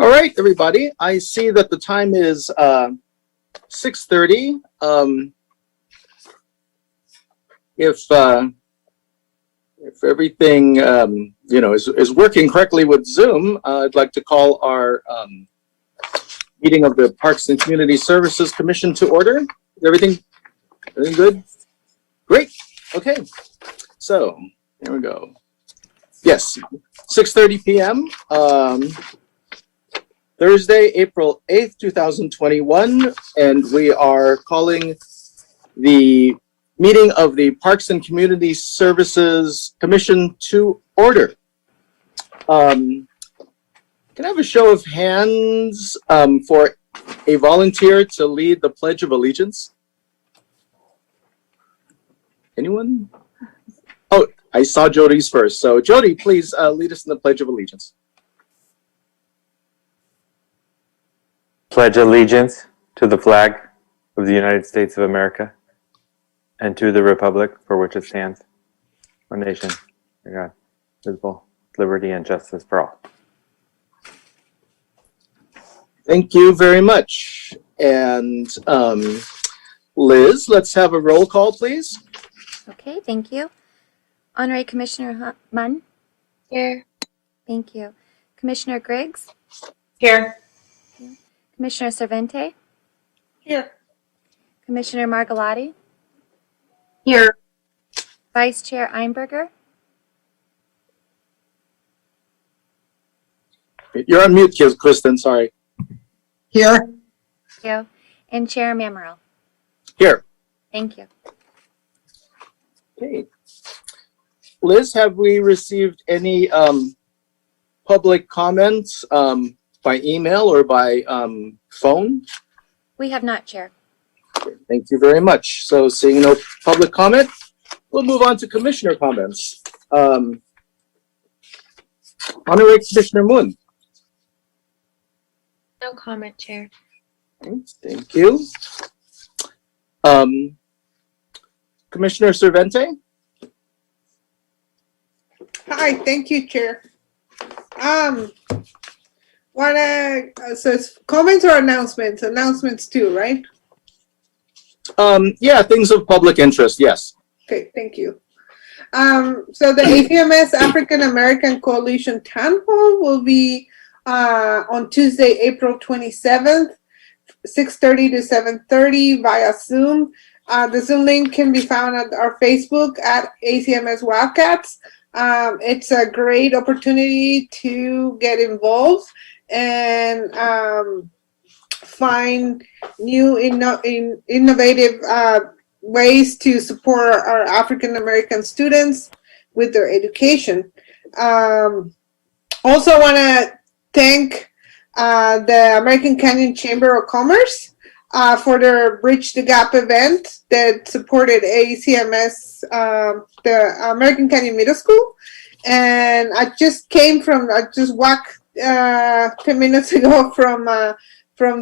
All right, everybody. I see that the time is 6:30. If everything is working correctly with Zoom, I'd like to call our meeting of the Parks and Community Services Commission to order. Is everything good? Great. Okay. So here we go. Yes, 6:30 p.m. Thursday, April 8th, 2021, and we are calling the meeting of the Parks and Community Services Commission to order. Can I have a show of hands for a volunteer to lead the Pledge of Allegiance? Anyone? Oh, I saw Jody's first. So Jody, please lead us in the Pledge of Allegiance. Pledge allegiance to the flag of the United States of America and to the republic for which it stands, one nation, under God, visible, liberty and justice for all. Thank you very much. And Liz, let's have a roll call, please. Okay, thank you. Honorary Commissioner Munn? Here. Thank you. Commissioner Griggs? Here. Commissioner Cervente? Here. Commissioner Margolotti? Here. Vice Chair Einberger? You're on mute, Kristen, sorry. Here. Thank you. And Chair Mammerl? Here. Thank you. Okay. Liz, have we received any public comments by email or by phone? We have not, Chair. Thank you very much. So seeing no public comment, we'll move on to commissioner comments. Honorary Commissioner Moon. No comment, Chair. Thank you. Commissioner Cervente. Hi, thank you, Chair. So it's comments or announcements? Announcements too, right? Yeah, things of public interest, yes. Okay, thank you. So the ACMS African American Coalition Town Hall will be on Tuesday, April 27th, 6:30 to 7:30 via Zoom. The Zoom link can be found at our Facebook at ACMS Wildcats. It's a great opportunity to get involved and find new innovative ways to support our African American students with their education. Also want to thank the American Canyon Chamber of Commerce for their Bridge the Gap event that supported ACMS, the American Canyon Middle School. And I just walked 10 minutes ago from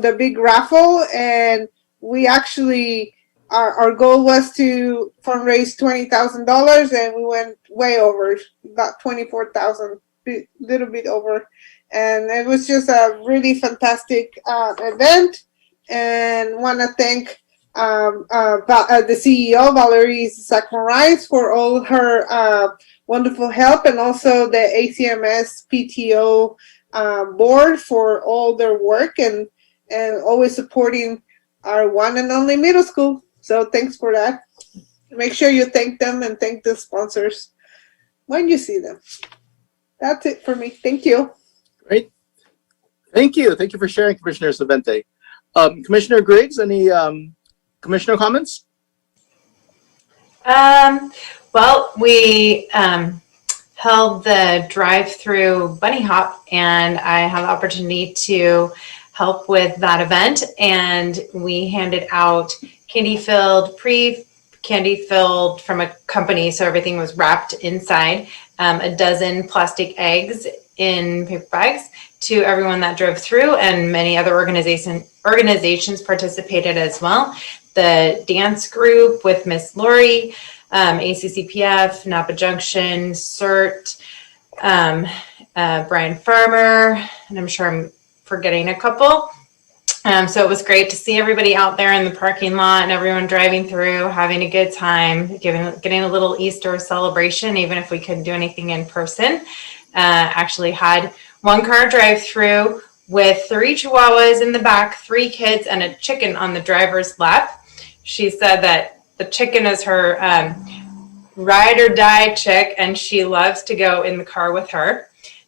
the big raffle, and we actually, our goal was to fundraise $20,000, and we went way over, about 24,000, little bit over. And it was just a really fantastic event. And want to thank the CEO, Valerie Zach-Morais, for all her wonderful help, and also the ACMS PTO board for all their work and always supporting our one and only middle school. So thanks for that. Make sure you thank them and thank the sponsors when you see them. That's it for me. Thank you. Great. Thank you. Thank you for sharing, Commissioner Cervente. Commissioner Griggs, any commissioner comments? Well, we held the drive-through bunny hop, and I had the opportunity to help with that event. And we handed out pre-candy filled from a company, so everything was wrapped inside, a dozen plastic eggs in paper bags to everyone that drove through, and many other organizations participated as well. The dance group with Miss Lori, ACCPF, Napa Junction, CERT, Brian Farmer, and I'm sure I'm forgetting a couple. So it was great to see everybody out there in the parking lot and everyone driving through, having a good time, getting a little Easter celebration, even if we couldn't do anything in person. Actually had one car drive through with 3 chihuahuas in the back, 3 kids, and a chicken on the driver's lap. She said that the chicken is her ride or die chick, and she loves to go in the car with her.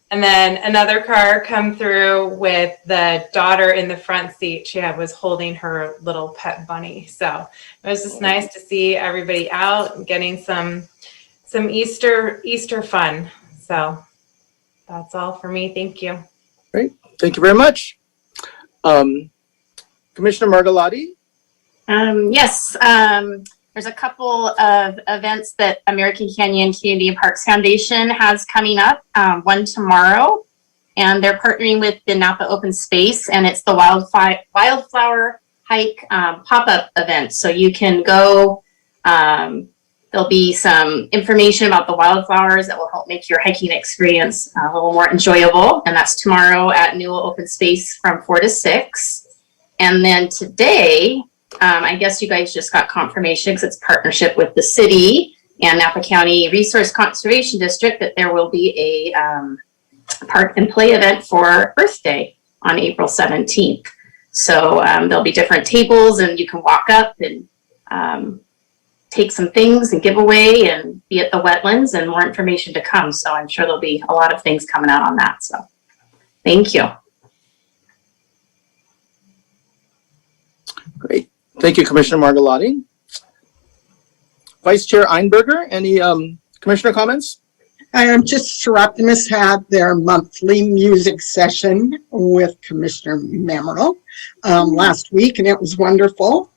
And then another car come through with the daughter in the front seat. She was holding her little pet bunny. So it was just nice to see everybody out and getting some Easter fun. So that's all for me. Thank you. Great. Thank you very much. Commissioner Margolotti? Yes, there's a couple of events that American Canyon Community and Parks Foundation has coming up, one tomorrow, and they're partnering with the Napa Open Space, and it's the Wildflower Hike pop-up event. So you can go, there'll be some information about the wildflowers that will help make your hiking experience a little more enjoyable, and that's tomorrow at Newell Open Space from 4 to 6. And then today, I guess you guys just got confirmation because it's partnership with the city and Napa County Resource Conservation District that there will be a park and play event for Earth Day on April 17th. So there'll be different tables and you can walk up and take some things and give away and be at the wetlands, and more information to come. So I'm sure there'll be a lot of things coming out on that. So thank you. Great. Thank you, Commissioner Margolotti. Vice Chair Einberger, any commissioner comments? Just Optimus had their monthly music session with Commissioner Mamerle last week, and it was wonderful.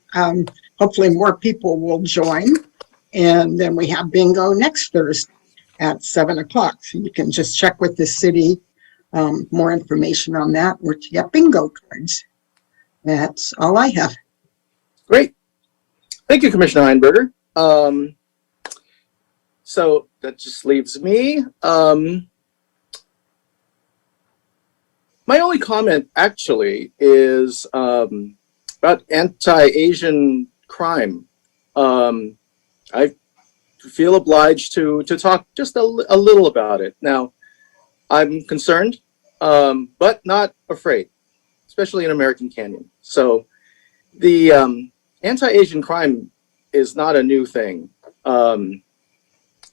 Hopefully more people will join. And then we have bingo next Thursday at 7 o'clock. So you can just check with the city, more information on that, where to get bingo cards. That's all I have. Great. Thank you, Commissioner Einberger. So that just leaves me. My only comment actually is about anti-Asian crime. I feel obliged to talk just a little about it. Now, I'm concerned, but not afraid, especially in American Canyon. So the anti-Asian crime is not a new thing.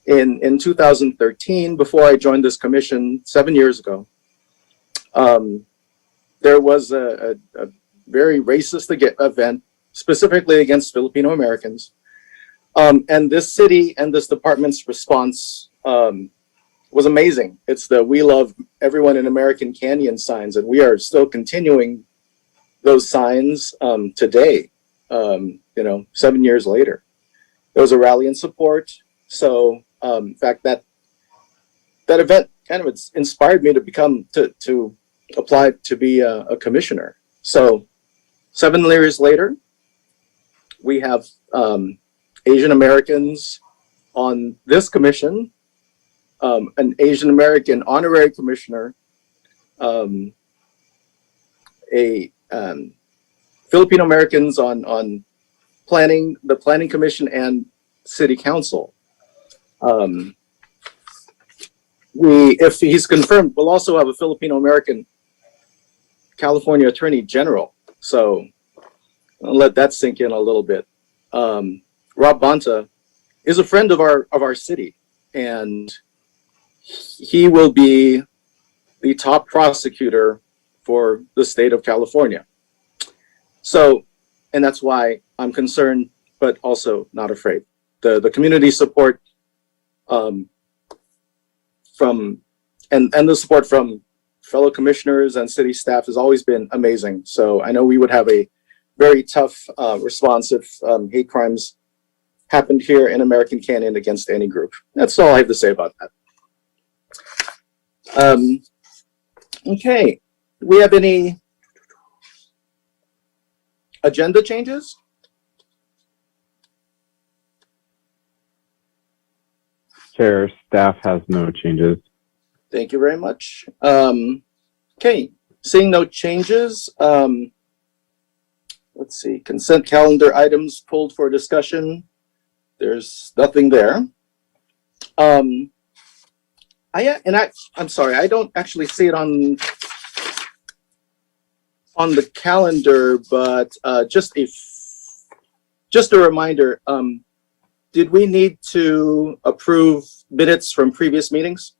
In 2013, before I joined this commission 7 years ago, there was a very racist event specifically against Filipino Americans. And this city and this department's response was amazing. It's the "We Love Everyone in American Canyon" signs, and we are still continuing those signs today, 7 years later. There was a rally in support. So in fact, that event kind of inspired me to apply to be a commissioner. So 7 years later, we have Asian Americans on this commission, an Asian American honorary commissioner, Filipino Americans on the planning commission and city council. If he's confirmed, we'll also have a Filipino American California Attorney General. So I'll let that sink in a little bit. Rob Bonta is a friend of our city, and he will be the top prosecutor for the state of California. So, and that's why I'm concerned, but also not afraid. The community support from the support from fellow commissioners and city staff has always been amazing. So I know we would have a very tough response if hate crimes happened here in American Canyon against any group. That's all I have to say about that. Okay, do we have any agenda changes? Chair, staff has no changes. Thank you very much. Okay, Seeing no changes, let's see, consent calendar items pulled for discussion. There's nothing there. I'm sorry, I don't actually see it on the calendar, but just a reminder, did we need to approve minutes from previous meetings?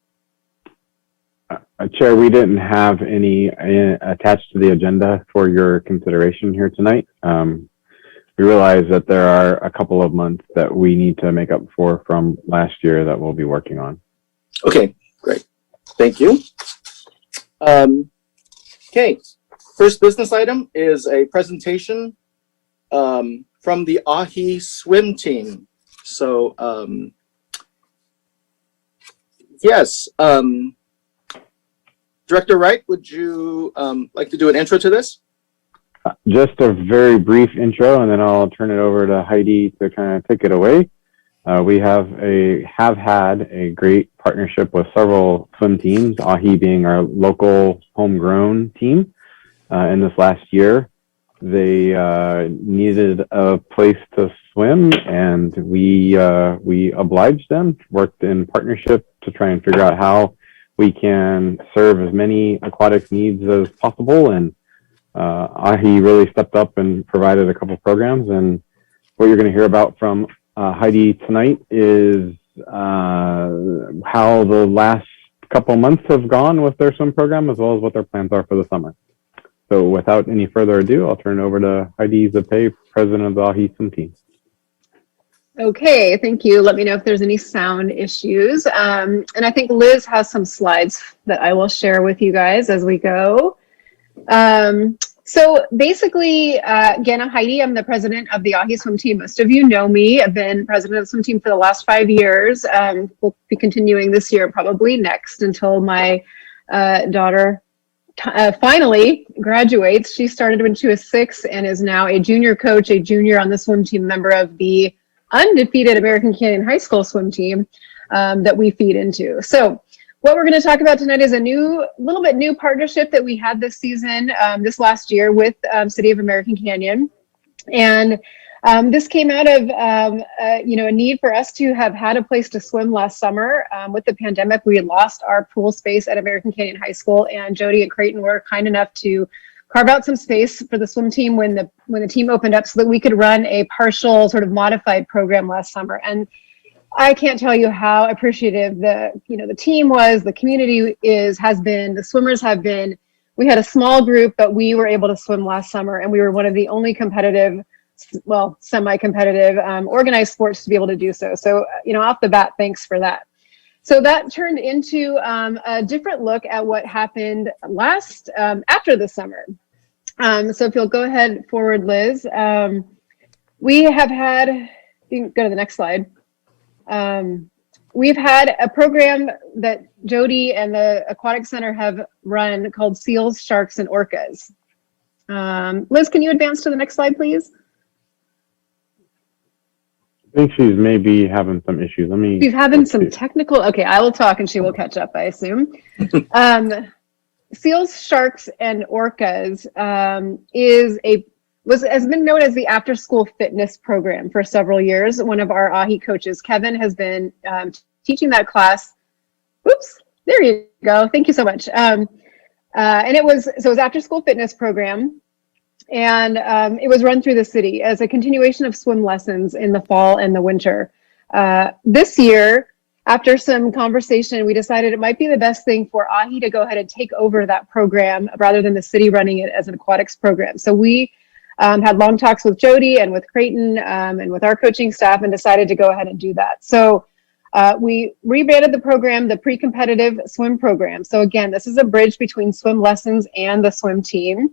Chair, we didn't have any attached to the agenda for your consideration here tonight. We realize that there are a couple of months that we need to make up for from last year that we'll be working on. Okay, great. Thank you. Okay, first business item is a presentation from the Ahi swim team. So, yes, Director Wright, would you like to do an intro to this? Just a very brief intro, and then I'll turn it over to Heidi to kind of take it away. We have had a great partnership with several swim teams, Ahi being our local homegrown team. In this last year, they needed a place to swim, and we obliged them, worked in partnership to try and figure out how we can serve as many aquatic needs as possible. And Ahi really stepped up and provided a couple programs. And what you're going to hear about from Heidi tonight is how the last couple months have gone with their swim program, as well as what their plans are for the summer. So without any further ado, I'll turn it over to Heidi Zapay, president of the Ahi swim team. Okay, thank you. Let me know if there's any sound issues. And I think Liz has some slides that I will share with you guys as we go. So basically, again, I'm Heidi. I'm the president of the Ahi swim team. Most of you know me. I've been president of the swim team for the last 5 years. We'll be continuing this year, probably next, until my daughter finally graduates. She started when she was 6 and is now a junior coach, a junior on the swim team, member of the undefeated American Canyon High School swim team that we feed into. So what we're going to talk about tonight is a little bit new partnership that we had this season, this last year with City of American Canyon. And this came out of a need for us to have had a place to swim last summer. With the pandemic, we had lost our pool space at American Canyon High School, and Jody and Creighton were kind enough to carve out some space for the swim team when the team opened up so that we could run a partial sort of modified program last summer. And I can't tell you how appreciative the team was, the community has been, the swimmers have been. We had a small group, but we were able to swim last summer, and we were one of the only competitive, well, semi-competitive organized sports to be able to do so. So, off the bat, thanks for that. So that turned into a different look at what happened after the summer. So if you'll go ahead forward, Liz. We have had, you can go to the next slide. We've had a program that Jody and the Aquatic Center have run called Seals, Sharks, and Orcas. Liz, can you advance to the next slide, please? I think she's maybe having some issues. She's having some technical, okay, I will talk and she will catch up, I assume. Seals, Sharks, and Orcas has been known as the after-school fitness program for several years. One of our Ahi coaches, Kevin, has been teaching that class. Oops, there you go. Thank you so much. And it was after-school fitness program, and it was run through the city as a continuation of swim lessons in the fall and the winter. This year, after some conversation, we decided it might be the best thing for Ahi to go ahead and take over that program rather than the city running it as an aquatics program. So we had long talks with Jody and with Creighton and with our coaching staff and decided to go ahead and do that. So we rebranded the program the Pre-Competitive Swim Program. So again, this is a bridge between swim lessons and the swim team.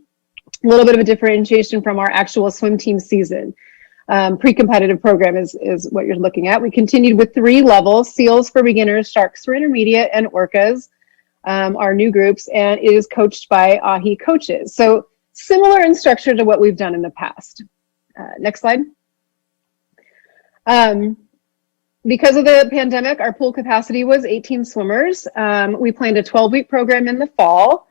A little bit of a differentiation from our actual swim team season. Pre-competitive program is what you're looking at. We continued with 3 levels: Seals for beginners, Sharks for intermediate, and Orcas, our new groups, and it is coached by Ahi coaches. So similar in structure to what we've done in the past. Next slide. Because of the pandemic, our pool capacity was 18 swimmers. We planned a 12-week program in the fall.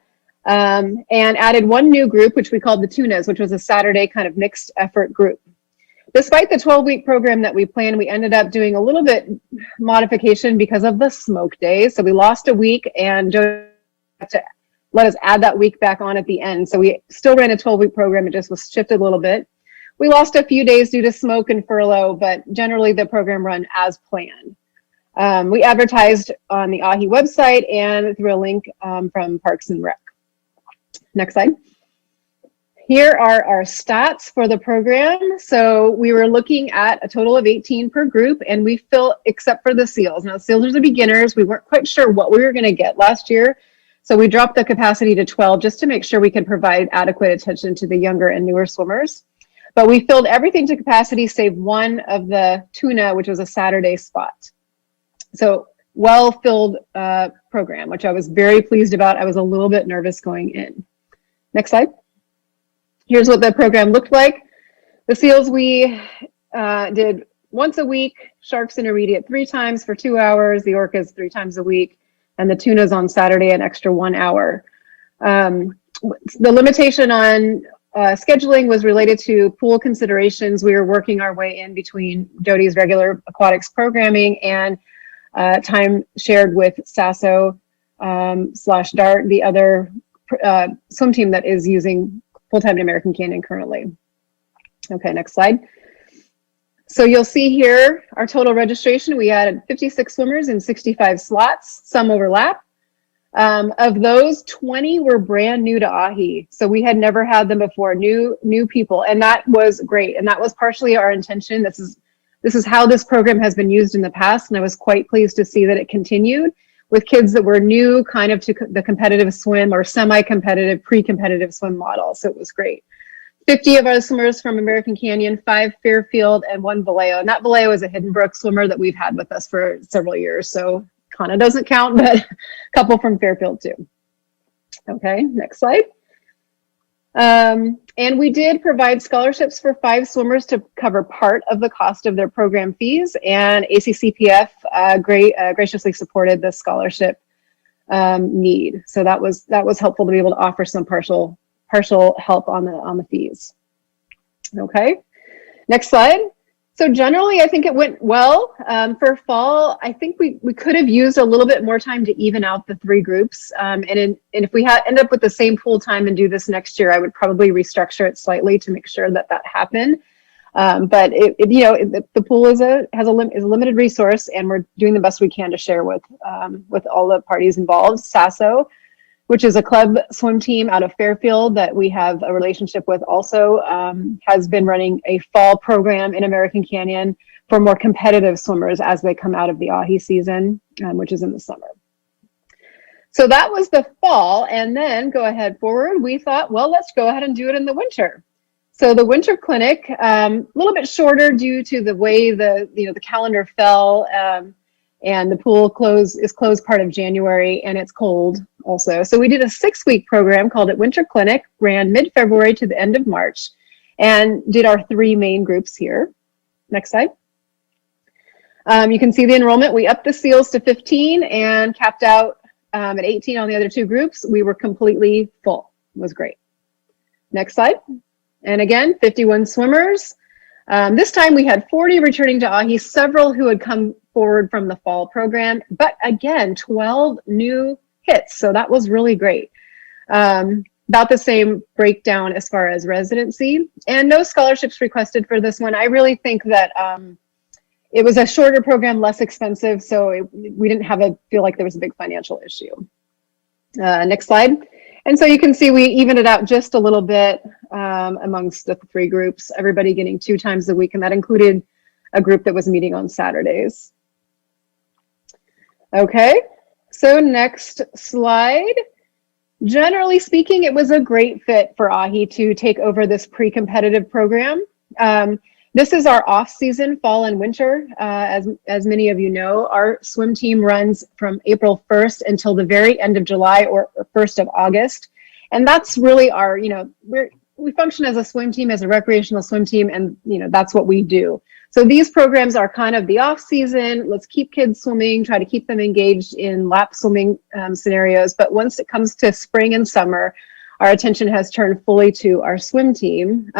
and added one new group, which we called the Tunas, which was a Saturday kind of mixed effort group. Despite the 12-week program that we planned, we ended up doing a little bit modification because of the smoke days. So we lost a week, and Joe had to let us add that week back on at the end. So we still ran a 12-week program. It just was shifted a little bit. We lost a few days due to smoke and furlough, but generally the program run as planned. We advertised on the AHI website and through a link from Parks and Rec. Next slide. Here are our stats for the program. So we were looking at a total of 18 per group, and we filled, except for the SEALs. Now, SEALs are beginners. We weren't quite sure what we were going to get last year. So we dropped the capacity to 12 just to make sure we could provide adequate attention to the younger and newer swimmers. But we filled everything to capacity save one of the Tuna, which was a Saturday spot. So well-filled program, which I was very pleased about. I was a little bit nervous going in. Next slide. Here's what the program looked like. The SEALs we did once a week, sharks intermediate 3 times for 2 hours, the orcas 3 times a week, and the Tunas on Saturday an extra 1 hour. The limitation on scheduling was related to pool considerations. We were working our way in between Jody's regular aquatics programming and time shared with SASO / DART, the other swim team that is using full-time in American Canyon currently. Okay, next slide. So you'll see here our total registration. We added 56 swimmers in 65 slots, some overlap. Of those, 20 were brand new to AHI. So we had never had them before, new people, and that was great. And that was partially our intention. This is how this program has been used in the past, and I was quite pleased to see that it continued with kids that were new kind of to the competitive swim or semi-competitive, pre-competitive swim model. So it was great. 50 of our swimmers from American Canyon, 5 Fairfield, and 1 Vallejo. And that Vallejo is a Hidden Brook swimmer that we've had with us for several years. So kind of doesn't count, but a couple from Fairfield too. Okay, next slide. And we did provide scholarships for 5 swimmers to cover part of the cost of their program fees, and ACCPF graciously supported the scholarship need. So that was helpful to be able to offer some partial help on the fees. Okay, next slide. So generally, I think it went well. For fall, I think we could have used a little bit more time to even out the 3 groups. And if we end up with the same pool time and do this next year, I would probably restructure it slightly to make sure that happened. But the pool has a limited resource, and we're doing the best we can to share with all the parties involved. SASO, which is a club swim team out of Fairfield that we have a relationship with, also has been running a fall program in American Canyon for more competitive swimmers as they come out of the AHI season, which is in the summer. So that was the fall, and then go ahead forward. We thought, well, let's go ahead and do it in the winter. So the winter clinic, a little bit shorter due to the way the calendar fell. And the pool is closed part of January, and it's cold also. So we did a 6-week program called it Winter Clinic, ran mid-February to the end of March, and did our 3 main groups here. Next slide. You can see the enrollment. We upped the SEALs to 15 and capped out at 18 on the other 2 groups. We were completely full. It was great. Next slide. And again, 51 swimmers. This time we had 40 returning to AHI, several who had come forward from the fall program, but again, 12 new hits. So that was really great. About the same breakdown as far as residency, and no scholarships requested for this one. I really think that it was a shorter program, less expensive, so we didn't feel like there was a big financial issue. Next slide. And so you can see we evened it out just a little bit amongst the 3 groups, everybody getting 2 times a week, and that included a group that was meeting on Saturdays. Okay, so next slide. Generally speaking, it was a great fit for AHI to take over this pre-competitive program. This is our off-season, fall and winter. As many of you know, our swim team runs from April 1st until the very end of July or 1st of August. And that's really our, we function as a swim team, as a recreational swim team, and that's what we do. So these programs are kind of the off season. Let's keep kids swimming, try to keep them engaged in lap swimming scenarios. But once it comes to spring and summer, our attention has turned fully to our swim team,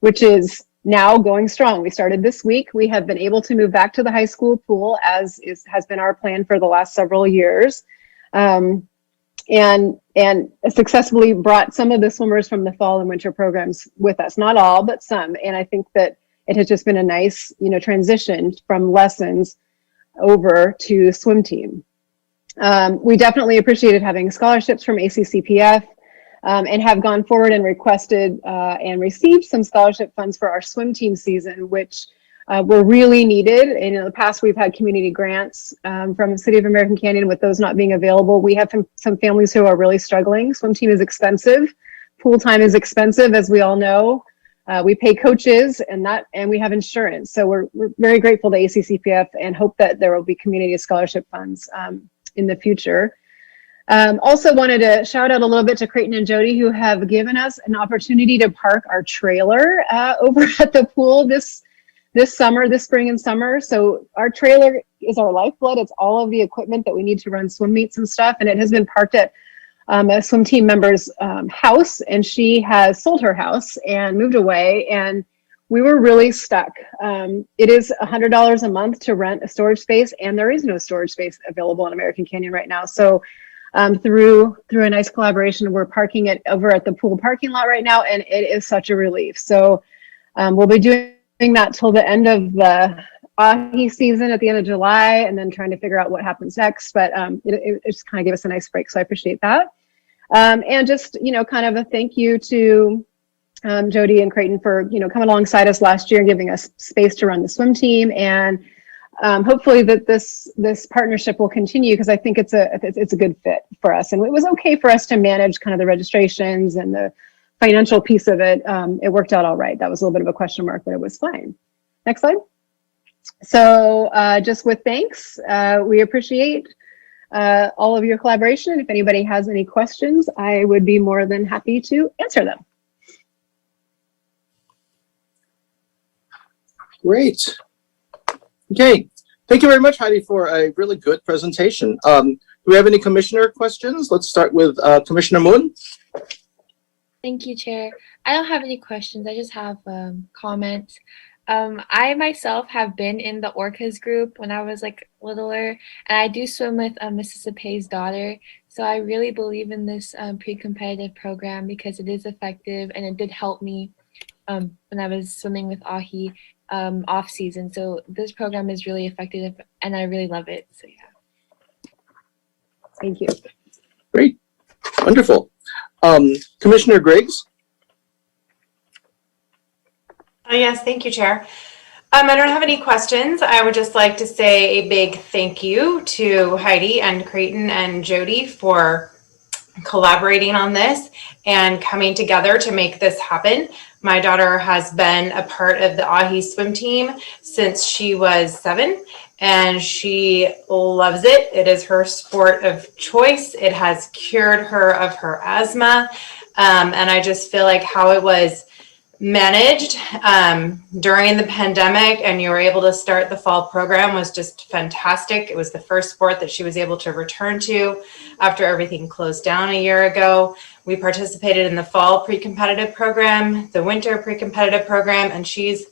which is now going strong. We started this week. We have been able to move back to the high school pool has been our plan for the last several years. And successfully brought some of the swimmers from the fall and winter programs with us, not all, but some. And I think that it has just been a nice, transition from lessons over to the swim team. We definitely appreciated having scholarships from ACCPF and have gone forward and requested and received some scholarship funds for our swim team season, which were really needed. And in the past, we've had community grants from the City of American Canyon. With those not being available, we have some families who are really struggling. Swim team is expensive. Pool time is expensive, as we all know. We pay coaches and we have insurance. So we're very grateful to ACCPF and hope that there will be community scholarship funds in the future. Also wanted to shout out a little bit to Creighton and Jody, who have given us an opportunity to park our trailer over at the pool this spring and summer. So our trailer is our lifeblood. It's all of the equipment that we need to run swim meets and stuff. And it has been parked at a swim team member's house, and she has sold her house and moved away. And we were really stuck. It is $100 a month to rent a storage space, and there is no storage space available in American Canyon right now. So through a nice collaboration, we're parking it over at the pool parking lot right now, and it is such a relief. So we'll be doing that till the end of the ahi season at the end of July, and then trying to figure out what happens next. But it just kind of gave us a nice break, so I appreciate that. And just kind of a thank you to Jody and Creighton for coming alongside us last year and giving us space to run the swim team, and hopefully that this partnership will continue, because I think it's a good fit for us. And it was okay for us to manage kind of the registrations and the financial piece of it. It worked out all right. That was a little bit of a question mark, but it was fine. Next slide. So just with thanks, we appreciate all of your collaboration. If anybody has any questions, I would be more than happy to answer them. Great. Okay. Thank you very much, Heidi, for a really good presentation. Do we have any commissioner questions? Let's start with Commissioner Moon. Thank you, Chair. I don't have any questions. I just have comments. I myself have been in the Orcas group when I was littler, and I do swim with Mrs. Cepay's daughter. So I really believe in this pre-competitive program because it is effective, and it did help me when I was swimming with ahi off season. So this program is really effective, and I really love it. So yeah. Thank you. Great. Wonderful. Commissioner Griggs. Yes, thank you, Chair. I don't have any questions. I would just like to say a big thank you to Heidi and Creighton and Jody for collaborating on this and coming together to make this happen. My daughter has been a part of the ahi swim team since she was 7, and she loves it. It is her sport of choice. It has cured her of her asthma. And I just feel like how it was managed during the pandemic, and you were able to start the fall program, was just fantastic. It was the first sport that she was able to return to after everything closed down a year ago. We participated in the fall pre-competitive program, the winter pre-competitive program, and she's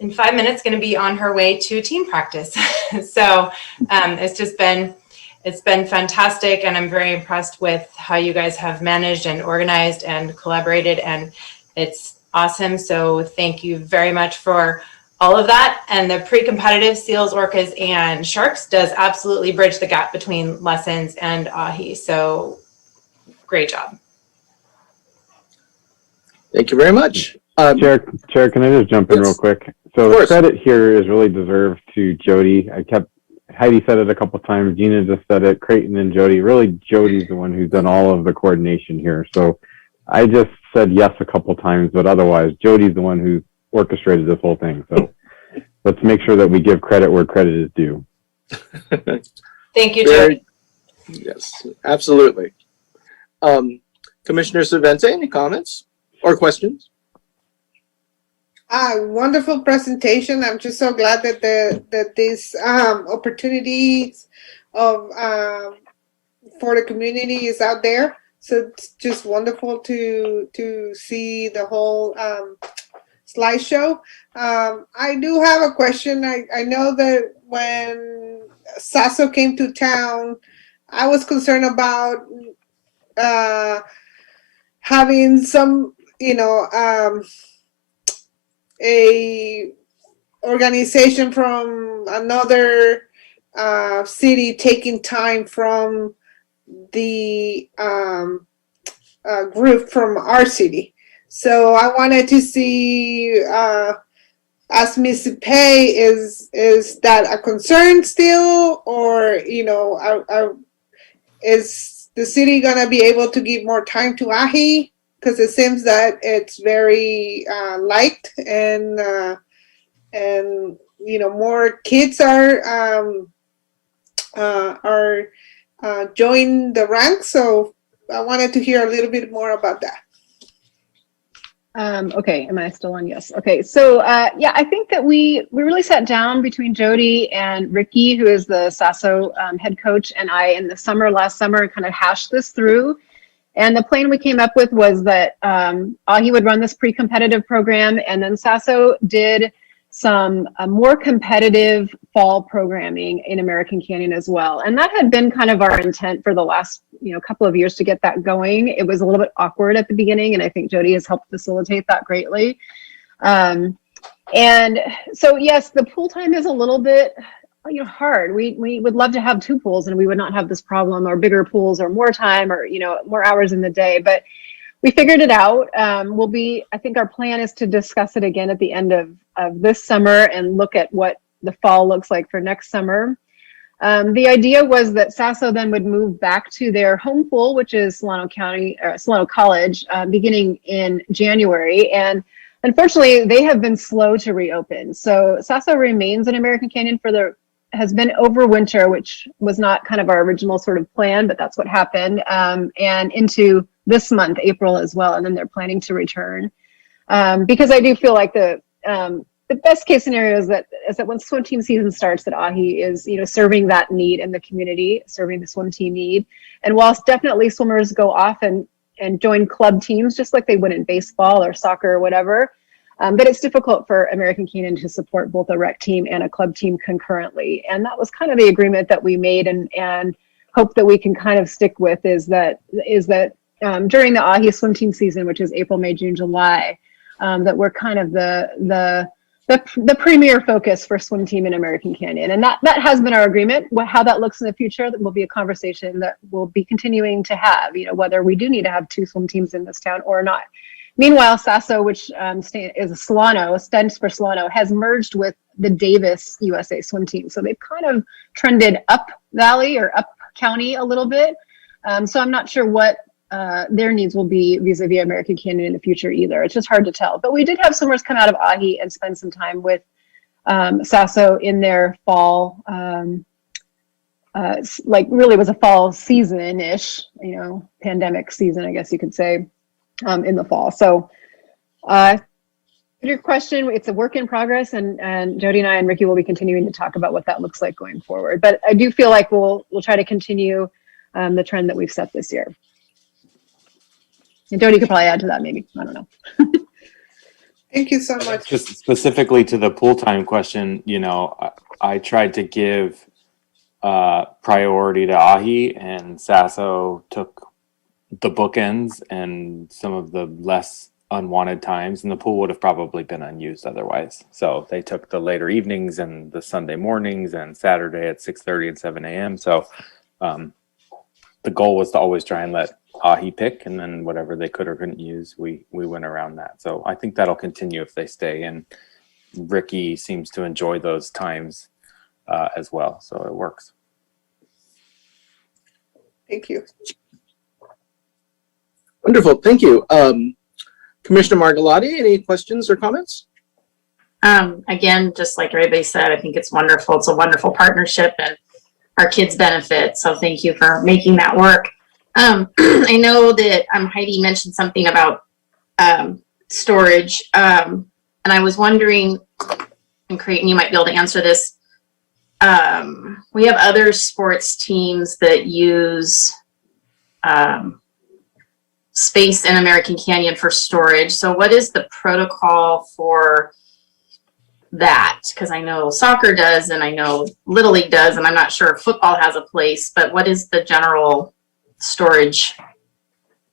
in 5 minutes going to be on her way to team practice. So it's been fantastic, and I'm very impressed with how you guys have managed and organized and collaborated, and it's awesome. So thank you very much for all of that. And the pre-competitive seals, orcas, and sharks does absolutely bridge the gap between lessons and ahi. So great job. Thank you very much. Chair, can I just jump in Yes. real quick? So the credit here is really deserved to Jody. Heidi said it a couple times. Gina just said it. Creighton and Jody. Really, Jody's the one who's done all of the coordination here. So I just said yes a couple times, but otherwise, Jody's the one who orchestrated this whole thing. So let's make sure that we give credit where credit is due. Thank you, Jody. Yes, absolutely. Commissioner Cervente, any comments or questions? Wonderful presentation. I'm just so glad that that these opportunities of for the community is out there. So it's just wonderful to see the whole slideshow. I do have a question. I know that when Sasso came to town, I was concerned about having some, a organization from another city taking time from the group from our city. So I wanted to see, as Ms. Pei, is that a concern still, or is the city gonna be able to give more time to AHI? Because it seems that it's very liked, and more kids are join the ranks. So I wanted to hear a little bit more about that. Okay, am I still on? Yes. Okay, so yeah, I think that we really sat down between Jody and Ricky, who is the Sasso head coach, and I in the last summer, and kind of hashed this through. And the plan we came up with was that AHI would run this pre-competitive program, and then Sasso did some more competitive fall programming in American Canyon as well. And that had been kind of our intent for the last couple of years to get that going. It was a little bit awkward at the beginning, and I think Jody has helped facilitate that greatly. And so yes, the pool time is a little bit hard. We would love to have 2 pools and we would not have this problem, or bigger pools, or more time, or more hours in the day, but we figured it out. I think our plan is to discuss it again at the end of this summer and look at what the fall looks like for next summer. The idea was that Sasso then would move back to their home pool, which is Solano College, beginning in January. And unfortunately, they have been slow to reopen. So Sasso remains in American Canyon has been over winter, which was not kind of our original sort of plan, but that's what happened, and into this month, April, as well. And then they're planning to return. Because I do feel like the best case scenario is that when swim team season starts, that AHI is serving that need in the community, serving the swim team need. And whilst definitely swimmers go off and join club teams just like they would in baseball or soccer or whatever, but it's difficult for American Canyon to support both a rec team and a club team concurrently. And that was kind of the agreement that we made, and hope that we can kind of stick with is that during the AHI swim team season, which is April, May, June, July, that we're kind of the premier focus for swim team in American Canyon. And that has been our agreement. How that looks in the future, that will be a conversation that we'll be continuing to have, whether we do need to have 2 swim teams in this town or not. Meanwhile, Sasso, which stands for Solano, has merged with the Davis USA swim team. So they've kind of trended up valley or up county a little bit. So I'm not sure what their needs will be vis-a-vis American Canyon in the future either. It's just hard to tell. But we did have swimmers come out of AHI and spend some time with Sasso in their fall, really was a fall season-ish, pandemic season, I guess you could say, in the fall. So your question, it's a work in progress, and Jody and I and Ricky will be continuing to talk about what that looks like going forward. But I do feel like we'll try to continue the trend that we've set this year. And Jody could probably add to that, maybe. I don't know. Thank you so much. Just specifically to the pool time question, I tried to give priority to AHI, and Sasso took the bookends and some of the less unwanted times, and the pool would have probably been unused otherwise. So they took the later evenings and the Sunday mornings and Saturday at 6:30 and 7 a.m. So the goal was to always try and let AHI pick, and then whatever they could or couldn't use, we went around that. So I think that'll continue if they stay, and Ricky seems to enjoy those times as well. So it works. Thank you. Wonderful, thank you. Commissioner Margolotti, any questions or comments? Again, just like everybody said, I think it's wonderful. It's a wonderful partnership, and our kids benefit. So thank you for making that work. I know that Heidi mentioned something about storage. And I was wondering, and Creighton, you might be able to answer this. We have other sports teams that use space in American Canyon for storage. So what is the protocol for that? Because I know soccer does, and I know Little League does, and I'm not sure if football has a place, but what is the general storage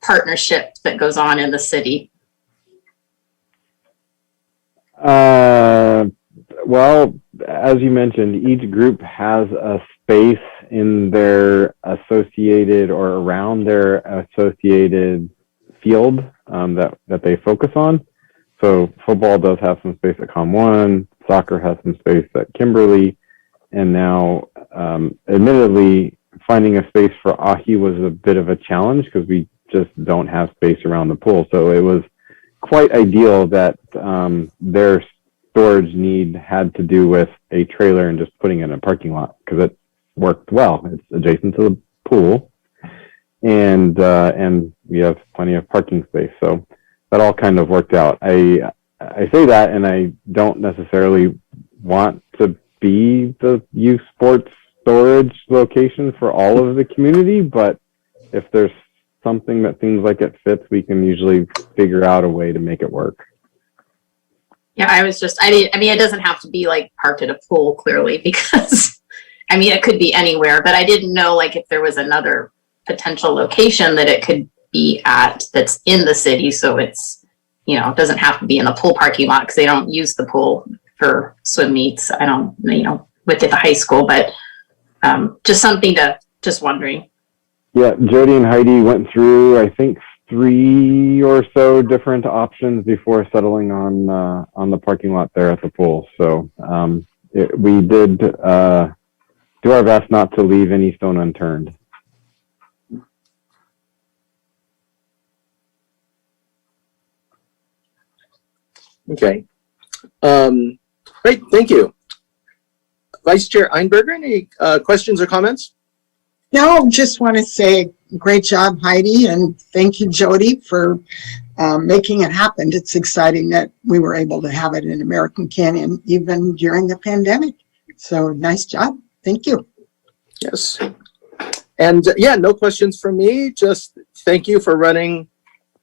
partnership that goes on in the city? Well, as you mentioned, each group has a space in their associated or around their associated field that they focus on. So football does have some space at Com1, soccer has some space at Kimberly, and now, admittedly, finding a space for Ahi was a bit of a challenge because we just don't have space around the pool. So it was quite ideal that their storage need had to do with a trailer and just putting it in a parking lot because it worked well. It's adjacent to the pool, and we have plenty of parking space. So that all kind of worked out. I say that, and I don't necessarily want to be the youth sports storage location for all of the community, but if there's something that seems like it fits, we can usually figure out a way to make it work. Yeah, I mean, it doesn't have to be like parked at a pool, clearly, because I mean, it could be anywhere, but I didn't know like if there was another potential location that it could be at that's in the city. So it's, you know, it doesn't have to be in the pool parking lot because they don't use the pool for swim meets. I don't, you know, with the high school, but just something to, just wondering. Yeah, Jody and Heidi went through, I think, 3 or so different options before settling on the parking lot there at the pool. So we did do our best not to leave any stone unturned. Okay. Great, thank you. Vice Chair Einberger, any questions or comments? No, just want to say great job, Heidi, and thank you, Jody, for making it happen. It's exciting that we were able to have it in American Canyon even during the pandemic. So nice job. Thank you. Yes. And yeah, no questions from me. Just thank you for running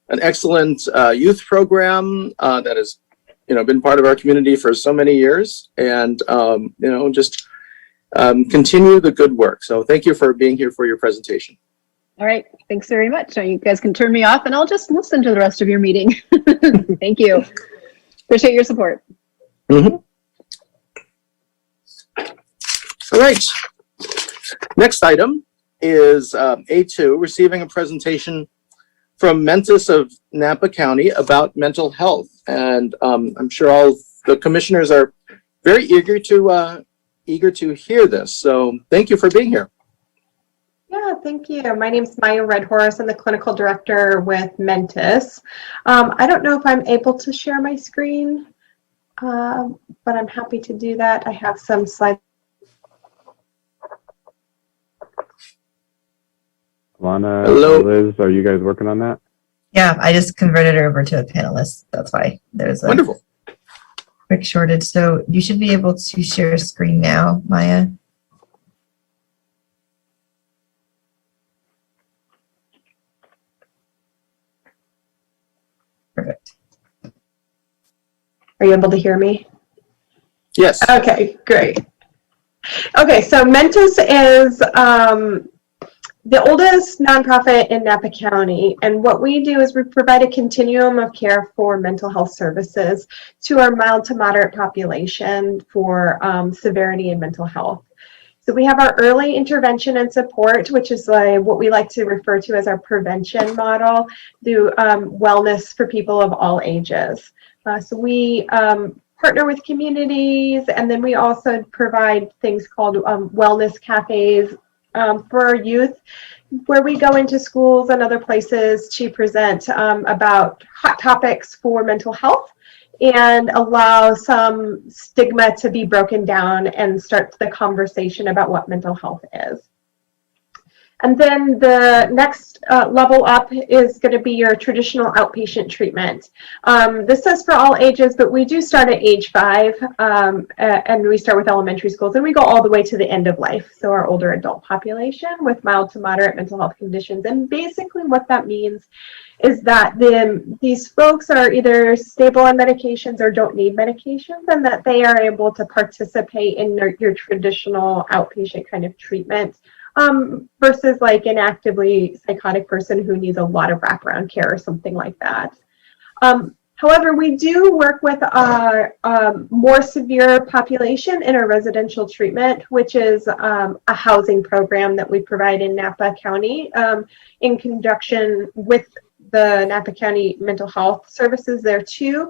an excellent youth program that has, you know, been part of our community for so many years, and you know, just continue the good work. So thank you for being here for your presentation. All right. Thanks very much. So you guys can turn me off and I'll just listen to the rest of your meeting. Thank you. Appreciate your support. Mm-hmm. All right. Next item is A2, receiving a presentation from Mentis of Napa County about mental health. And I'm sure all the commissioners are very eager to hear this. So thank you for being here. Yeah, thank you. My name is Maya Redhorse. I'm the clinical director with Mentis. I don't know if I'm able to share my screen, but I'm happy to do that. I have some slides. Lana, hello. Liz, are you guys working on that? Yeah, I just converted her over to a panelist. That's why there's a Wonderful. quick shortage. So you should be able to share screen now, Maya. Perfect. Are you able to hear me? Yes. Okay, great. Okay, so Mentis is the oldest nonprofit in Napa County, and what we do is we provide a continuum of care for mental health services to our mild to moderate population for severity in mental health. So we have our early intervention and support, which is what we like to refer to as our prevention model, do wellness for people of all ages. So we partner with communities, and then we also provide things called wellness cafes for our youth, where we go into schools and other places to present about hot topics for mental health and allow some stigma to be broken down and start the conversation about what mental health is. And then the next level up is going to be your traditional outpatient treatment. This says for all ages, but we do start at age 5, and we start with elementary schools, and we go all the way to the end of life. So our older adult population with mild to moderate mental health conditions. And basically what that means is that these folks are either stable on medications or don't need medications, and that they are able to participate in your traditional outpatient kind of treatment. Versus like an actively psychotic person who needs a lot of wraparound care or something like that. However, we do work with our more severe population in our residential treatment, which is a housing program that we provide in Napa County in conjunction with the Napa County Mental Health Services there too.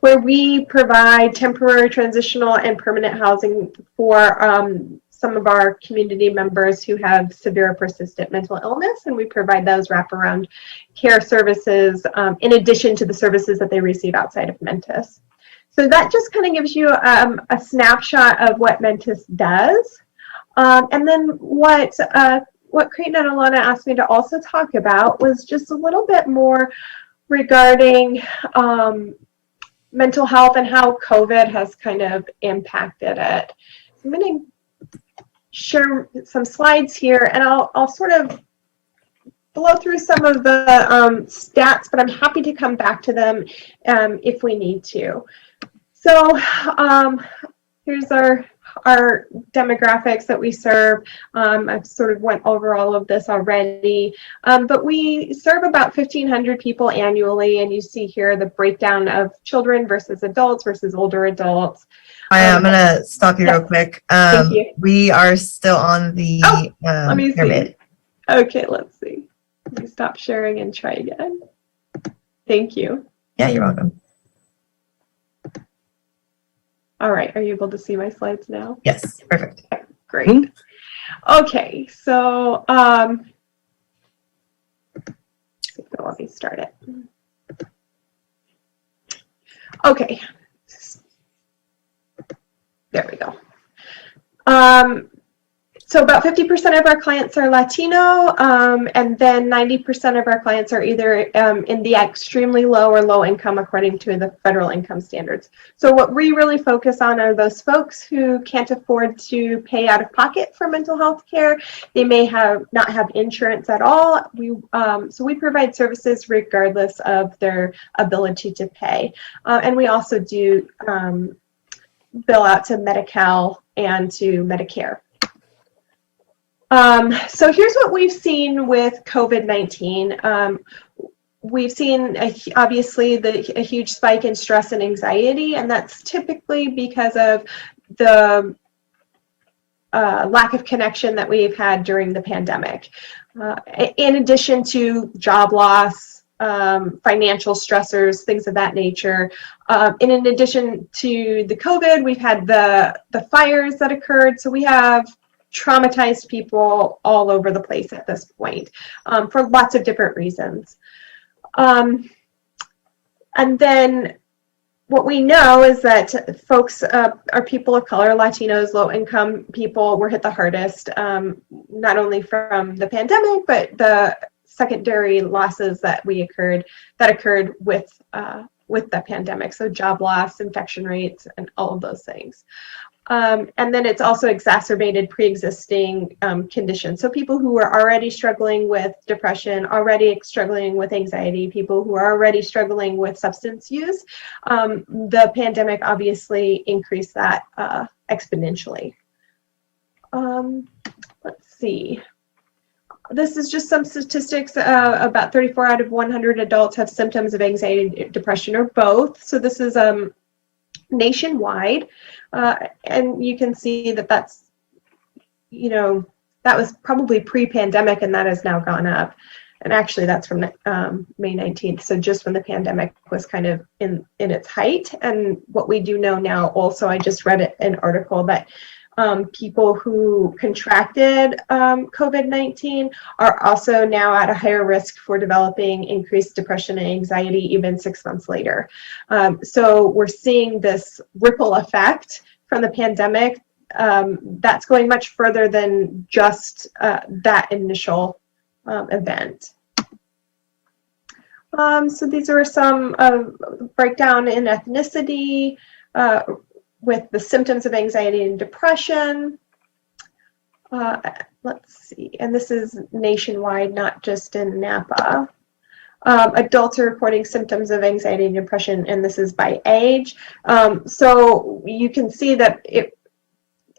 Where we provide temporary, transitional, and permanent housing for some of our community members who have severe or persistent mental illness, and we provide those wraparound care services in addition to the services that they receive outside of Mentis. So that just kind of gives you a snapshot of what Mentis does. And then what Creighton and Alana asked me to also talk about was just a little bit more regarding mental health and how COVID has kind of impacted it. I'm going to share some slides here, and I'll sort of blow through some of the stats, but I'm happy to come back to them if we need to. So here's our demographics that we serve. I've sort of went over all of this already, but we serve about 1,500 people annually, and you see here the breakdown of children versus adults versus older adults. I'm going to stop you real quick. Thank you. We are still on the Let me pyramid. see. Okay, let's see. Let me stop sharing and try again. Thank you. Yeah, you're welcome. All right, are you able to see my slides now? Yes, perfect. Great. Okay, so let me start it. Okay. There we go. So about 50% of our clients are Latino, and then 90% of our clients are either in the extremely low or low income according to the federal income standards. So what we really focus on are those folks who can't afford to pay out of pocket for mental health care. They may not have insurance at all. So we provide services regardless of their ability to pay. And we also do bill out to Medi-Cal and to Medicare. So here's what we've seen with COVID-19. We've seen obviously a huge spike in stress and anxiety, and that's typically because of the lack of connection that we've had during the pandemic. In addition to job loss, financial stressors, things of that nature. And in addition to the COVID, we've had the fires that occurred. So we have traumatized people all over the place at this point for lots of different reasons. And then what we know is that folks are people of color, Latinos, low income people were hit the hardest, not only from the pandemic, but the secondary losses that occurred with the pandemic. So job loss, infection rates, and all of those things. And then it's also exacerbated pre-existing conditions. So people who are already struggling with depression, already struggling with anxiety, people who are already struggling with substance use, the pandemic obviously increased that exponentially. Let's see. This is just some statistics. About 34 out of 100 adults have symptoms of anxiety, depression, or both. So this is nationwide. And you can see that that's, that was probably pre-pandemic, and that has now gone up. And actually that's from May 19th. So just when the pandemic was kind of in its height. And what we do know now also, I just read an article that people who contracted COVID-19 are also now at a higher risk for developing increased depression and anxiety even 6 months later. So we're seeing this ripple effect from the pandemic that's going much further than just that initial event. So these are some breakdown in ethnicity with the symptoms of anxiety and depression. Let's see, and this is nationwide, not just in Napa. Adults are reporting symptoms of anxiety and depression, and this is by age. So you can see that it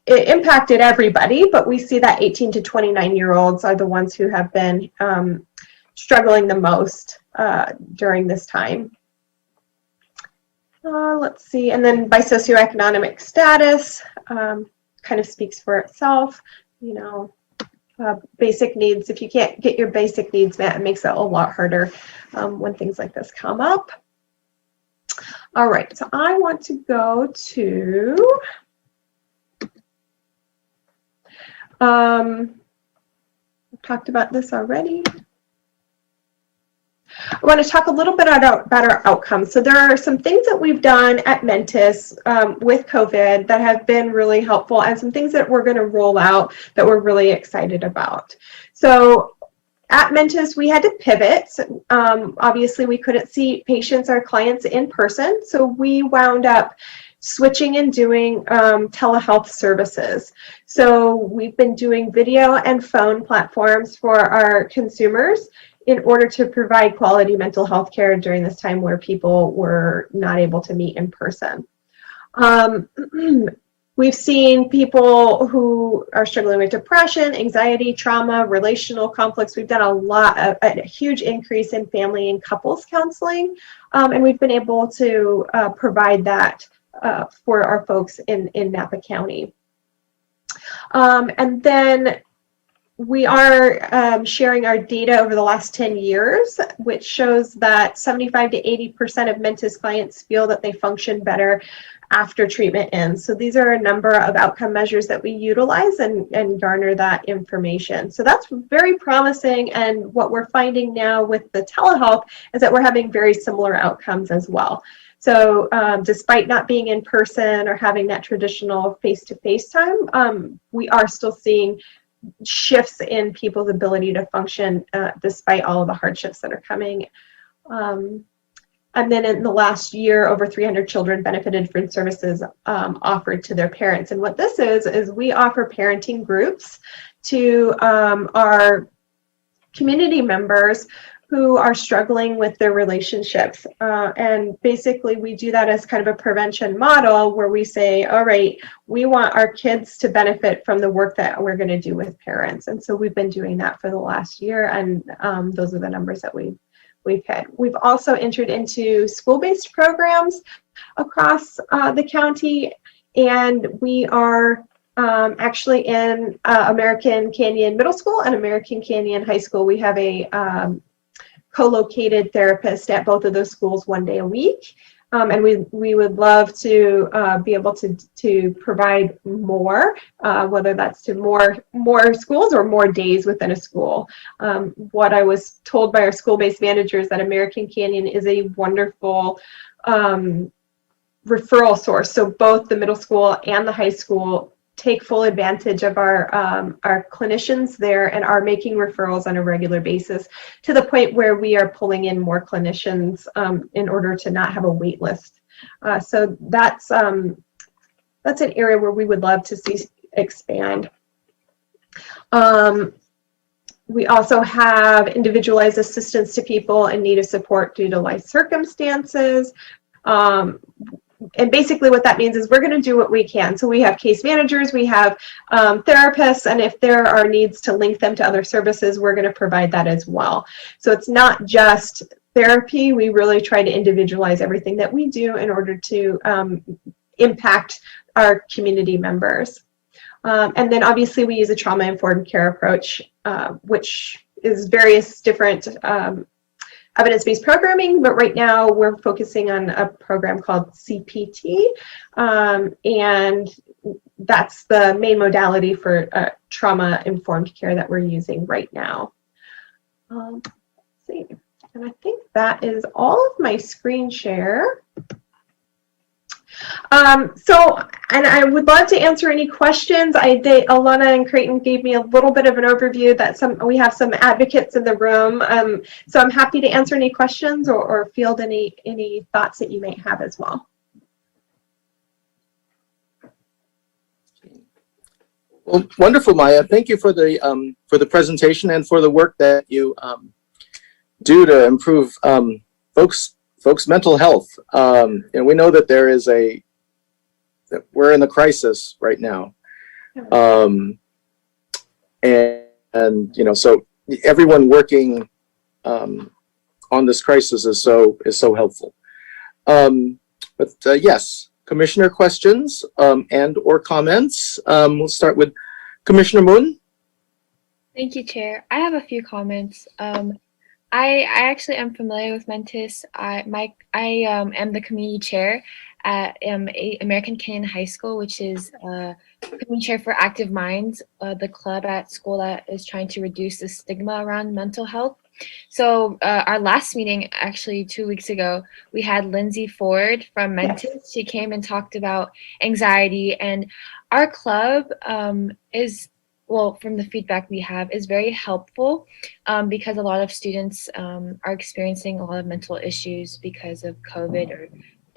impacted everybody, but we see that 18 to 29-year-olds are the ones who have been struggling the most during this time. Let's see, and then by socioeconomic status, kind of speaks for itself. You know, basic needs, if you can't get your basic needs met, it makes it a lot harder when things like this come up. All right, so I want to go to I've talked about this already. I want to talk a little bit about our outcomes. So there are some things that we've done at Mentis with COVID that have been really helpful, and some things that we're going to roll out that we're really excited about. So at Mentis, we had to pivot. Obviously, we couldn't see patients or clients in person, so we wound up switching and doing telehealth services. So we've been doing video and phone platforms for our consumers in order to provide quality mental health care during this time where people were not able to meet in person. We've seen people who are struggling with depression, anxiety, trauma, relational conflicts. We've done a huge increase in family and couples counseling, and we've been able to provide that for our folks in Napa County. And then we are sharing our data over the last 10 years, which shows that 75 to 80% of Mentis clients feel that they function better after treatment ends. So these are a number of outcome measures that we utilize and garner that information. So that's very promising, and what we're finding now with the telehealth is that we're having very similar outcomes as well. So despite not being in person or having that traditional face-to-face time, we are still seeing shifts in people's ability to function despite all of the hardships that are coming. And then in the last year, over 300 children benefited from services offered to their parents. And what this is we offer parenting groups to our community members who are struggling with their relationships. And basically we do that as kind of a prevention model where we say, all right, we want our kids to benefit from the work that we're gonna do with parents. And so we've been doing that for the last year, and those are the numbers that we've hit. We've also entered into school-based programs across the county, and we are actually in American Canyon Middle School and American Canyon High School. We have a co-located therapist at both of those schools 1 day a week. And we would love to be able to provide more, whether that's to more schools or more days within a school. What I was told by our school-based managers that American Canyon is a wonderful referral source. So both the middle school and the high school take full advantage of our clinicians there and are making referrals on a regular basis, to the point where we are pulling in more clinicians in order to not have a wait list. So that's an area where we would love to see expand. We also have individualized assistance to people in need of support due to life circumstances. And basically what that means is we're going to do what we can. So we have case managers, we have therapists, and if there are needs to link them to other services, we're going to provide that as well. So it's not just therapy. We really try to individualize everything that we do in order to impact our community members. And then obviously we use a trauma-informed care approach, which is various different evidence-based programming, but right now we're focusing on a program called CPT, and that's the main modality for trauma-informed care that we're using right now. Let's see, and I think that is all of my screen share. And I would love to answer any questions. Alana and Creighton gave me a little bit of an overview that we have some advocates in the room. So I'm happy to answer any questions or field any thoughts that you may have as well. Well, wonderful, Maya. Thank you for the presentation and for the work that you do to improve folks' mental health. And we know that that we're in a crisis right now, and you know, so everyone working on this crisis is so helpful. But yes, Commissioner questions and or comments. We'll start with Commissioner Moon. Thank you, Chair. I have a few comments. I actually am familiar with Mentis. I am the community chair at American Canyon High School, which is community chair for Active Minds, the club at school that is trying to reduce the stigma around mental health. So our last meeting, actually 2 weeks ago, we had Lindsay Ford from Mentis. Yes. She came and talked about anxiety, and our club is, well, from the feedback we have, is very helpful because a lot of students are experiencing a lot of mental issues because of COVID or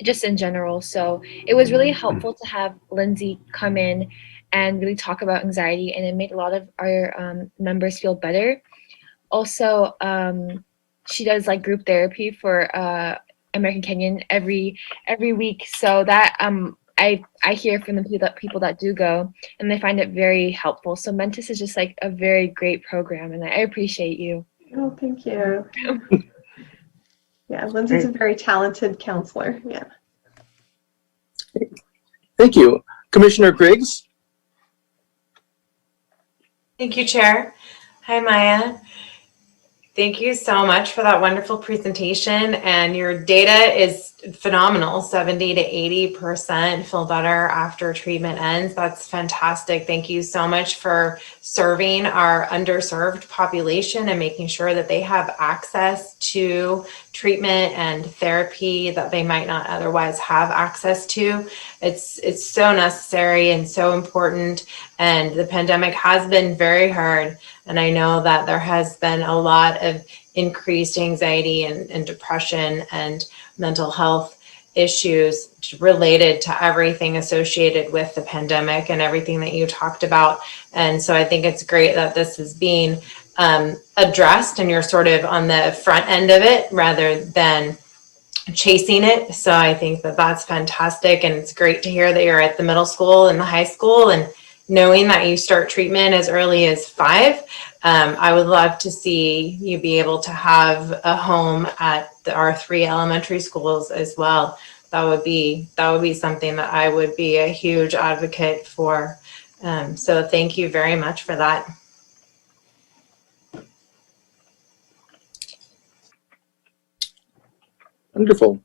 just in general. So it was really helpful to have Lindsay come in and really talk about anxiety, and it made a lot of our members feel better. Also, she does like group therapy for American Canyon every week. So that I hear from the people that do go, and they find it very helpful. So Mentis is just like a very great program, and I appreciate you. Oh, thank you. Yeah, Lindsay's a very talented counselor. Yeah. Thank you. Commissioner Griggs. Thank you, Chair. Hi, Maya. Thank you so much for that wonderful presentation, and your data is phenomenal. 70 to 80% feel better after treatment ends. That's fantastic. Thank you so much for serving our underserved population and making sure that they have access to treatment and therapy that they might not otherwise have access to. It's so necessary and so important, and the pandemic has been very hard. And I know that there has been a lot of increased anxiety and depression and mental health issues related to everything associated with the pandemic and everything that you talked about. And so I think it's great that this is being addressed and you're sort of on the front end of it rather than chasing it. So I think that that's fantastic. And it's great to hear that you're at the middle school and the high school, and knowing that you start treatment as early as 5. I would love to see you be able to have a home at our 3 elementary schools as well. That would be something that I would be a huge advocate for. So thank you very much for that. Wonderful.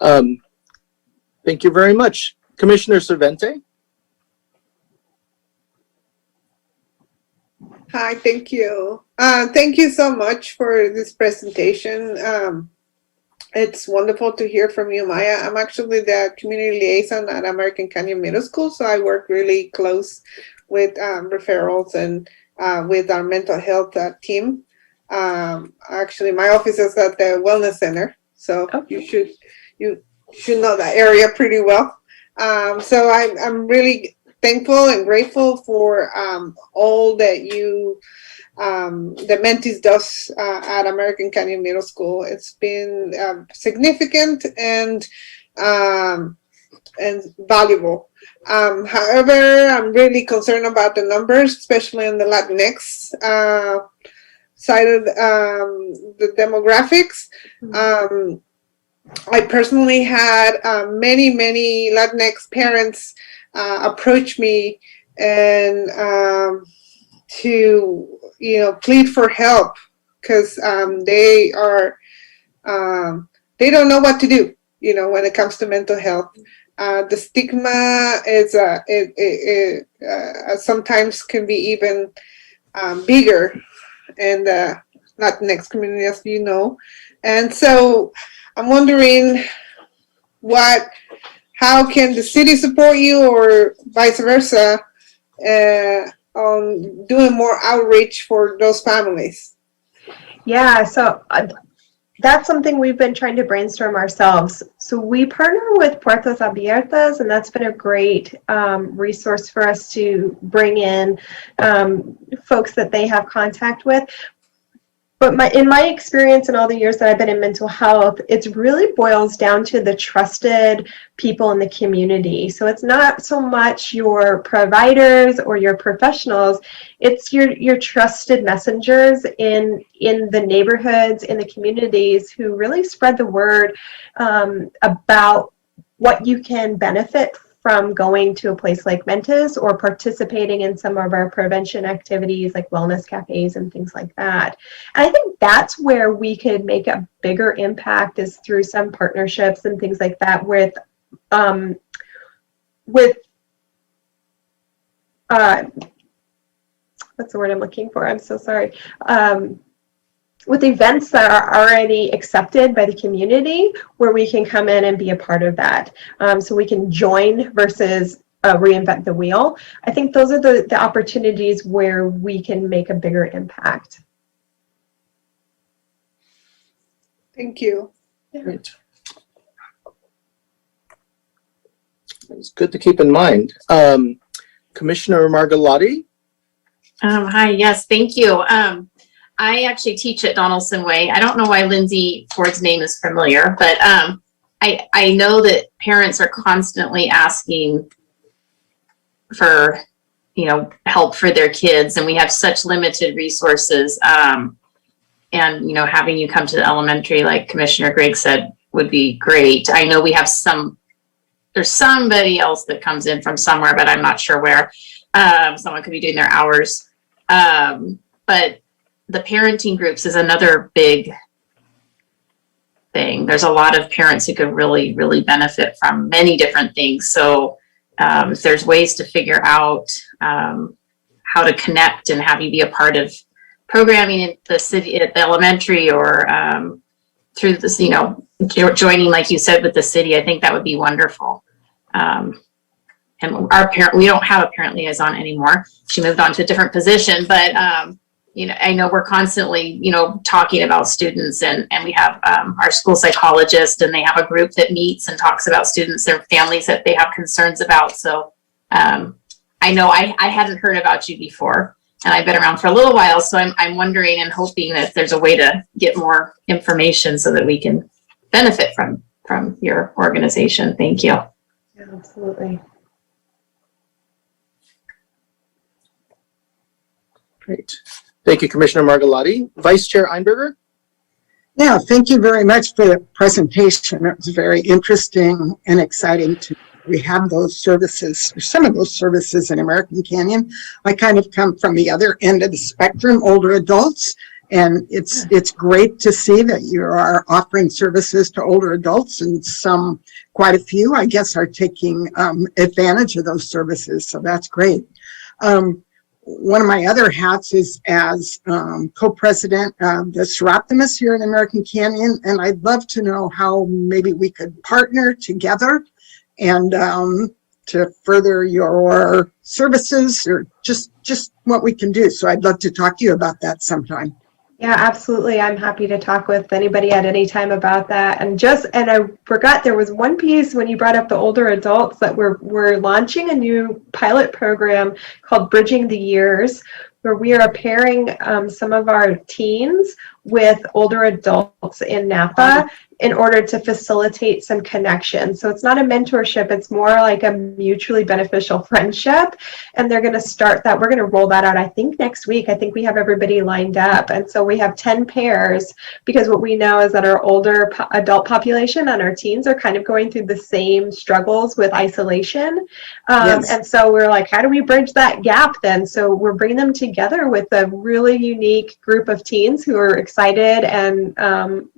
Thank you very much. Commissioner Cervente. Hi, thank you. Thank you so much for this presentation. It's wonderful to hear from you, Maya. I'm actually the community liaison at American Canyon Middle School, so I work really close with referrals and with our mental health team. Actually, my office is at the Wellness Center, so you should know that area pretty well. So I'm really thankful and grateful for all that that Mentis does at American Canyon Middle School. It's been significant and valuable. However, I'm really concerned about the numbers, especially on the Latinx side of the demographics. I personally had many Latinx parents approach me and to plead for help because they don't know what to do when it comes to mental health. The stigma is sometimes can be even bigger in the Latinx community, as you know. And so I'm wondering how can the city support you or vice versa on doing more outreach for those families? Yeah, so that's something we've been trying to brainstorm ourselves. So we partner with Puertas Abiertas, and that's been a great resource for us to bring in folks that they have contact with. But in my experience and all the years that I've been in mental health, it really boils down to the trusted people in the community. So it's not so much your providers or your professionals, it's your trusted messengers in the neighborhoods, in the communities who really spread the word about what you can benefit from going to a place like Mentis or participating in some of our prevention activities like wellness cafes and things like that. And I think that's where we could make a bigger impact, is through some partnerships and things like that with what's the word I'm looking for? I'm so sorry. With events that are already accepted by the community, where we can come in and be a part of that. So we can join versus reinvent the wheel. I think those are the opportunities where we can make a bigger impact. Thank you. Great. It's good to keep in mind. Commissioner Margolotti? Hi, yes, thank you. I actually teach at Donaldson Way. I don't know why Lindsay Ford's name is familiar, but I know that parents are constantly asking for, help for their kids, and we have such limited resources. And, having you come to the elementary, like Commissioner Grigg said, would be great. I know we have there's somebody else that comes in from somewhere, but I'm not sure where. Someone could be doing their hours. But the parenting groups is another big thing. There's a lot of parents who could really, really benefit from many different things. So if there's ways to figure out how to connect and have you be a part of programming at the city, at the elementary, or through this, joining, like you said, with the city, I think that would be wonderful. And we don't have a parent liaison anymore. She moved on to a different position, but I know we're constantly, talking about students, and we have our school psychologist, and they have a group that meets and talks about students, their families that they have concerns about. So I know I hadn't heard about you before, and I've been around for a little while. So I'm wondering and hoping that there's a way to get more information so that we can benefit from your organization. Thank you. Yeah, absolutely. Great. Thank you, Commissioner Margolotti. Vice Chair Einberger? Yeah, thank you very much for the presentation. It was very interesting and exciting we have those services, or some of those services in American Canyon. I kind of come from the other end of the spectrum, older adults, and it's great to see that you are offering services to older adults, and quite a few, I guess, are taking advantage of those services. So that's great. One of my other hats is as co-president of the Seroptimus here in American Canyon, and I'd love to know how maybe we could partner together and to further your services, or just what we can do. So I'd love to talk to you about that sometime. Yeah, absolutely. I'm happy to talk with anybody at any time about that. And I forgot, there was one piece when you brought up the older adults, that we're launching a new pilot program called Bridging the Years, where we are pairing some of our teens with older adults in Napa in order to facilitate some connection. So it's not a mentorship, it's more like a mutually beneficial friendship. And they're going to start that. We're going to roll that out, I think, next week. I think we have everybody lined up. And so we have 10 pairs, because what we know is that our older adult population and our teens are kind of going through the same struggles with isolation. Yes. And so we're like, how do we bridge that gap then? So we're bringing them together with a really unique group of teens who are excited and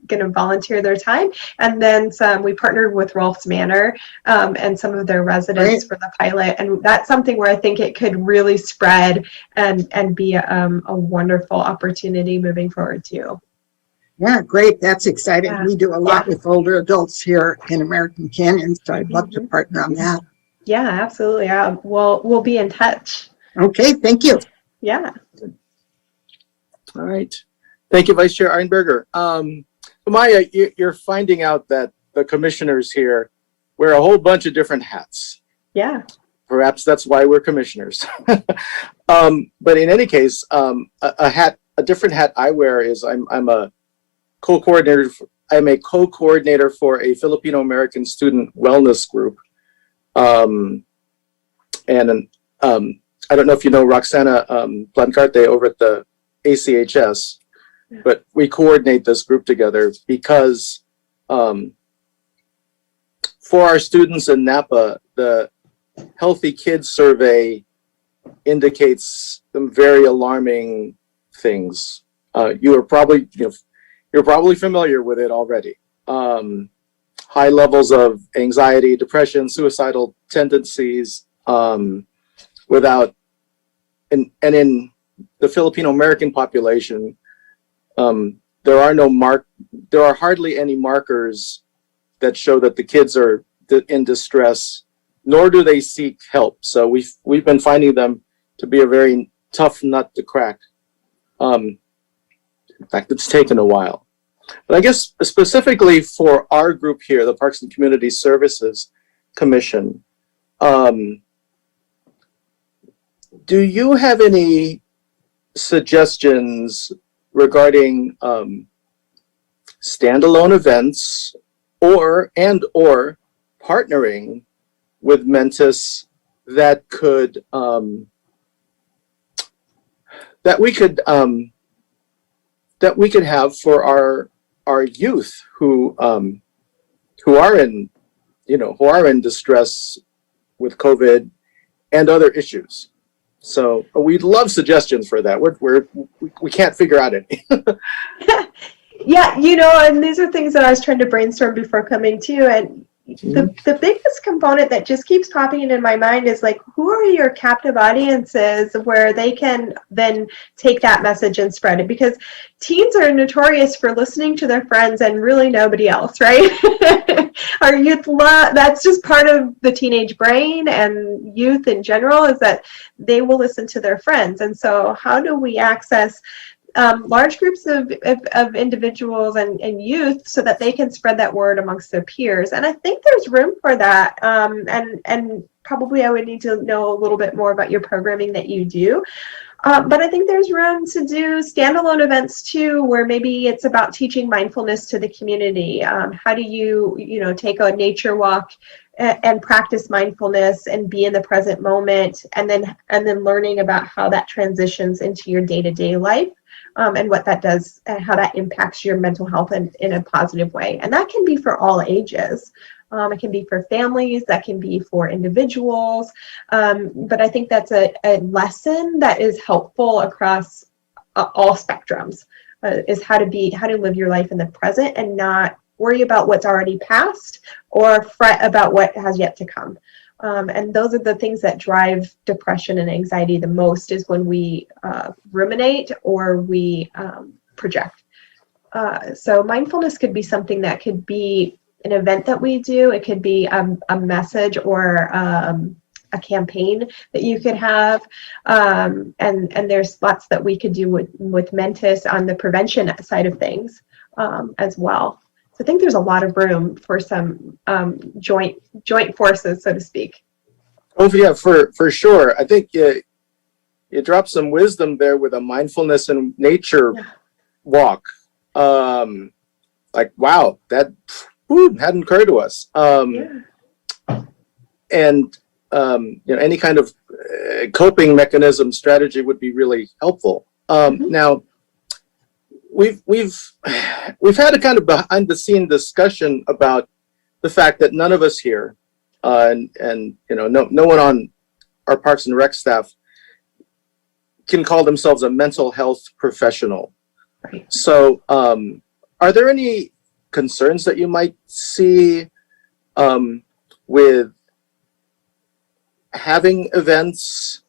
going to volunteer their time. And then we partnered with Rolf's Manor and some of their residents for the pilot. And that's something where I think it could really spread and be a wonderful opportunity moving forward too. Yeah, great. That's exciting. Yeah. We do a lot with older adults here in American Canyon, so I'd love to partner on that. Yeah, absolutely. We'll be in touch. Okay, thank you. Yeah. All right. Thank you, Vice Chair Einberger. Maya, you're finding out that the commissioners here wear a whole bunch of different hats. Yeah. Perhaps that's why we're commissioners. But in any case, a different hat I wear is I'm a co-coordinator. I'm a co-coordinator for a Filipino American student wellness group. And I don't know if you know Roxana Blancarte over at the ACHS, but we coordinate this group together because for our students in Napa, the Healthy Kids Survey indicates some very alarming things. You're probably familiar with it already. High levels of anxiety, depression, suicidal tendencies, in the Filipino American population, there are hardly any markers that show that the kids are in distress, nor do they seek help. So we've been finding them to be a very tough nut to crack. In fact, it's taken a while. But I guess specifically for our group here, the Parks and Community Services Commission, do you have any suggestions regarding standalone events or partnering with Mentis that we could have for our youth who are in distress with COVID and other issues? So we'd love suggestions for that. We can't figure out any. Yeah, and these are things that I was trying to brainstorm before coming to you. And the biggest component that just keeps popping in my mind is like, who are your captive audiences where they can then take that message and spread it? Because teens are notorious for listening to their friends and really nobody else, right? Our youth, that's just part of the teenage brain and youth in general, is that they will listen to their friends. And so how do we access large groups of individuals and youth so that they can spread that word amongst their peers? And I think there's room for that. And probably I would need to know a little bit more about your programming that you do. But I think there's room to do standalone events too, where maybe it's about teaching mindfulness to the community. How do you take a nature walk and practice mindfulness and be in the present moment, and then learning about how that transitions into your day-to-day life. And what that does and how that impacts your mental health in a positive way. And that can be for all ages. It can be for families, that can be for individuals. But I think that's a lesson that is helpful across all spectrums, is how to live your life in the present and not worry about what's already past or fret about what has yet to come. And those are the things that drive depression and anxiety the most, is when we ruminate or we project. So mindfulness could be something that could be an event that we do. It could be a message or a campaign that you could have. And there's lots that we could do with Mentis on the prevention side of things as well. So I think there's a lot of room for some joint forces, so to speak. Oh yeah, for sure. I think you dropped some wisdom there with a mindfulness and nature walk. Like, wow, that hadn't occurred to us. And any kind of coping mechanism strategy would be really helpful. Now, we've had a kind of behind the scene discussion about the fact that none of us here, and no one on our Parks and Rec staff can call themselves a mental health professional. Right. So, are there any concerns that you might see with having events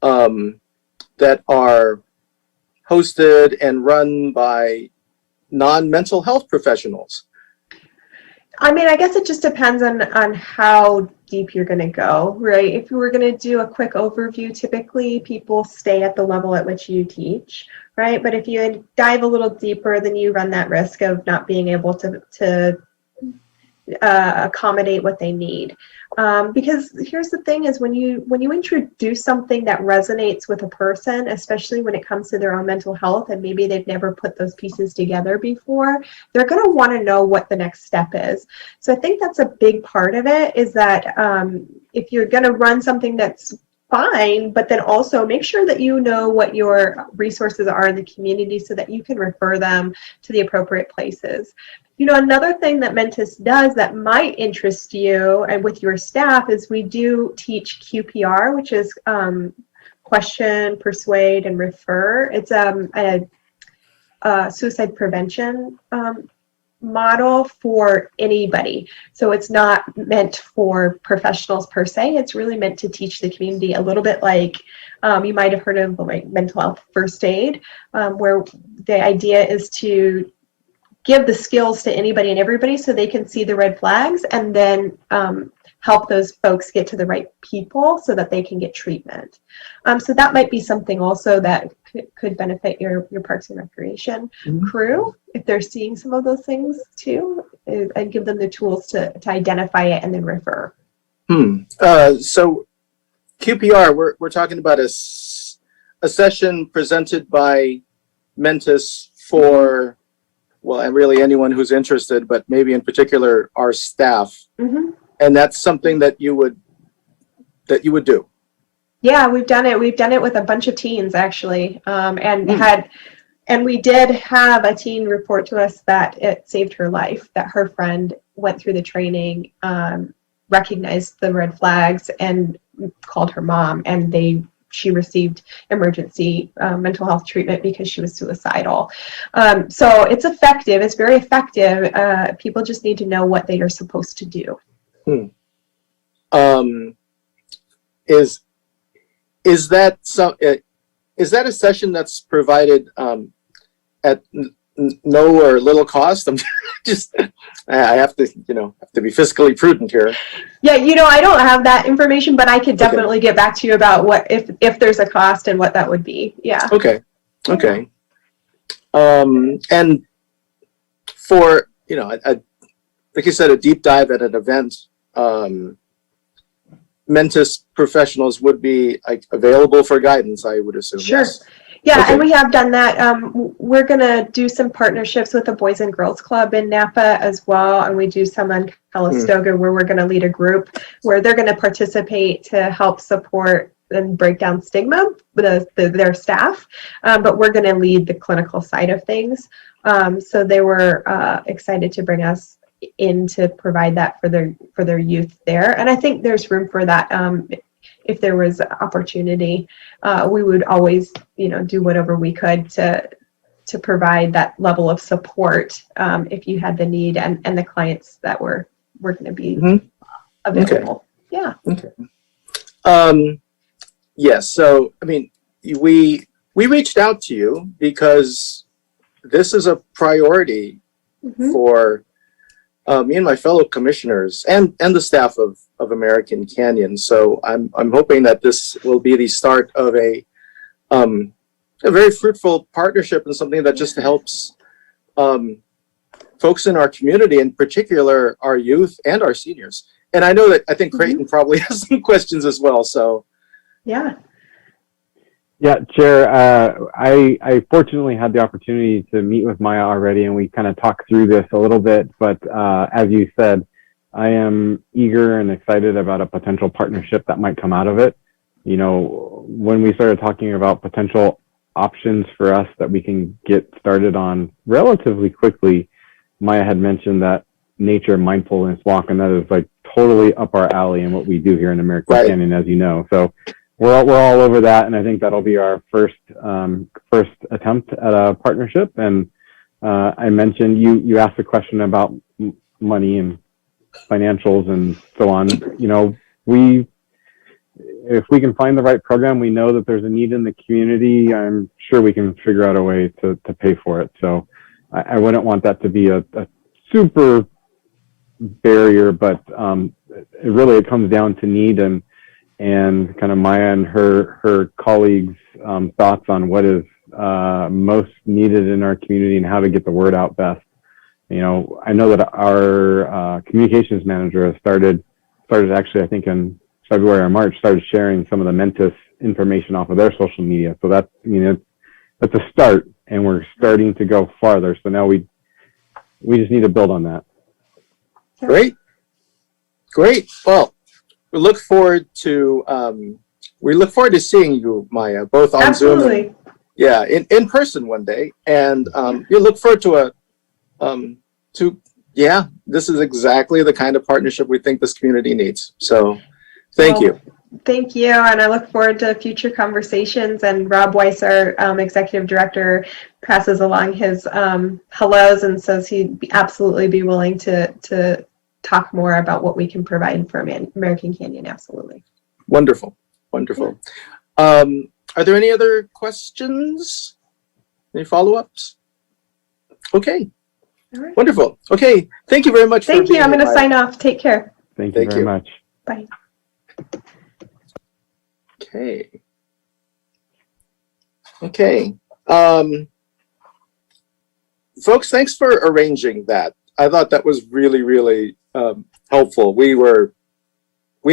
that are hosted and run by non-mental health professionals? I mean, I guess it just depends on how deep you're going to go, right? If you were going to do a quick overview, typically people stay at the level at which you teach, right? But if you dive a little deeper, then you run that risk of not being able to accommodate what they need. Because here's the thing is when you introduce something that resonates with a person, especially when it comes to their own mental health, and maybe they've never put those pieces together before, they're going to want to know what the next step is. So I think that's a big part of it, is that if you're going to run something that's fine, but then also make sure that you know what your resources are in the community so that you can refer them to the appropriate places. You know, another thing that Mentis does that might interest you and with your staff is we do teach QPR, which is question, persuade, and refer. It's a suicide prevention model for anybody. So it's not meant for professionals per se. It's really meant to teach the community a little bit like you might have heard of like mental health first aid, where the idea is to give the skills to anybody and everybody so they can see the red flags and then help those folks get to the right people so that they can get treatment. So that might be something also that could benefit your Parks and Recreation crew if they're seeing some of those things too, and give them the tools to identify it and then refer. So QPR, we're talking about a session presented by Mentis for, well, and really anyone who's interested, but maybe in particular our staff. And that's something that you would do. Yeah, we've done it. We've done it with a bunch of teens actually, and we did have a teen report to us that it saved her life. That her friend went through the training, recognized the red flags, and called her mom, and she received emergency mental health treatment because she was suicidal. So it's effective. It's very effective. People just need to know what they are supposed to do. Is that a session that's provided at no or little cost? I'm just, I have to be fiscally prudent here. Yeah, I don't have that information, but I could definitely get back to you about what if there's a cost and what that would be. Yeah. Okay. And for like you said, a deep dive at an event, Mentis professionals would be available for guidance, I would assume. Sure. Yes. Yeah, Okay. and we have done that. We're going to do some partnerships with the Boys and Girls Club in Napa as well, and we do some on Calistoga where we're going to lead a group where they're going to participate to help support and break down stigma with their staff, but we're going to lead the clinical side of things. So they were excited to bring us in to provide that for their youth there, and I think there's room for that. If there was opportunity, we would always, do whatever we could to provide that level of support if you had the need and the clients that were going to be available. Okay. Yeah. Yes. So, I mean, we reached out to you because this is a priority for me and my fellow commissioners and the staff of American Canyon. So I'm hoping that this will be the start of a very fruitful partnership and something that just helps folks in our community, in particular our youth and our seniors. And I think Creighton probably has some questions as well. So yeah. Yeah, Chair, I fortunately had the opportunity to meet with Maya already, and we kind of talked through this a little bit, but as you said, I am eager and excited about a potential partnership that might come out of it. When we started talking about potential options for us that we can get started on relatively quickly, Maya had mentioned that nature mindfulness walk, and that is totally up our alley and what we do here in American Canyon, as you know. So we're all over that, and I think that'll be our first attempt at a partnership. And I mentioned you asked a question about money and financials and so on. If we can find the right program, we know that there's a need in the community. I'm sure we can figure out a way to pay for it. So I wouldn't want that to be a super barrier, but it comes down to need and kind of Maya and her colleagues' thoughts on what is most needed in our community and how to get the word out best. You know, I know that our communications manager has started actually, I think in February or March, started sharing some of the Mentis information off of their social media. So that's, that's a start, and we're starting to go farther. So now we just need to build on that. Great. Well, we look forward to seeing you, Maya, both on Absolutely. Zoom. Yeah, in person one day, and you look forward to this is exactly the kind of partnership we think this community needs. So, thank you. Thank you, and I look forward to future conversations. And Rob Weiss, our executive director, passes along his hellos and says he'd absolutely be willing to talk more about what we can provide for American Canyon. Absolutely. Wonderful. Are there any other questions? Any follow-ups? Okay. All right. Wonderful. Okay. Thank you very much. Thank you. I'm going to Maya. sign off. Take care. Thank you very much. Bye. Okay. Folks, thanks for arranging that. I thought that was really, really helpful. We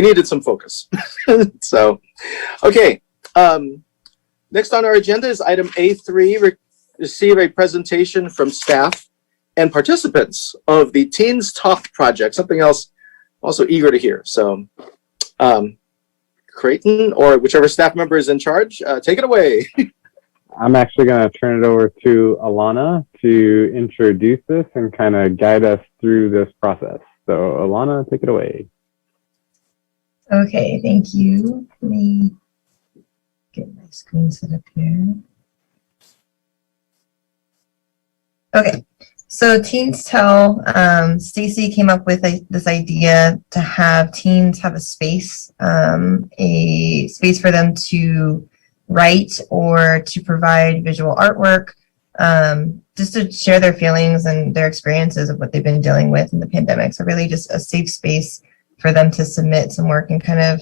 needed some focus. So, okay. Next on our agenda is item A3, receive a presentation from staff and participants of the Teens Talk project, something else also eager to hear. So, Creighton or whichever staff member is in charge, take it away. I'm actually going to turn it over to Alana to introduce this and kind of guide us through this process. So Alana, take it away. Okay, thank you. Let me get my screen set up here. Okay, so Teens Tell, Stacy came up with this idea to have teens have a space for them to write or to provide visual artwork, just to share their feelings and their experiences of what they've been dealing with in the pandemic. So really just a safe space for them to submit some work and kind of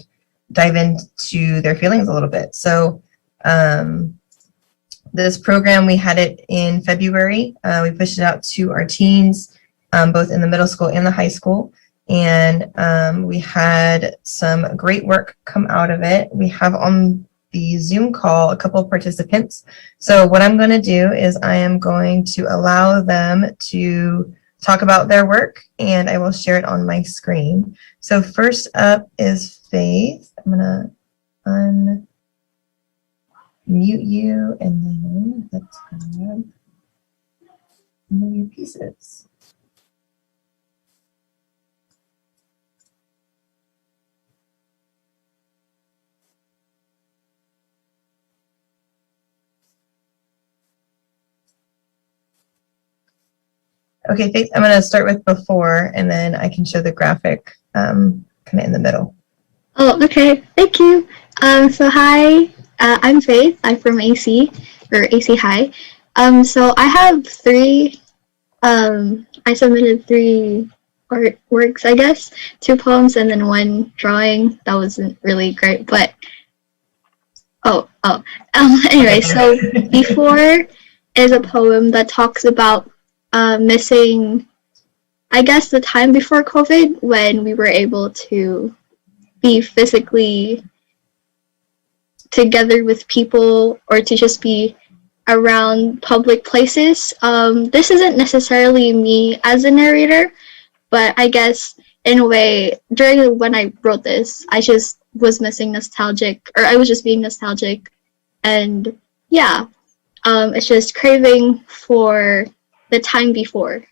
dive into their feelings a little bit. So this program, we had it in February. We pushed it out to our teens, both in the middle school and the high school. And we had some great work come out of it. We have on the Zoom call a couple of participants. So what I'm going to do is I am going to allow them to talk about their work, and I will share it on my screen. So first up is Faith. I'm going to unmute you, and then let's grab your pieces. Okay, Faith, I'm going to start with before, and then I can show the graphic kind of in the middle. Oh, okay. Thank you. So hi, I'm Faith. I'm from AC, or AC High. So I have I submitted 3 artworks, I guess, 2 poems and then 1 drawing. That wasn't really great, but anyway, so before is a poem that talks about missing, I guess, the time before COVID when we were able to be physically together with people or to just be around public places. This isn't necessarily me as a narrator, but I guess in a way, during when I wrote this, I just was missing nostalgic, or I was just being nostalgic, and yeah, it's just craving for the time before.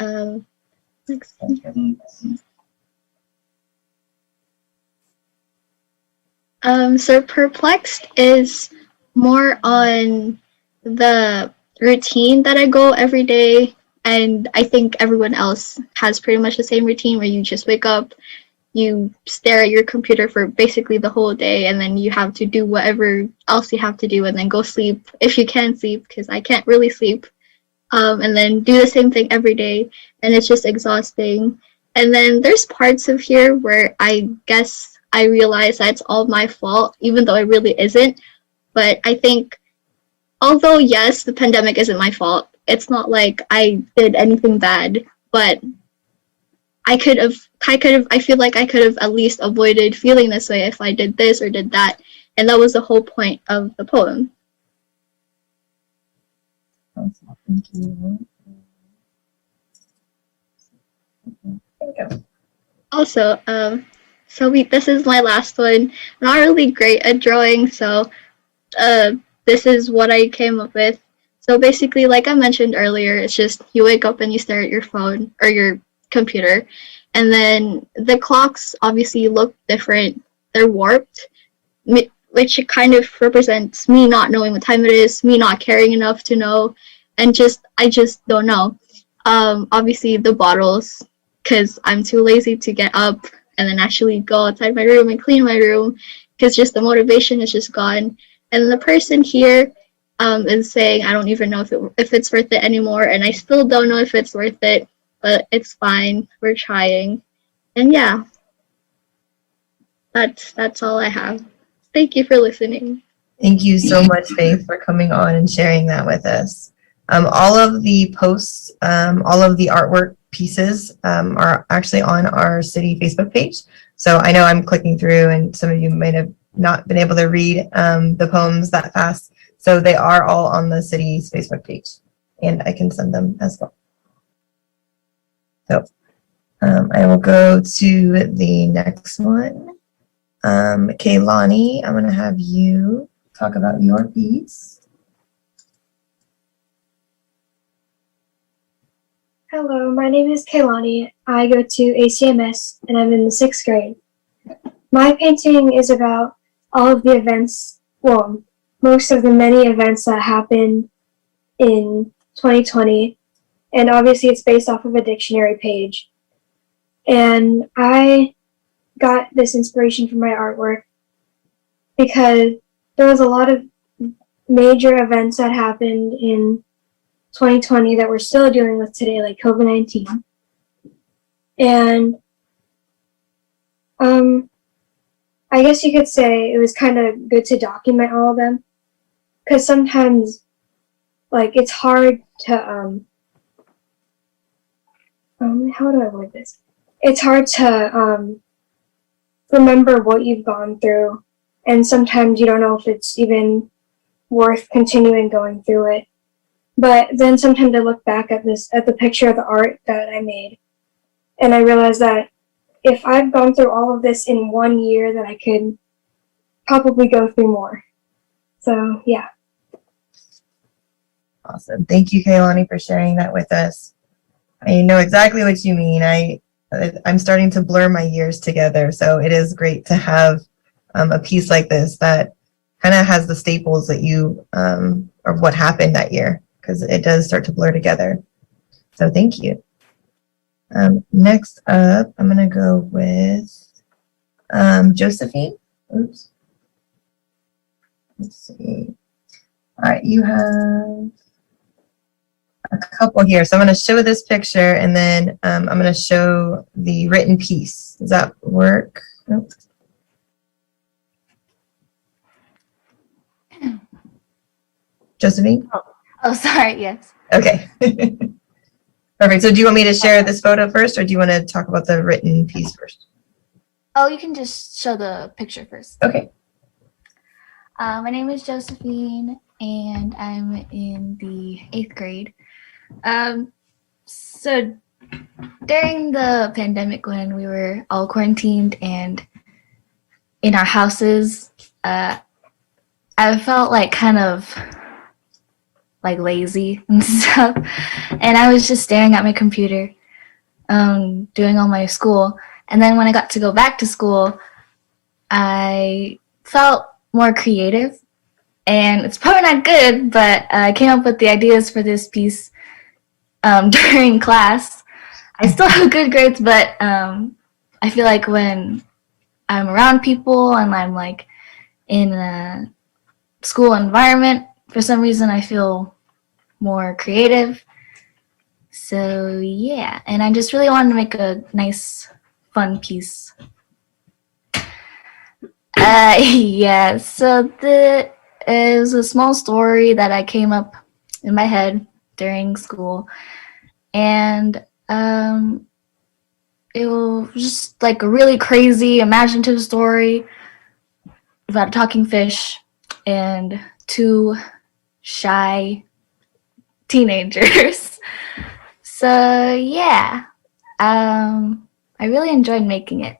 Next. So Perplexed is more on the routine that I go every day, and I think everyone else has pretty much the same routine where you just wake up, you stare at your computer for basically the whole day, and then you have to do whatever else you have to do and then go sleep if you can sleep, because I can't really sleep. and then do the same thing every day, and it's just exhausting. And then there's parts of here where I guess I realize that it's all my fault, even though it really isn't. But I think, although yes, the pandemic isn't my fault, it's not like I did anything bad, but I feel like I could have at least avoided feeling this way if I did this or did that. And that was the whole point of the poem. Thank you. Also, this is my last one. I'm not really great at drawing, so this is what I came up with. So basically, like I mentioned earlier, it's just you wake up and you stare at your phone or your computer, and then the clocks obviously look different. They're warped, which kind of represents me not knowing what time it is, me not caring enough to know, and I just don't know. Obviously the bottles, because I'm too lazy to get up and then actually go outside my room and clean my room, because just the motivation is just gone. And the person here is saying, I don't even know if it's worth it anymore, and I still don't know if it's worth it, but it's fine. We're trying. And yeah, that's all I have. Thank you for listening. Thank you so much, Faith, for coming on and sharing that with us. All of the posts, all of the artwork pieces are actually on our city Facebook page. So I know I'm clicking through and some of you might have not been able to read the poems that fast. So they are all on the city's Facebook page, and I can send them as well. So I will go to the next one. Kaylani, I'm going to have you talk about your piece. Hello, my name is Kaylani. I go to ACMS and I'm in the 6th grade. My painting is about all of the events, well, most of the many events that happened in 2020. And obviously it's based off of a dictionary page. And I got this inspiration from my artwork because there was a lot of major events that happened in 2020 that we're still dealing with today, like COVID-19. And I guess you could say it was kind of good to document all of them, because sometimes, like, it's hard to how do I word this? It's hard to remember what you've gone through, and sometimes you don't know if it's even worth continuing going through it. But then sometimes I look back at the picture of the art that I made, and I realize that if I've gone through all of this in 1 year, that I could probably go through more. So yeah. Awesome. Thank you, Kaylani, for sharing that with us. I know exactly what you mean. I'm starting to blur my years together, so it is great to have a piece like this that kind of has the staples that you or what happened that year, because it does start to blur together. So thank you. Next up, I'm going to go with Josephine. Oops. Let's see. All right, you have a couple here. So I'm going to show this picture, and then I'm going to show the written piece. Does that work? Nope. Josephine? Oh, sorry. Yes. Okay. Perfect. So do you want me to share this photo first, or do you want to talk about the written piece first? Oh, you can just show the picture first. Okay. My name is Josephine, and I'm in the 8th grade. So during the pandemic, when we were all quarantined and in our houses, I felt like kind of like lazy and stuff. And I was just staring at my computer, doing all my school. And then when I got to go back to school, I felt more creative. And it's probably not good, but I came up with the ideas for this piece during class. I still have good grades, but I feel like when I'm around people and I'm like in a school environment, for some reason I feel more creative So yeah, and I just really wanted to make a nice, fun piece. Yeah, so it was a small story that I came up in my head during school, and it was just like a really crazy, imaginative story about a talking fish and two shy teenagers. So yeah, I really enjoyed making it.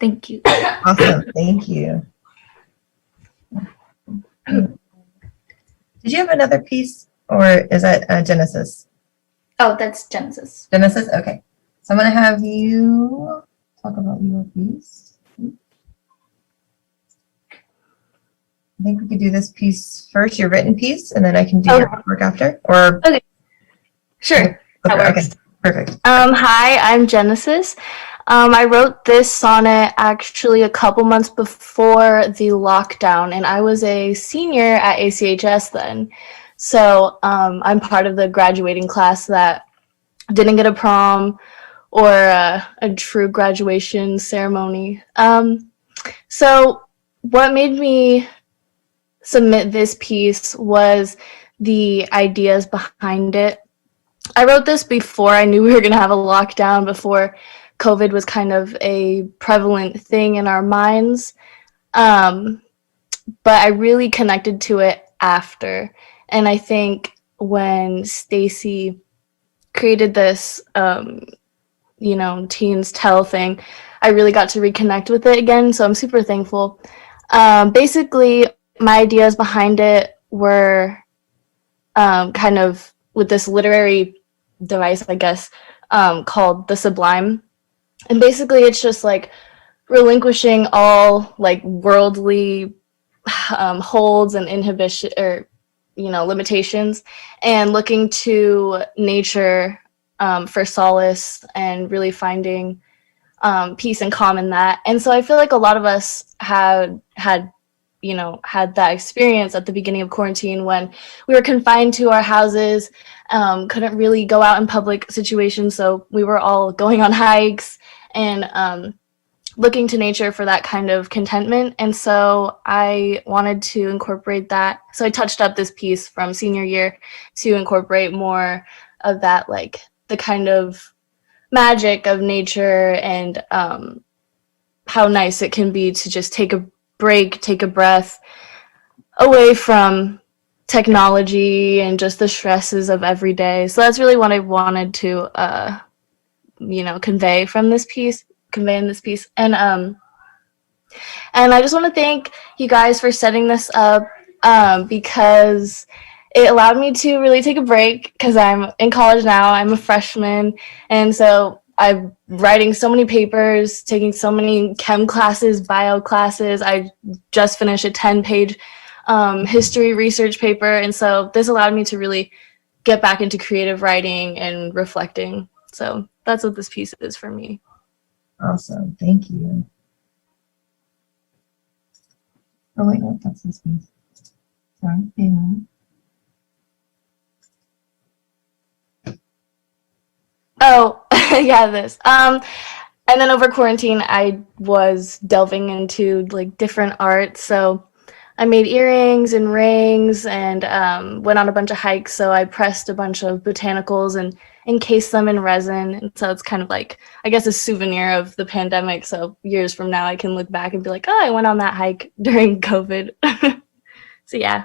Thank you. Awesome. Thank you. Did you have another piece, or is that Genesis? Oh, that's Genesis. Genesis? Okay. So I'm going to have you talk about your piece. I think we could do this piece first, your written piece, and then I can do your work after. Or okay. Sure. That works. Okay. Perfect. Hi, I'm Genesis. I wrote this sonnet actually a couple months before the lockdown, and I was a senior at ACHS then. So I'm part of the graduating class that didn't get a prom or a true graduation ceremony. So what made me submit this piece was the ideas behind it. I wrote this before I knew we were going to have a lockdown, before COVID was kind of a prevalent thing in our minds. But I really connected to it after. And I think when Stacy created this, Teens Tell thing, I really got to reconnect with it again. So I'm super thankful. Basically, my ideas behind it were kind of with this literary device, I guess, called the Sublime. And basically it's just like relinquishing all like worldly holds and inhibition or limitations, and looking to nature for solace and really finding peace and calm in that. And so I feel like a lot of us had that experience at the beginning of quarantine when we were confined to our houses, couldn't really go out in public situations. So we were all going on hikes and looking to nature for that kind of contentment. And so I wanted to incorporate that. So I touched up this piece from senior year to incorporate more of that, like the kind of magic of nature and how nice it can be to just take a break, take a breath away from technology and just the stresses of every day. So that's really what I wanted to convey in this piece. And I just want to thank you guys for setting this up, because it allowed me to really take a break, because I'm in college now. I'm a freshman, and so I'm writing so many papers, taking so many chem classes, bio classes. I just finished a 10-page history research paper, and so this allowed me to really get back into creative writing and reflecting. So that's what this piece is for me. Awesome. Thank you. Oh, wait, no, that's this piece. Sorry. Hang on. Oh, yeah, this. And then over quarantine, I was delving into like different art. So I made earrings and rings and went on a bunch of hikes. So I pressed a bunch of botanicals and encased them in resin. And so it's kind of like, I guess, a souvenir of the pandemic. So years from now, I can look back and be like, oh, I went on that hike during COVID. So yeah.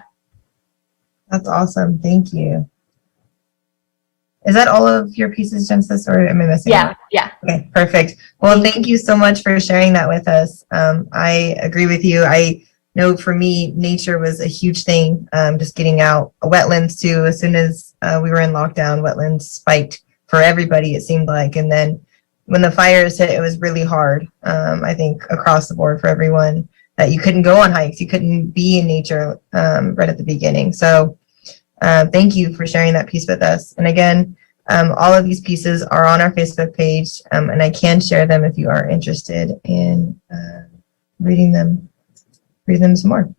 That's awesome. Thank you. Is that all of your pieces, Genesis, or am I missing Yeah, one? yeah. Okay, perfect. Well, thank you so much for sharing that with us. I agree with you. I know for me, nature was a huge thing. Just getting out. Wetlands too. As soon as we were in lockdown, wetlands spiked for everybody, it seemed like. And then when the fires hit, it was really hard. I think across the board for everyone, that you couldn't go on hikes, you couldn't be in nature right at the beginning. So thank you for sharing that piece with us. And again, all of these pieces are on our Facebook page, and I can share them if you are interested in reading them some more.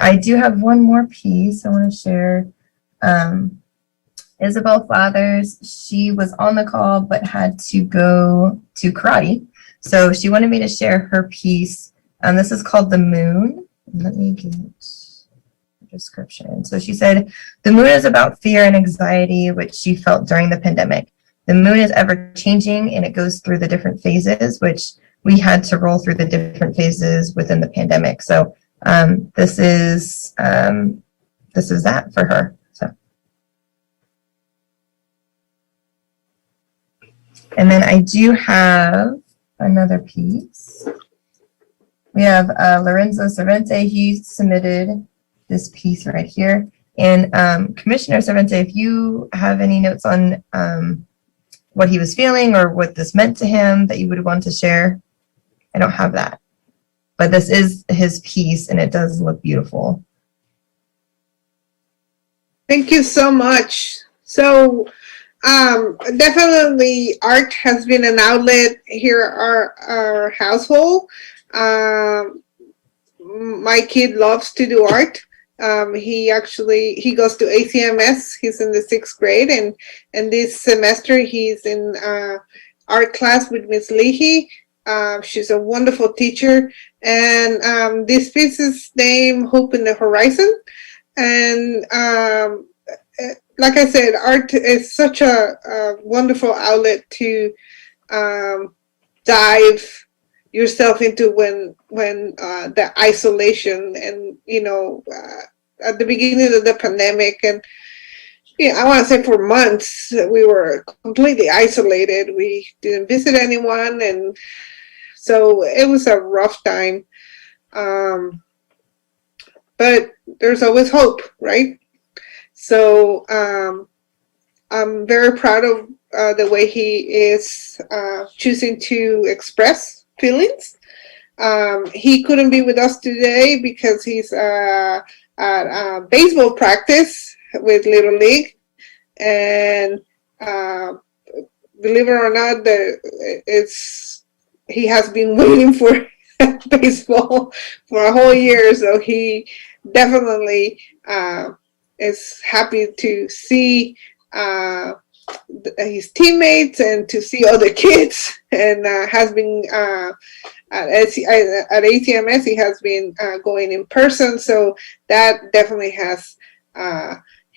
I do have one more piece I want to share Isabel Flathers, she was on the call but had to go to karate. So she wanted me to share her piece. This is called The Moon. Let me get the description. So she said, the moon is about fear and anxiety, which she felt during the pandemic. The moon is ever changing and it goes through the different phases, which we had to roll through the different phases within the pandemic. So this is that for her. So, and then I do have another piece. We have Lorenzo Cervente. He submitted this piece right here. And Commissioner Cervente, if you have any notes on what he was feeling or what this meant to him that you would want to share, I don't have that. But this is his piece and it does look beautiful. Thank you so much. So definitely art has been an outlet here at our household. My kid loves to do art. He goes to ACMS. He's in the 6th grade, and this semester he's in art class with Miss Leahy. She's a wonderful teacher, and this piece is named Hope in the Horizon. And like I said, art is such a wonderful outlet to dive yourself into when the isolation and at the beginning of the pandemic, and I want to say for months we were completely isolated. We didn't visit anyone, and so it was a rough time. But there's always hope, right? So I'm very proud of the way he is choosing to express feelings. He couldn't be with us today because he's at baseball practice with Little League, and believe it or not, he has been waiting for baseball for a whole year, so he definitely is happy to see his teammates and to see other kids, and has been at ATMS. He has been going in person, so that definitely has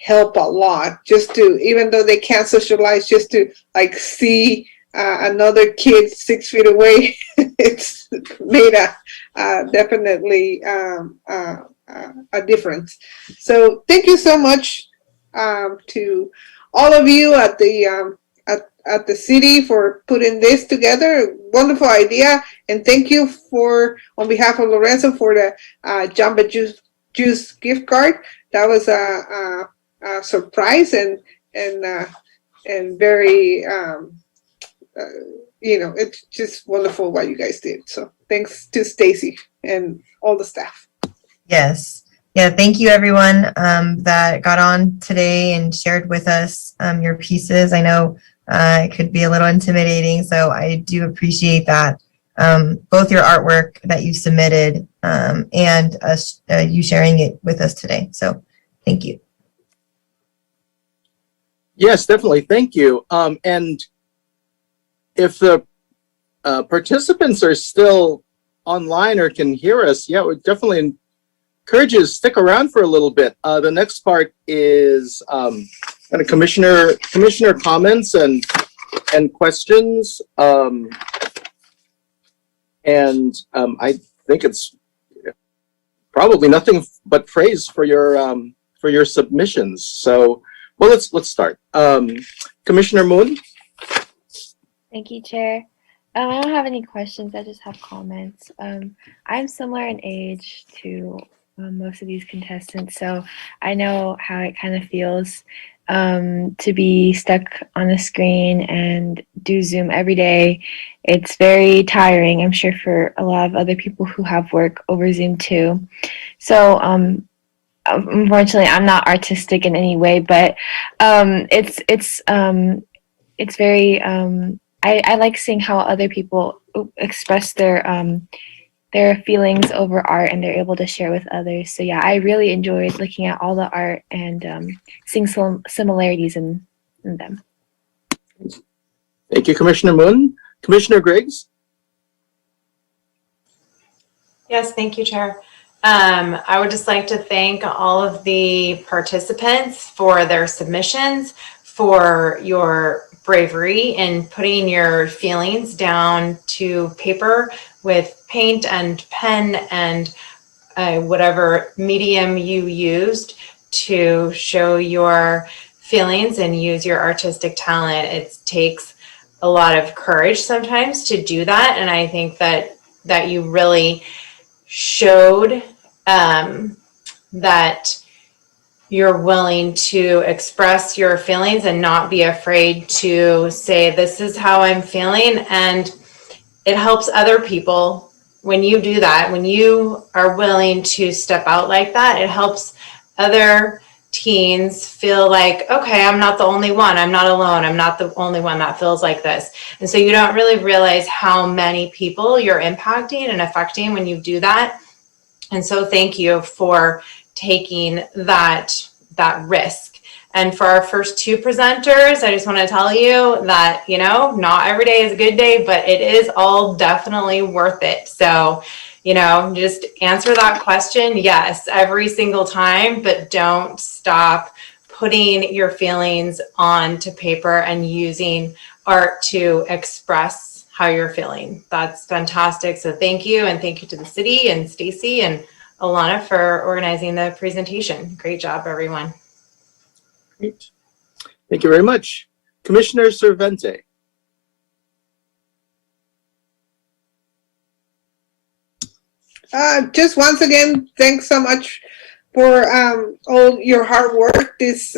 helped a lot. Just to, even though they can't socialize, just to like see another kid 6 feet away, it's made definitely a difference. So thank you so much to all of you at the city for putting this together. Wonderful idea, and thank you on behalf of Lorenzo for the Jamba Juice gift card. That was a surprise and very it's just wonderful what you guys did. So thanks to Stacy and all the staff. Yes. Yeah, thank you everyone that got on today and shared with us your pieces. I know it could be a little intimidating, so I do appreciate that. Both your artwork that you submitted and you sharing it with us today. So thank you. Yes, definitely. Thank you. And if the participants are still online or can hear us, yeah, we definitely encourage you to stick around for a little bit. The next part is kind of commissioner comments and questions. I think it's probably nothing but praise for your submissions. So, well, let's start. Commissioner Moon. Thank you, Chair. I don't have any questions. I just have comments. I'm similar in age to most of these contestants, so I know how it kind of feels to be stuck on a screen and do Zoom every day. It's very tiring, I'm sure, for a lot of other people who have work over Zoom too. So unfortunately, I'm not artistic in any way, but it's very I like seeing how other people express their their feelings over art and they're able to share with others. So yeah, I really enjoyed looking at all the art and seeing some similarities in them. Thank you, Commissioner Moon. Commissioner Griggs? Yes, thank you, Chair. I would just like to thank all of the participants for their submissions, for your bravery in putting your feelings down to paper with paint and pen and whatever medium you used to show your feelings and use your artistic talent. It takes a lot of courage sometimes to do that, and I think that you really showed that you're willing to express your feelings and not be afraid to say, this is how I'm feeling. And it helps other people when you do that, when you are willing to step out like that. It helps other teens feel like, okay, I'm not the only one. I'm not alone. I'm not the only one that feels like this. And so you don't really realize how many people you're impacting and affecting when you do that. And so thank you for taking that risk. And for our first two presenters, I just want to tell you that, not every day is a good day, but it is all definitely worth it. So, just answer that question. Yes, every single time, but don't stop putting your feelings onto paper and using art to express how you're feeling. That's fantastic. So thank you. And thank you to the city and Stacy and Alana for organizing the presentation. Great job, everyone. Great. Thank you very much. Commissioner Cervente. Just once again, thanks so much for all your hard work. This,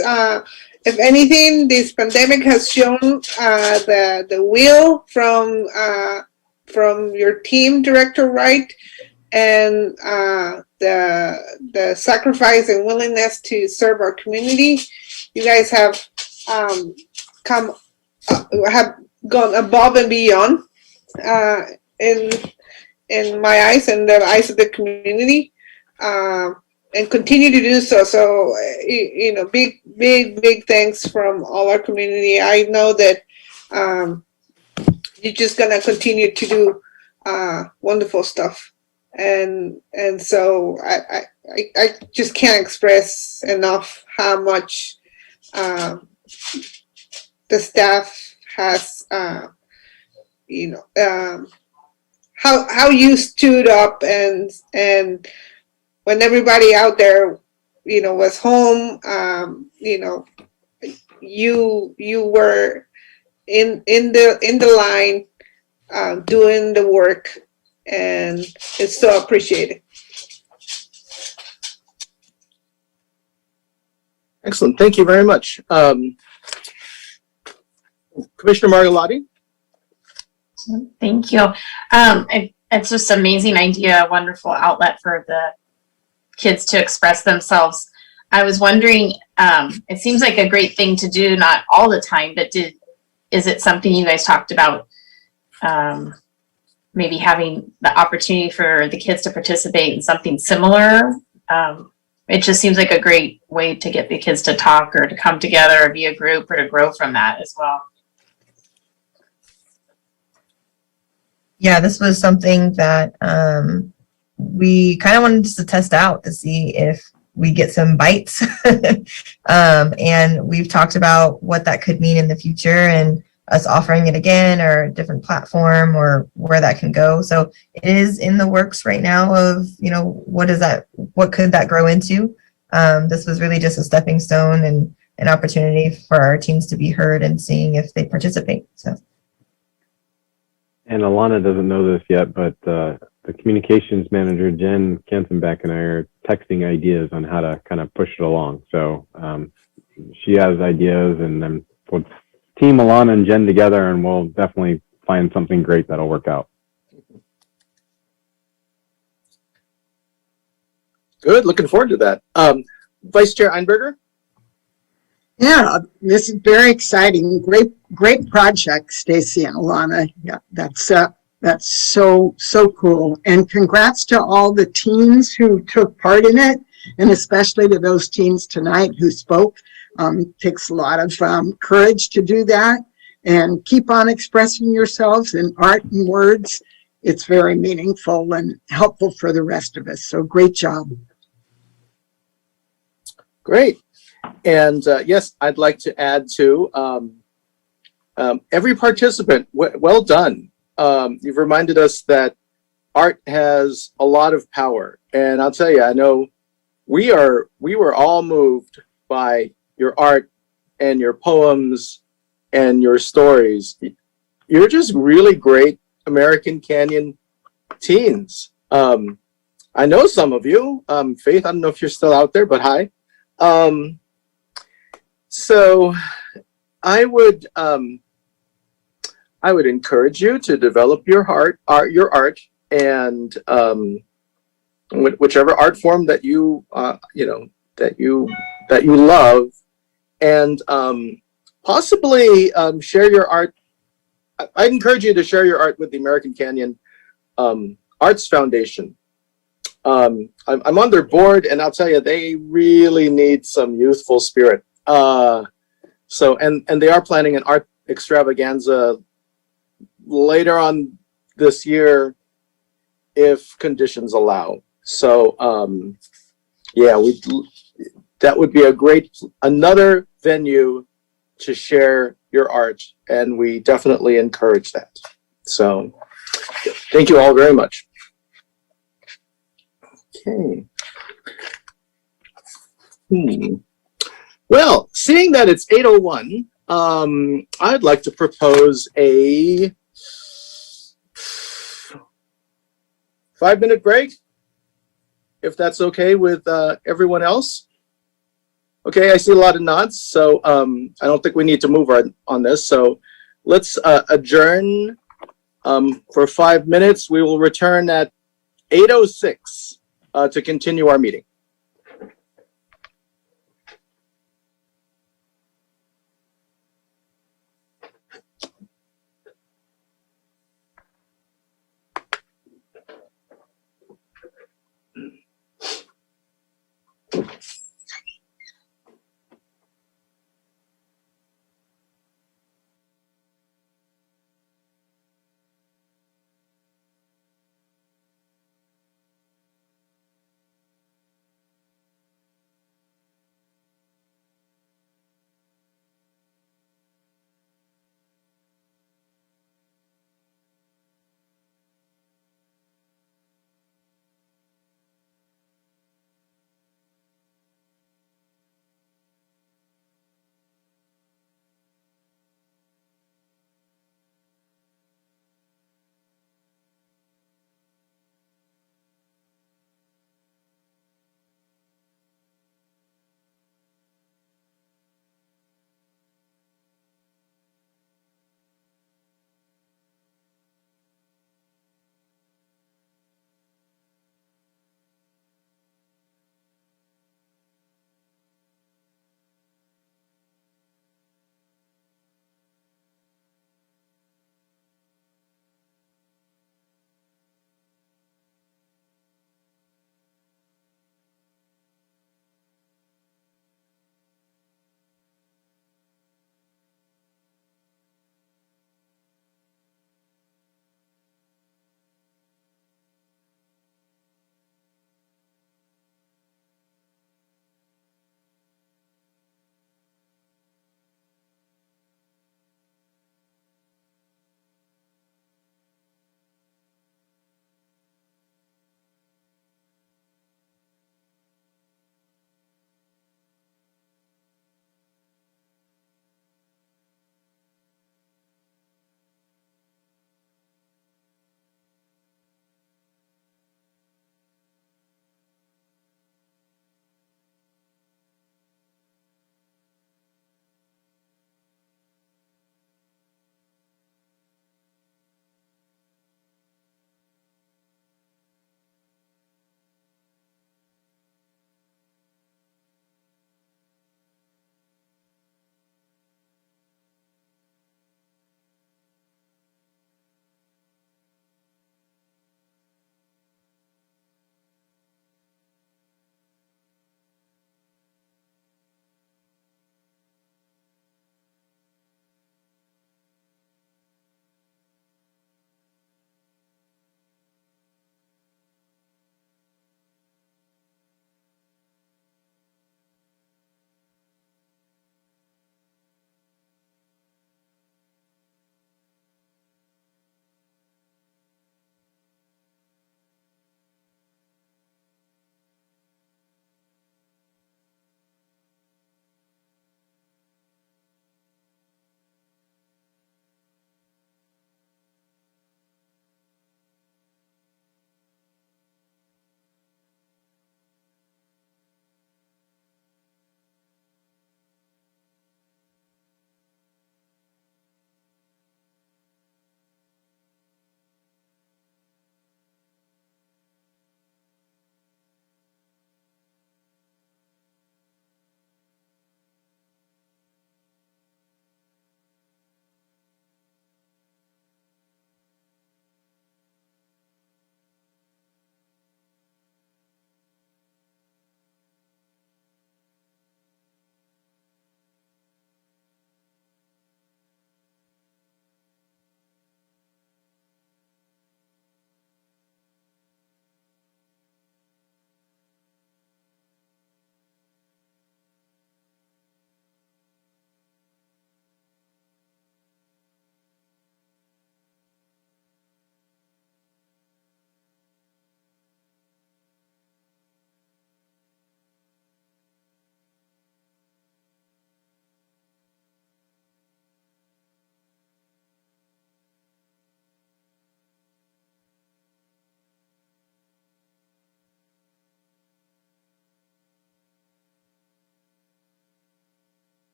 if anything, this pandemic has shown the will from your team, Director Wright, and the sacrifice and willingness to serve our community. You guys have have gone above and beyond in my eyes and the eyes of the community, and continue to do so. So, big thanks from all our community. I know that you're just gonna continue to do wonderful stuff, and so I just can't express enough how much the staff has, how you stood up and when everybody out there, was home, you were in the line, doing the work, and it's so appreciated. Excellent. Thank you very much. Commissioner Margolotti? Thank you. It's just an amazing idea, a wonderful outlet for the kids to express themselves. I was wondering, it seems like a great thing to do, not all the time, but is it something you guys talked about, maybe having the opportunity for the kids to participate in something similar? It just seems like a great way to get the kids to talk or to come together or be a group or to grow from that as well. Yeah, this was something that we kind of wanted to test out to see if we get some bites. And we've talked about what that could mean in the future and us offering it again or a different platform or where that can go. So it is in the works right now of, what could that grow into? This was really just a stepping stone and an opportunity for our teams to be heard and seeing if they participate. So. And Alana doesn't know this yet, but the communications manager, Jen Kansenbeck, and I are texting ideas on how to kind of push it along. So she has ideas, and then we'll team Alana and Jen together, and we'll definitely find something great that'll work out. Good. Looking forward to that. Vice Chair Einberger? Yeah, this is very exciting. Great project, Stacy and Alana. Yeah, that's That's so, so cool. And congrats to all the teens who took part in it, and especially to those teens tonight who spoke. Takes a lot of courage to do that, and keep on expressing yourselves in art and words. It's very meaningful and helpful for the rest of us. So great job. Great. And yes, I'd like to add to every participant, well done. You've reminded us that art has a lot of power. And I'll tell you, I know we were all moved by your art and your poems and your stories. You're just really great American Canyon teens. I know some of you. Faith, I don't know if you're still out there, but hi. So I would encourage you to develop your art, and whichever art form that you that you love, and possibly share your art. I'd encourage you to share your art with the American Canyon Arts Foundation. I'm on their board, and I'll tell you, they really need some youthful spirit. So they are planning an art extravaganza later on this year, if conditions allow. So yeah, that would be another venue to share your art, and we definitely encourage that. So thank you all very much. Okay. Well, seeing that it's 8:01, I'd like to propose a 5-minute break, if that's okay with everyone else. Okay, I see a lot of nods, so I don't think we need to move on this. So let's adjourn for 5 minutes. We will return at 8:06 to continue our meeting.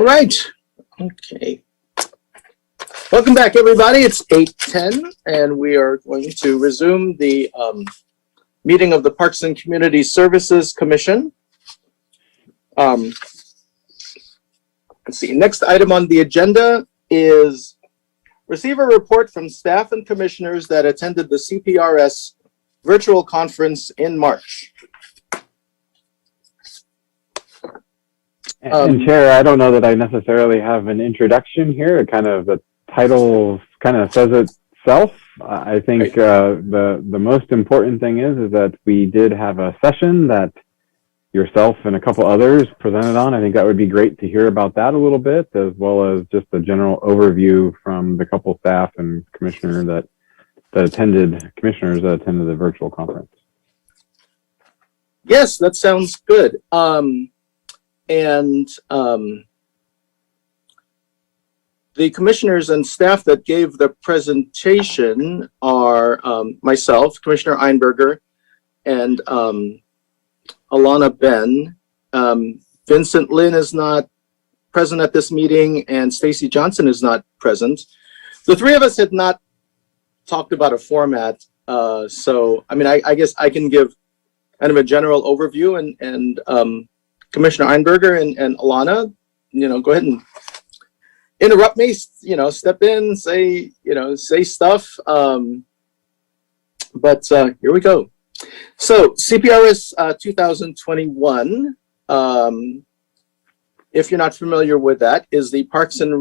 All right. Okay. Welcome back, everybody. It's 8:10, and we are going to resume the meeting of the Parks and Community Services Commission. Let's see. Next item on the agenda is receive a report from staff and commissioners that attended the CPRS virtual conference in March. And Chair, I don't know that I necessarily have an introduction here. The title kind of says itself. I think the most important thing is that we did have a session that yourself and a couple others presented on. I think that would be great to hear about that a little bit, as well as just a general overview from the couple staff and commissioners that attended the virtual conference. Yes, that sounds good. The commissioners and staff that gave the presentation are myself, Commissioner Einberger, and Alana Ben. Vincent Lin is not present at this meeting, and Stacy Johnson is not present. The three of us had not talked about a format, so I mean, I guess I can give kind of a general overview, and Commissioner Einberger and Alana, go ahead and interrupt me, step in, say stuff. But here we go. So CPRS 2021, if you're not familiar with that, is the Parks and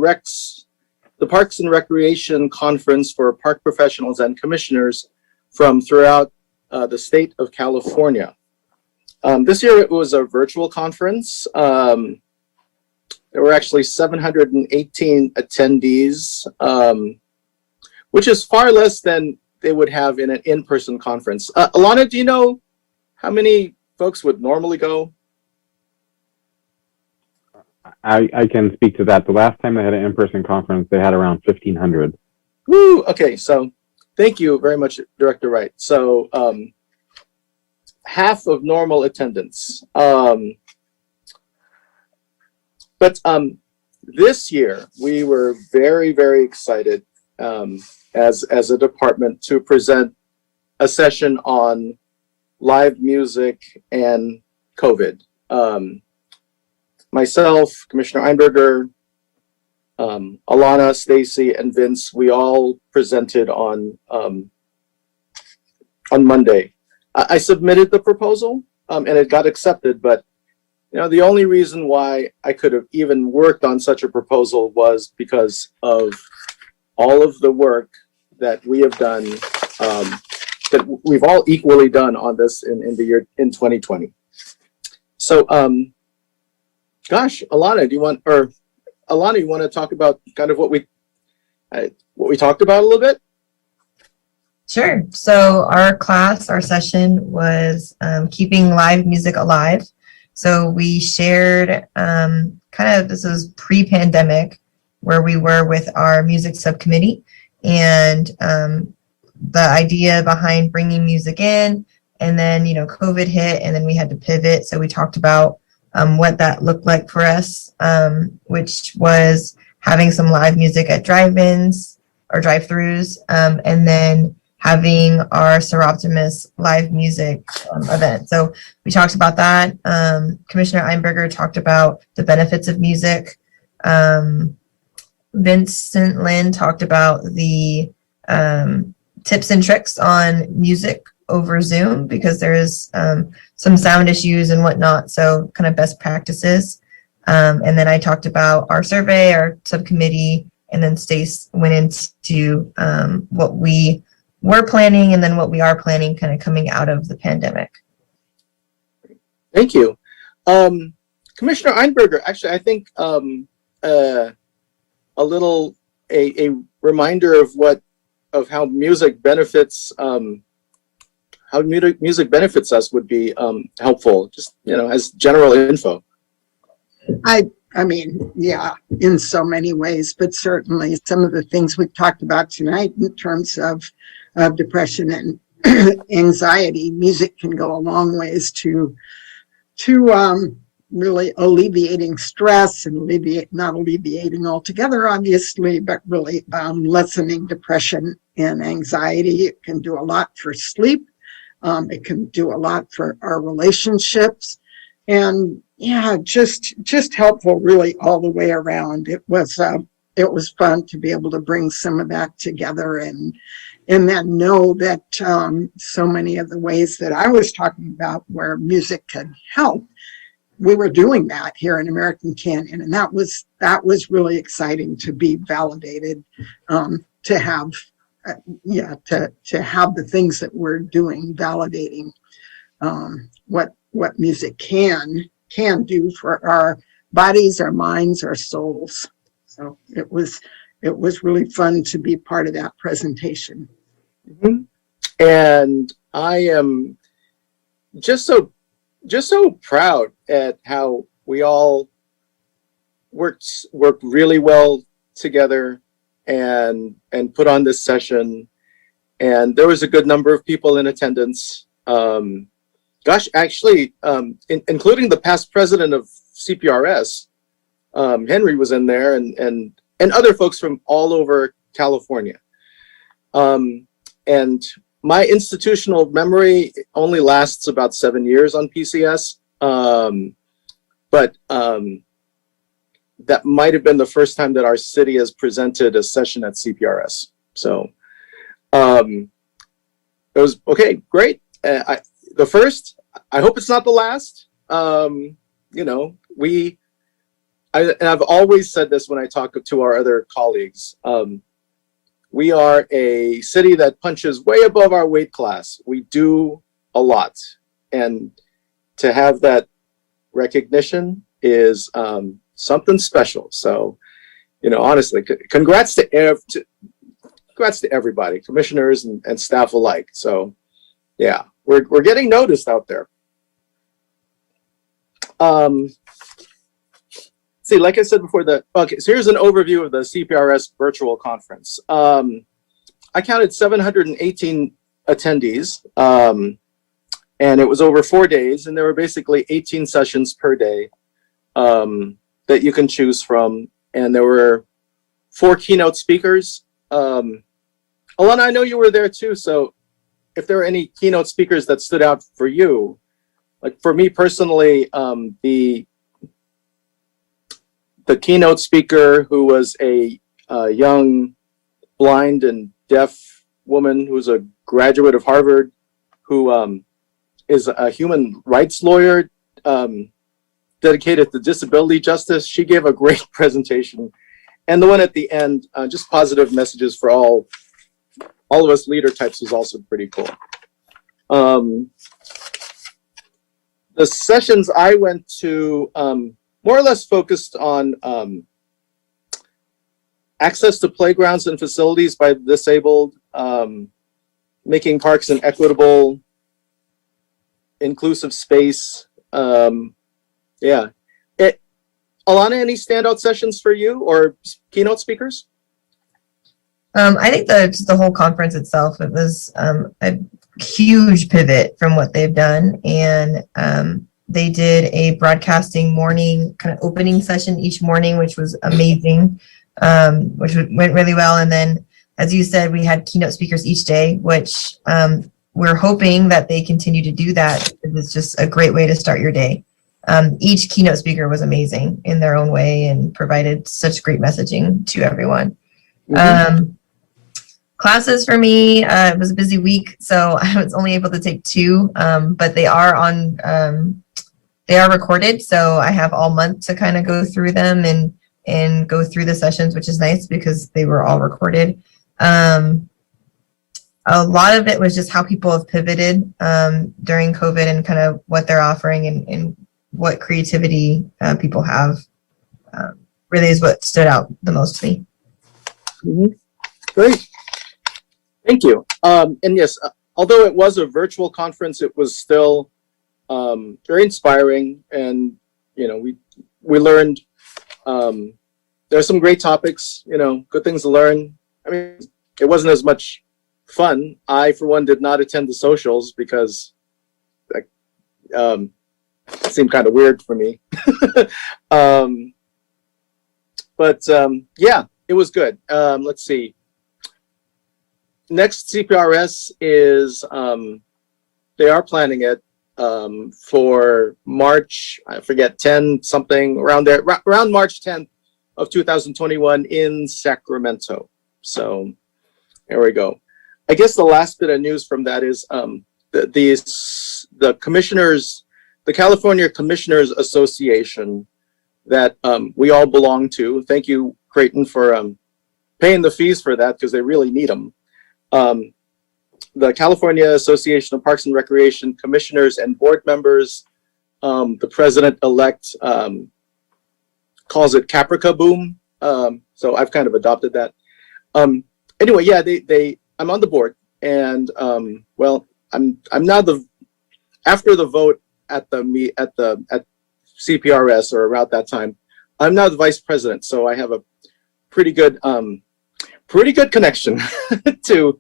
Recreation Conference for park professionals and commissioners from throughout the state of California. This year it was a virtual conference. There were actually 718 attendees, which is far less than they would have in an in-person conference. Alana, do you know how many folks would normally go? I can speak to that. The last time they had an in-person conference, they had around 1,500. Woo! Okay, so thank you very much, Director Wright. So half of normal attendance. But this year, we were very, very excited as a department to present a session on live music and COVID. Myself, Commissioner Einberger, Alana, Stacy, and Vince, we all presented on Monday. I submitted the proposal and it got accepted, but the only reason why I could have even worked on such a proposal was because of all of the work that we have done, that we've all equally done on this in 2020. So, gosh, Alana, you want to talk about kind of what we talked about a little bit? Sure. So our session was keeping live music alive. So we shared this was pre-pandemic, where we were with our music subcommittee, and the idea behind bringing music in, and then COVID hit, and then we had to pivot. So we talked about what that looked like for us, which was having some live music at drive-ins or drive-throughs, and then having our Seroptimus live music event. So we talked about that. Commissioner Einberger talked about the benefits of music. Vincent Lin talked about the tips and tricks on music over Zoom, because there is some sound issues and whatnot, so kind of best practices. And then I talked about our survey, our subcommittee, and then Stace went into what we were planning and then what we are planning kind of coming out of the pandemic. Thank you. Commissioner Einberger, actually, I think a reminder of how music benefits us would be helpful, just as general info. I mean, yeah, in so many ways, but certainly some of the things we've talked about tonight in terms of depression and anxiety, music can go a long ways to really alleviating stress and not alleviating altogether, obviously, but really lessening depression and anxiety. It can do a lot for sleep. It can do a lot for our relationships. And yeah, just helpful really all the way around. It was fun to be able to bring some of that together and then know that so many of the ways that I was talking about where music could help, we were doing that here in American Canyon, and that was really exciting to be validated, to have to have the things that we're doing validating what music can do for our bodies, our minds, our souls. So it was really fun to be part of that presentation. Mm-hmm. And I am just so proud at how we all work really well together and put on this session. And there was a good number of people in attendance. Actually, including the past president of CPRS, Henry was in there, and other folks from all over California. And my institutional memory only lasts about 7 years on PCS, but that might have been the first time that our city has presented a session at CPRS. So it was okay, great. The first, I hope it's not the last. I've always said this when I talk to our other colleagues. We are a city that punches way above our weight class. We do a lot. And to have that recognition is something special. So, honestly, congrats to everybody, commissioners and staff alike. So, yeah, we're getting noticed out there. See, like I said before, so here's an overview of the CPRS virtual conference. I counted 718 attendees, and it was over 4 days, and there were basically 18 sessions per day that you can choose from, and there were 4 keynote speakers. Alana, I know you were there too, so if there are any keynote speakers that stood out for you, like for me personally, the keynote speaker, who was a young blind and deaf woman who's a graduate of Harvard, who is a human rights lawyer dedicated to disability justice. She gave a great presentation. And the one at the end, just positive messages for all of us leader types, was also pretty cool. The sessions I went to more or less focused on access to playgrounds and facilities by the disabled, making parks an equitable, inclusive space. Alana, any standout sessions for you or keynote speakers? I think the whole conference itself, it was a huge pivot from what they've done, and they did a broadcasting morning kind of opening session each morning, which was amazing, which went really well. And then, as you said, we had keynote speakers each day, which we're hoping that they continue to do that. It's just a great way to start your day. Each keynote speaker was amazing in their own way and provided such great messaging to everyone. Mm-hmm. Classes for me, it was a busy week, so I was only able to take 2, but they are recorded, so I have all month to kind of go through them and go through the sessions, which is nice because they were all recorded. A lot of it was just how people have pivoted during COVID and kind of what they're offering and what creativity people have. Really is what stood out the most to me. Mm-hmm. Great. Thank you. And yes, although it was a virtual conference, it was still very inspiring, and we learned there are some great topics, good things to learn. I mean, it wasn't as much fun. I, for one, did not attend the socials because seemed kind of weird for me. Yeah, it was good. Let's see. Next CPRS is, they are planning it for March, I forget, 10 something around there, around March 10th of 2021 in Sacramento. So there we go. I guess the last bit of news from that is the commissioners, the California Commissioners Association that we all belong to. Thank you, Creighton, for paying the fees for that because they really need them. The California Association of Parks and Recreation Commissioners and Board Members, the president-elect calls it Caprica Boom. So I've kind of adopted that. Anyway, yeah, I'm on the board, and well, I'm now after the vote at CPRS or around that time, I'm now the vice president. So I have a pretty good connection to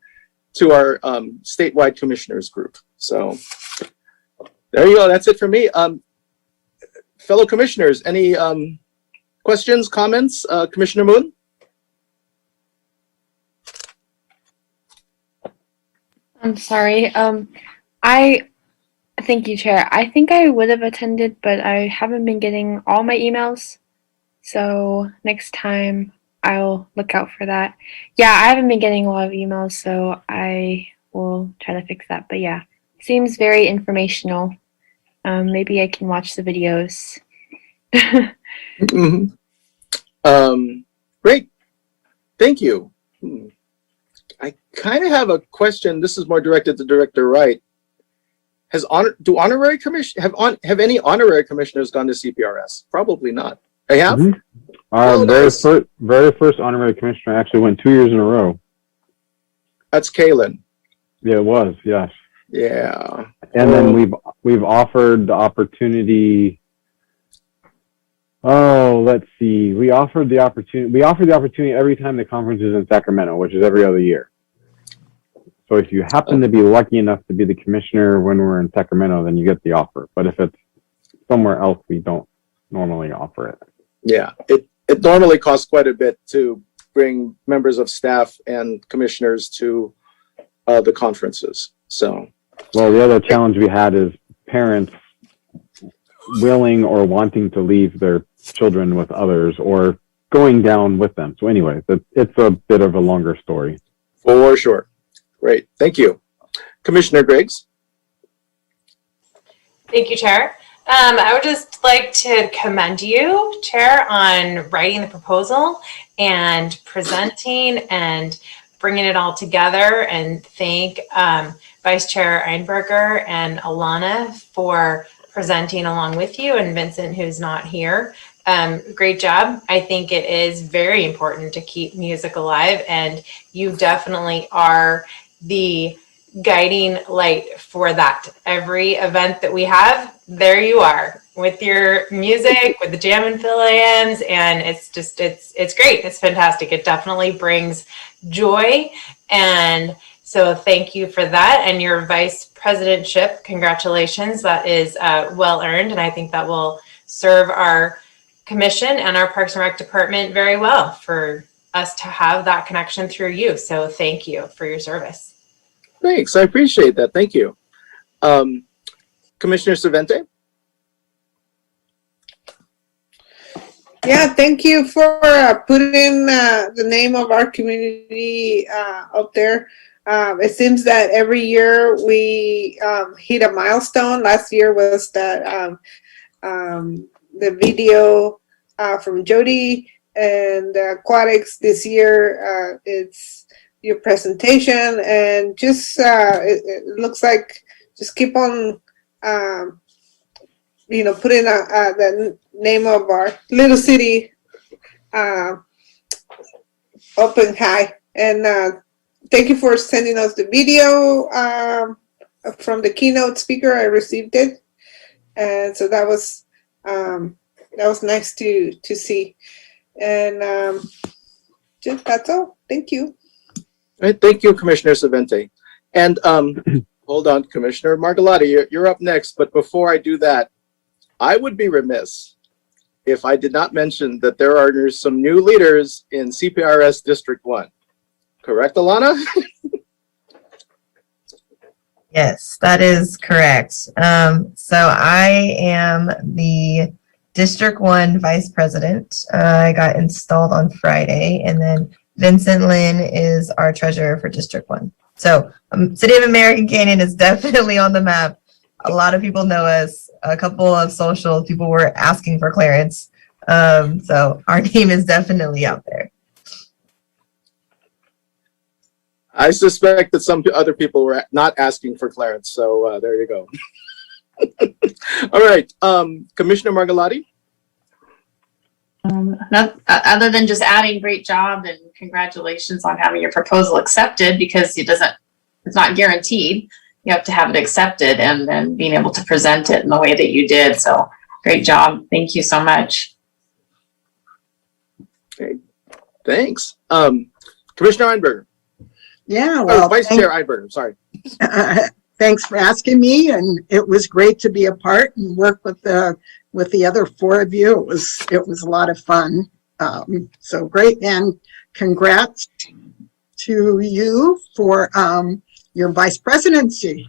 our statewide commissioners group. So there you go. That's it for me. Fellow commissioners, any questions, comments? Commissioner Moon? I'm sorry. Thank you, Chair. I think I would have attended, but I haven't been getting all my emails. So next time I'll look out for that. Yeah, I haven't been getting a lot of emails, so I will try to fix that. But yeah, seems very informational. Maybe I can watch the videos. Mm-hmm. Great. Thank you. I kind of have a question. This is more directed to Director Wright. Have any honorary commissioners gone to CPRS? Probably not. They have? Mm-hmm. Our very first honorary commissioner actually went 2 years in a row. That's Kaylin. Yeah, it was. Yes. Yeah. And then we've offered the opportunity. Oh, let's see. We offered the opportunity every time the conference is in Sacramento, which is every other year. So if you happen to be lucky enough to be the commissioner when we're in Sacramento, then you get the offer. But if it's somewhere else, we don't normally offer it. Yeah, it normally costs quite a bit to bring members of staff and commissioners to the conferences. So, well, the other challenge we had is parents willing or wanting to leave their children with others or going down with them. So anyway, it's a bit of a longer story. For sure. Great. Thank you. Commissioner Griggs. Thank you, Chair. I would just like to commend you, Chair, on writing the proposal and presenting and bringing it all together, and thank Vice Chair Einberger and Alana for presenting along with you, and Vincent, who's not here. Great job. I think it is very important to keep music alive, and you definitely are the guiding light for that. Every event that we have, there you are with your music, with the Jam and Fill AMs, and it's great. It's fantastic. It definitely brings joy, and so thank you for that. And your vice presidentship, congratulations. That is well earned, and I think that will serve our commission and our Parks and Rec department very well for us to have that connection through you. So thank you for your service. Thanks. I appreciate that. Thank you. Commissioner Cervente. Yeah, thank you for putting the name of our community up there. It seems that every year we hit a milestone. Last year was that the video from Jody and Aquatics. This year it's your presentation, and just it looks like just keep on putting the name of our little city up and high. And thank you for sending us the video from the keynote speaker. I received it, and so that was nice to see. And just that's all. Thank you. All right, thank you, Commissioner Cervente. And hold on, Commissioner Margolotti, you're up next. But before I do that, I would be remiss if I did not mention that there are some new leaders in CPRS District 1. Correct, Alana? Yes, that is correct. So I am the District 1 Vice President. I got installed on Friday, and then Vincent Lin is our treasurer for District 1. So City of American Canyon is definitely on the map. A lot of people know us. A couple of social people were asking for clearance. So our name is definitely out there. I suspect that some other people were not asking for clearance, so there you go. All right, Commissioner Margolotti? Other than just adding great job and congratulations on having your proposal accepted, because it's not guaranteed. You have to have it accepted and then being able to present it in the way that you did. So great job. Thank you so much. Okay, thanks. Commissioner Einberger. Yeah, well, Vice Chair Einberger, sorry. Thanks for asking me, and it was great to be a part and work with the other four of you. It was a lot of fun. So great, and congrats to you for your vice presidency.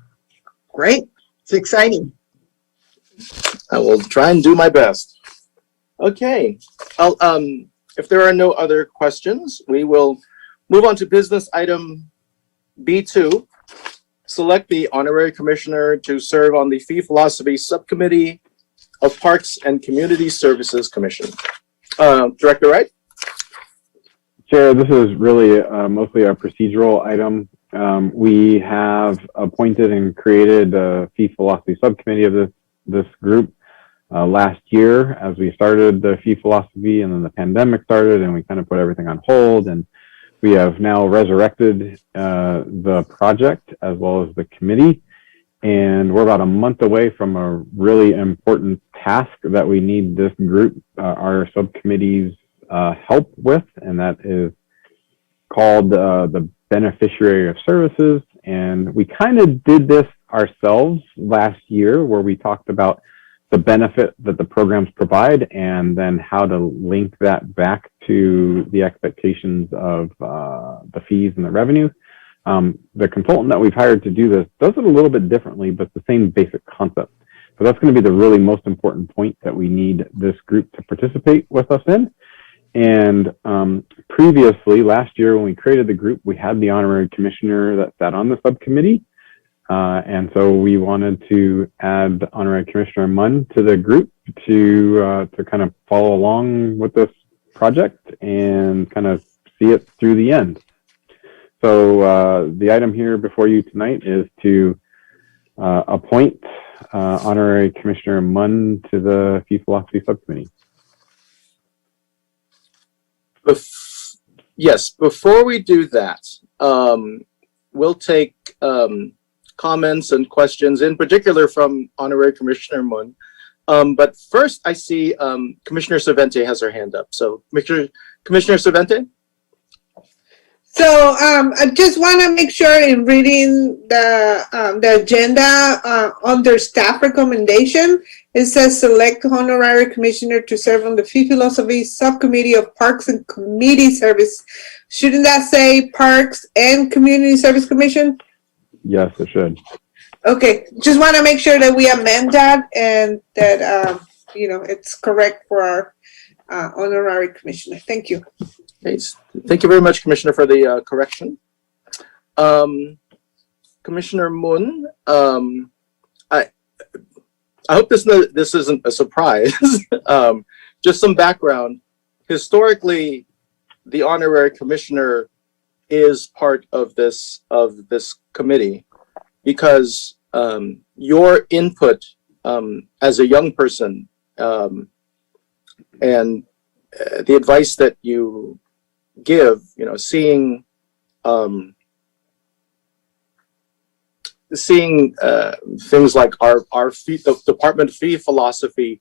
Great, it's exciting. I will try and do my best. Okay, if there are no other questions, we will move on to business item B2. Select the honorary commissioner to serve on the Fee Philosophy Subcommittee of Parks and Community Services Commission. Director Wright? Chair, this is really mostly a procedural item. We have appointed and created a Fee Philosophy Subcommittee of this group last year as we started the Fee Philosophy, and then the pandemic started and we kind of put everything on hold, and we have now resurrected the project as well as the committee, and we're about a month away from a really important task that we need this group, our subcommittee's help with, and that is called the Beneficiary of Services. And we kind of did this ourselves last year, where we talked about the benefit that the programs provide and then how to link that back to the expectations of the fees and the revenue. The consultant that we've hired to do this does it a little bit differently, but the same basic concept. So that's going to be the really most important point that we need this group to participate with us in. And previously, last year when we created the group, we had the honorary commissioner that sat on the subcommittee. And so we wanted to add Honorary Commissioner Munn to the group to kind of follow along with this project and kind of see it through the end. So the item here before you tonight is to appoint Honorary Commissioner Munn to the Fee Philosophy Subcommittee. Yes, before we do that, we'll take comments and questions, in particular from Honorary Commissioner Munn. But first, I see Commissioner Cervente has her hand up. So, Commissioner Cervente? So I just want to make sure in reading the agenda under staff recommendation, it says select honorary commissioner to serve on the Fee Philosophy Subcommittee of Parks and Community Service. Shouldn't that say Parks and Community Service Commission? Yes, it should. Okay, just want to make sure that we amend that and that it's correct for our honorary commissioner. Thank you. Thank you very much, Commissioner, for the correction. Commissioner Munn, I hope this isn't a surprise. Just some background. Historically, the honorary commissioner is part of this committee because your input as a young person and the advice that you give, seeing things like our fee, the department fee philosophy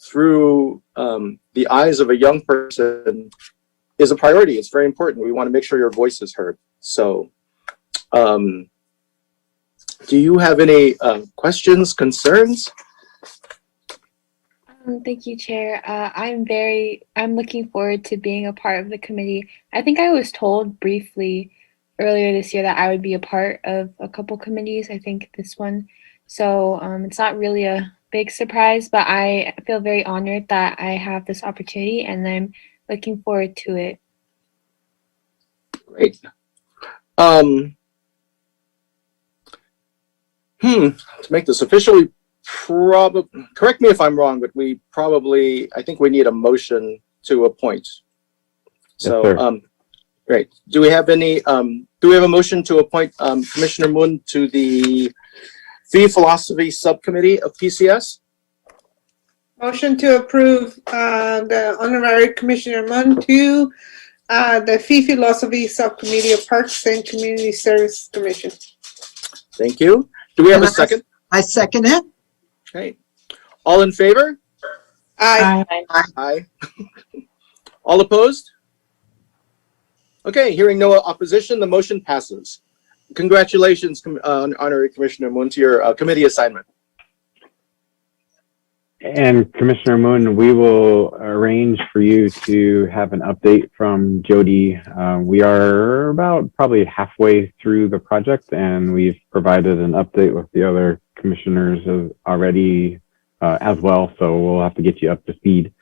through the eyes of a young person is a priority. It's very important. We want to make sure your voice is heard. So do you have any questions, concerns? Thank you, Chair. I'm looking forward to being a part of the committee. I think I was told briefly earlier this year that I would be a part of a couple committees, I think this one. So it's not really a big surprise, but I feel very honored that I have this opportunity and I'm looking forward to it. Great. To make this officially, correct me if I'm wrong, but I think we need a motion to appoint. So, Yes, sir. great. Do we have a motion to appoint Commissioner Moon to the Fee Philosophy Subcommittee of PCS? Motion to approve the honorary Commissioner Munn to the Fee Philosophy Subcommittee of Parks and Community Service Commission. Thank you. Do we have a second? I second it. Okay. All in favor? Aye. Aye. All opposed? Okay, hearing no opposition, the motion passes. Congratulations, Honorary Commissioner Moon, to your committee assignment. And Commissioner Moon, we will arrange for you to have an update from Jody. We are about probably halfway through the project, and we've provided an update with the other commissioners already as well. So we'll have to get you up to speed.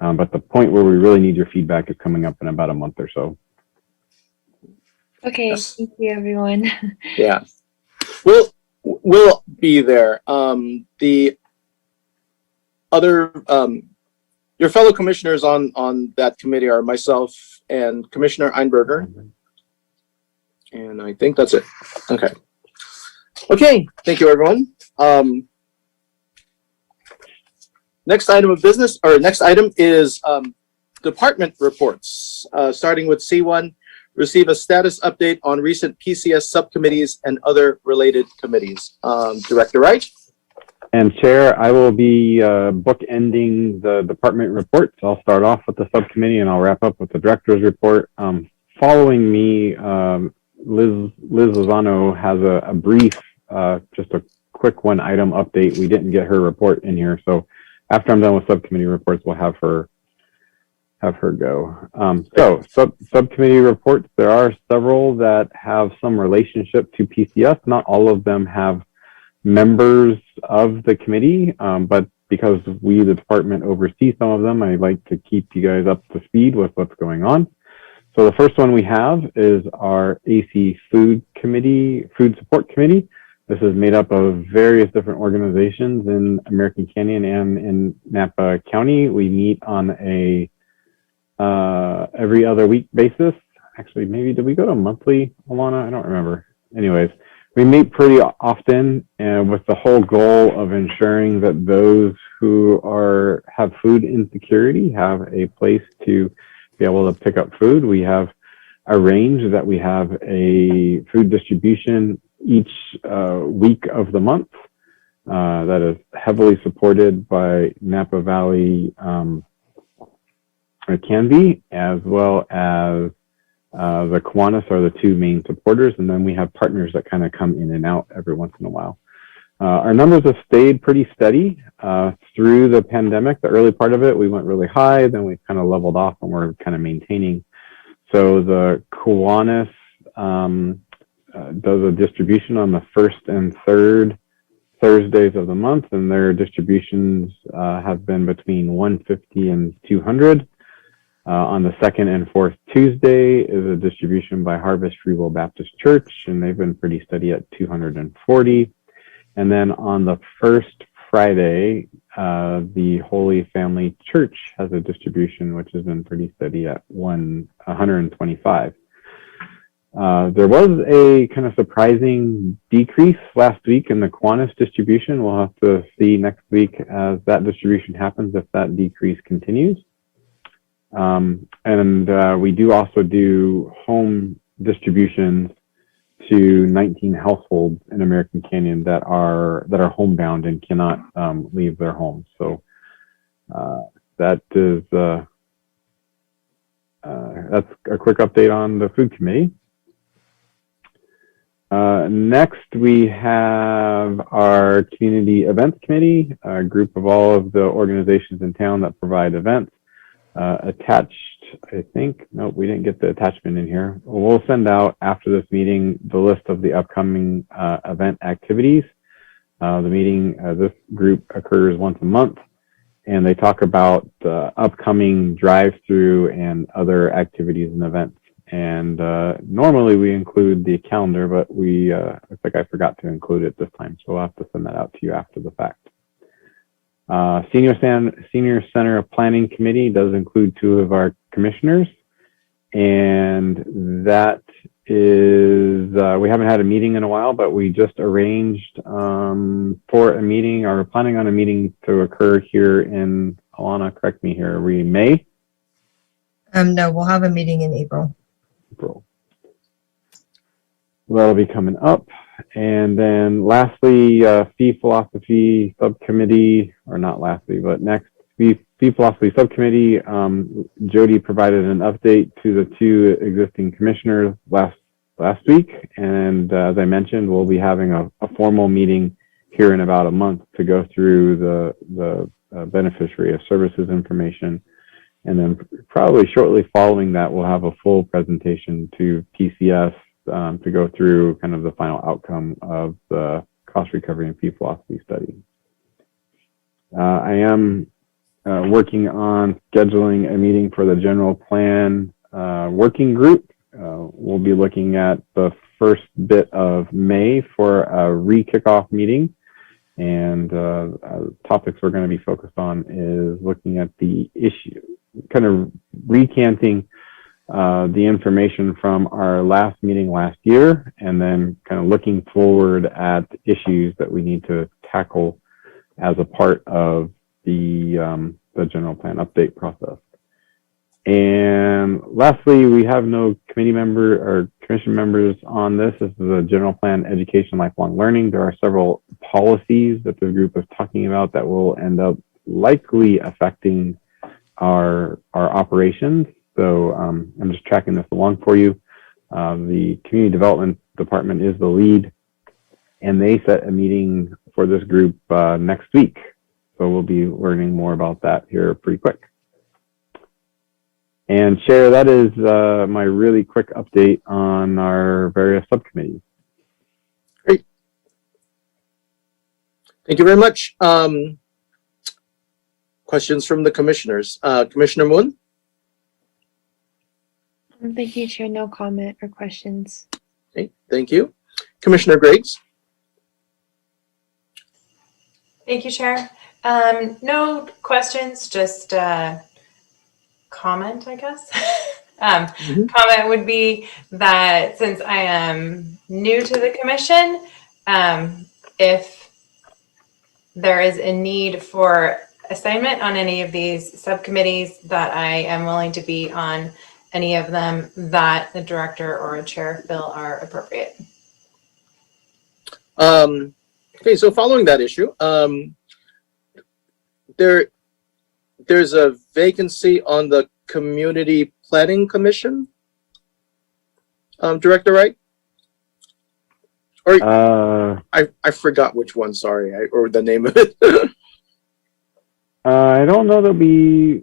But the point where we really need your feedback is coming up in about a month or so. Okay, Yes. thank you, everyone. Yeah, we'll be there. The other, your fellow commissioners on that committee are myself and Commissioner Einberger. And I think that's it. Okay. Okay, thank you, everyone. Next item of business, or next item is department reports, starting with C1. Receive a status update on recent PCS subcommittees and other related committees. Director Wright. And Chair, I will be bookending the department reports. I'll start off with the subcommittee and I'll wrap up with the director's report. Following me, Liz Lozano has a brief, just a quick one item update. We didn't get her report in here. So after I'm done with subcommittee reports, we'll have her go. So subcommittee reports, there are several that have some relationship to PCS. Not all of them have members of the committee, but because we, the department, oversee some of them, I'd like to keep you guys up to speed with what's going on. So the first one we have is our AC Food Support Committee. This is made up of various different organizations in American Canyon and in Napa County. We meet on a every other week basis. Actually, maybe did we go to monthly, Alana? I don't remember. Anyways, we meet pretty often, and with the whole goal of ensuring that those who have food insecurity have a place to be able to pick up food. We have arranged that we have a food distribution each week of the month that is heavily supported by Napa Valley Canby, as well as the Kiwanis are the two main supporters, and then we have partners that kind of come in and out every once in a while. Our numbers have stayed pretty steady through the pandemic. The early part of it, we went really high, then we kind of leveled off and we're kind of maintaining. So the Kiwanis does a distribution on the first and third Thursdays of the month, and their distributions have been between 150 and 200. On the second and fourth Tuesday is a distribution by Harvest Free Will Baptist Church, and they've been pretty steady at 240. And then on the first Friday, the Holy Family Church has a distribution, which has been pretty steady at 125. There was a kind of surprising decrease last week in the Kiwanis distribution. We'll have to see next week as that distribution happens if that decrease continues. And we do also do home distributions to 19 households in American Canyon that are homebound and cannot leave their homes. So that is that's a quick update on the food committee. Next, we have our Community Events Committee, a group of all of the organizations in town that provide events. Attached, I think, nope, we didn't get the attachment in here. We'll send out after this meeting the list of the upcoming event activities. This group occurs once a month, and they talk about the upcoming drive-through and other activities and events. And normally we include the calendar, but looks like I forgot to include it this time, so we'll have to send that out to you after the fact. Senior Center Planning Committee does include 2 of our commissioners, and that is, we haven't had a meeting in a while, but we just arranged for a meeting, or planning on a meeting to occur here in, Alana, correct me here, are we May? No, we'll have a meeting in April. April. That'll be coming up. And then lastly, Fee Philosophy Subcommittee, or not lastly, but next, Fee Philosophy Subcommittee. Jody provided an update to the 2 existing commissioners last week. And as I mentioned, we'll be having a formal meeting here in about a month to go through the beneficiary of services information. And then probably shortly following that, we'll have a full presentation to PCS to go through kind of the final outcome of the cost recovery and fee philosophy study. I am working on scheduling a meeting for the general plan working group. We'll be looking at the first bit of May for a re-kickoff meeting. And topics we're going to be focused on is looking at the issue, kind of recanting the information from our last meeting last year, and then kind of looking forward at issues that we need to tackle as a part of the general plan update process. And lastly, we have no committee member or commission members on this. This is a general plan education, lifelong learning. There are several policies that the group is talking about that will end up likely affecting our operations. So I'm just tracking this along for you. The community development department is the lead, and they set a meeting for this group next week. So we'll be learning more about that here pretty quick. And Chair, that is my really quick update on our various subcommittees. Great. Thank you very much. Questions from the commissioners. Commissioner Moon? Thank you, Chair. No comment or questions. Okay, thank you. Commissioner Griggs? Thank you, Chair. No questions, just comment, I guess. Comment would be that since I am new to the commission, if there is a need for assignment on any of these subcommittees, that I am willing to be on any of them that the director or a chair feel are appropriate. Okay, so following that issue, there's a vacancy on the Community Planning Commission. Director Wright? Or I forgot which one, sorry, or the name of it. I don't know that we,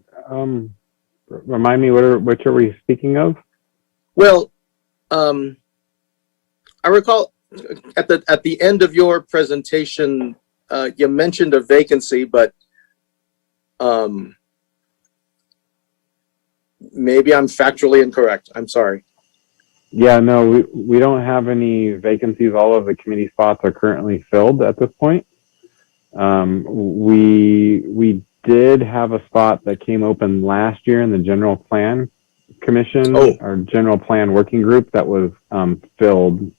remind me, which are we speaking of? Well, I recall at the end of your presentation, you mentioned a vacancy, but maybe I'm factually incorrect. I'm sorry. Yeah, no, we don't have any vacancies. All of the committee spots are currently filled at this point. We did have a spot that came open last year in the General Plan Commission, or General Plan Working Group, that was filled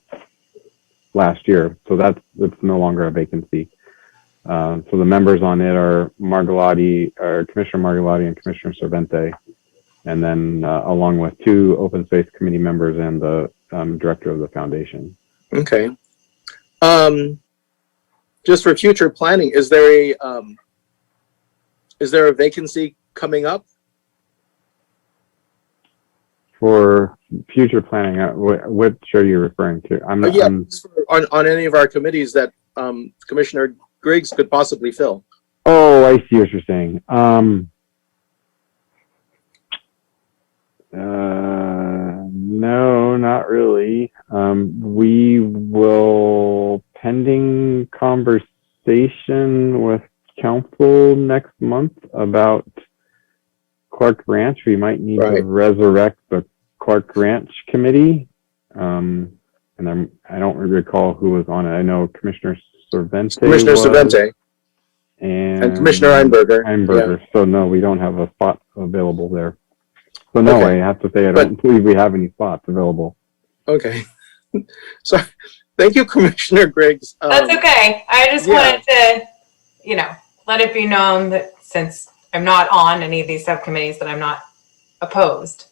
last year. So it's no longer a vacancy. So the members on it are Commissioner Margolotti and Commissioner Cervente, and then along with 2 Open Space Committee members and the director of the foundation. Okay. Just for future planning, is there a vacancy coming up? for future planning, which are you referring to? Yeah, on any of our committees that Commissioner Griggs could possibly fill. Oh, I see what you're saying. No, not really. We will, pending conversation with council next month about Clark Ranch, we might need to resurrect the Clark Ranch committee. And I don't recall who was on it. I know Commissioner Cervente. And Commissioner Einberger. Yeah. So no, we don't have a spot available there. So no, I have to say I don't believe we have any spots available. Okay. So thank you, Commissioner Griggs. That's okay. I just wanted to, let it be known that since I'm not on any of these subcommittees, that I'm not opposed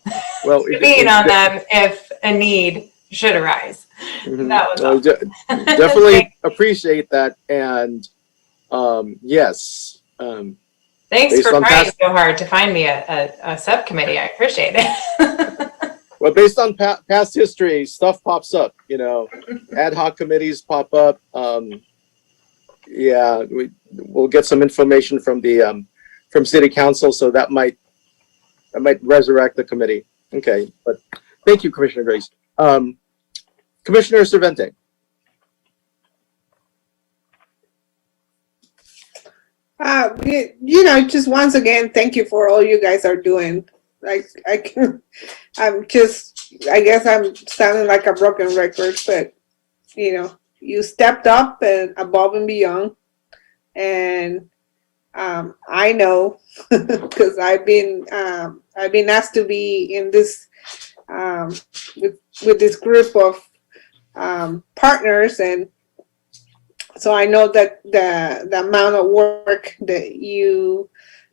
to being on them if a need should arise. That was all. Definitely appreciate that. And yes. Thanks for trying so hard to find me a subcommittee. I appreciate it. Well, based on past history, stuff pops up, ad hoc committees pop up. We'll get some information from the from City Council, so that might resurrect the committee. Okay, but thank you, Commissioner Grace. Commissioner Cervente. Just once again, thank you for all you guys are doing. Like I guess I'm sounding like a broken record, but you stepped up and above and beyond. And I know because I've been asked to be in this with this group of partners, and so I know that the amount of work that you,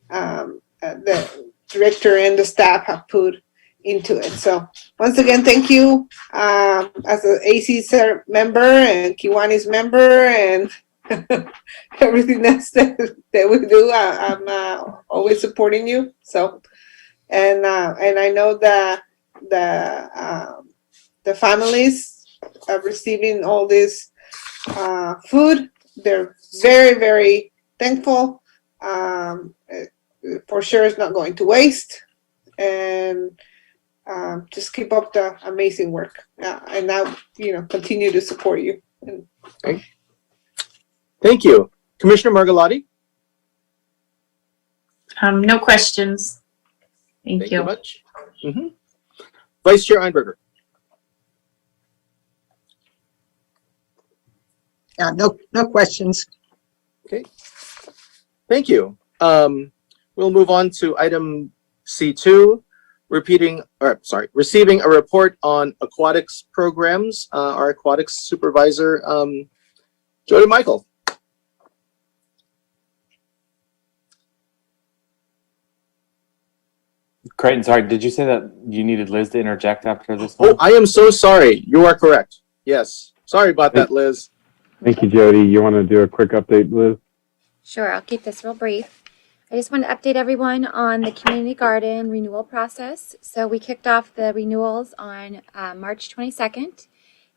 the director and the staff have put into it. So once again, thank you as an AC member and Kiwanis member and everything else that we do. I'm always supporting you. So, and I know that the families are receiving all this food. They're very, very thankful. For sure it's not going to waste. And just keep up the amazing work. And now, continue to support you. Okay. Thank you. Commissioner Margolotti? No questions. Thank you. Very much. Vice Chair Einberger? No questions. Okay. Thank you. We'll move on to item C2, receiving a report on aquatics programs. Our aquatics supervisor, Jody Michael. Creighton, sorry, did you say that you needed Liz to interject after this one? Oh, I am so sorry. You are correct. Yes. Sorry about that, Liz. Thank you, Jody. You want to do a quick update, Liz? Sure, I'll keep this real brief. I just want to update everyone on the community garden renewal process. So we kicked off the renewals on March 22nd,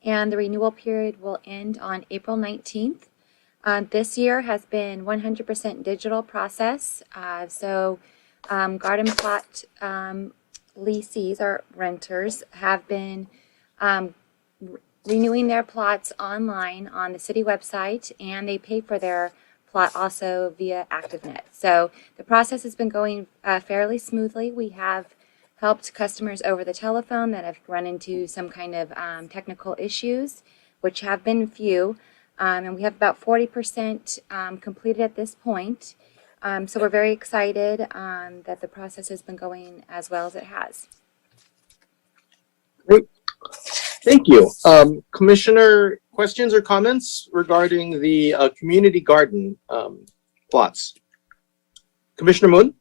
and the renewal period will end on April 19th. This year has been 100% digital process. Garden plot leasees or renters have been renewing their plots online on the city website, and they pay for their plot also via ActiveNet. So the process has been going fairly smoothly. We have helped customers over the telephone that have run into some kind of technical issues, which have been few, and we have about 40% completed at this point. So we're very excited that the process has been going as well as it has. Great. Thank you. Commissioner, questions or comments regarding the community garden plots? Commissioner Moon?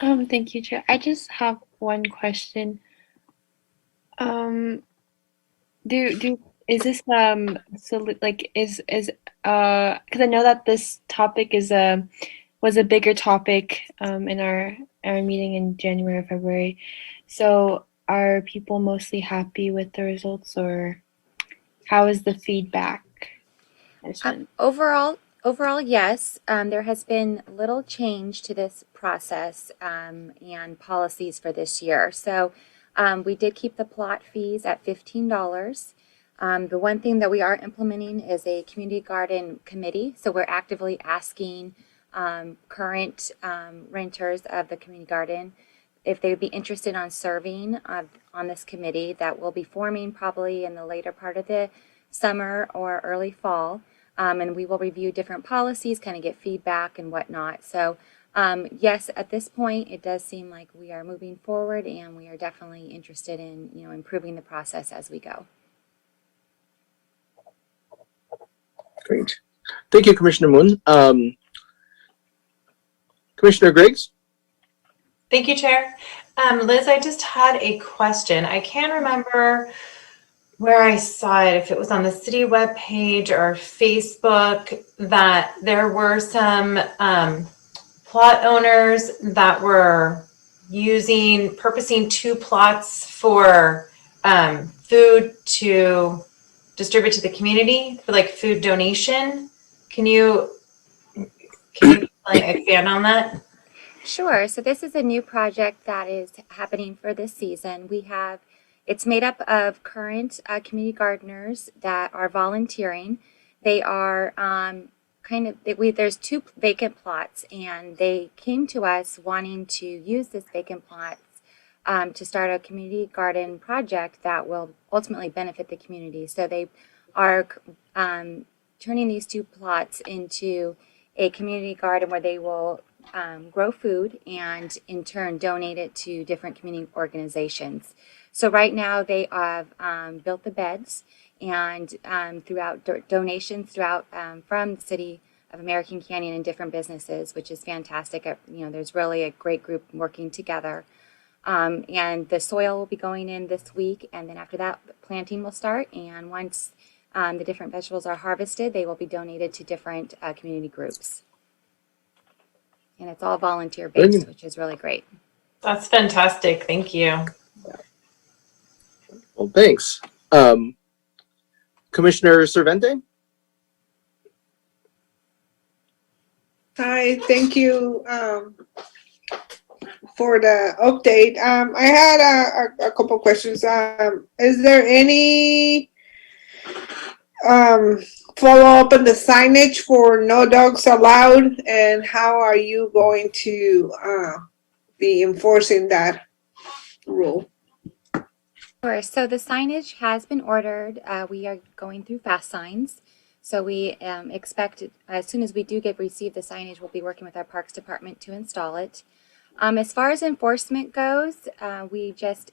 Thank you, Chair. I just have one question. Is this because I know that this topic was a bigger topic in our meeting in January or February. So are people mostly happy with the results, or how is the feedback? Overall, yes. There has been little change to this process and policies for this year. So we did keep the plot fees at $15. The one thing that we are implementing is a community garden committee. So we're actively asking current renters of the community garden if they would be interested on serving on this committee that will be forming probably in the later part of the summer or early fall. And we will review different policies, kind of get feedback and whatnot. So yes, at this point, it does seem like we are moving forward, and we are definitely interested in improving the process as we go. Great. Thank you, Commissioner Moon. Commissioner Griggs? Thank you, Chair. Liz, I just had a question. I can't remember where I saw it, if it was on the city webpage or Facebook, that there were some plot owners that were purposing 2 plots for food to distribute to the community for like food donation. Can you expand on that? Sure. So this is a new project that is happening for this season. It's made up of current community gardeners that are volunteering. They are there's 2 vacant plots, and they came to us wanting to use this vacant plots to start a community garden project that will ultimately benefit the community. So they are turning these 2 plots into a community garden where they will grow food and in turn donate it to different community organizations. So right now they have built the beds, and throughout donations throughout from the city of American Canyon and different businesses, which is fantastic. There's really a great group working together. And the soil will be going in this week, and then after that, planting will start. And once the different vegetables are harvested, they will be donated to different community groups. And it's all volunteer based, which is really great. That's fantastic. Thank you. Well, thanks. Commissioner Cervente? Hi, thank you for the update. I had a couple questions. Is there any follow-up on the signage for no dogs allowed, and how are you going to be enforcing that rule? Sure. So the signage has been ordered. We are going through Fast Signs. So we expect as soon as we do receive the signage, we'll be working with our Parks Department to install it. As far as enforcement goes, we just,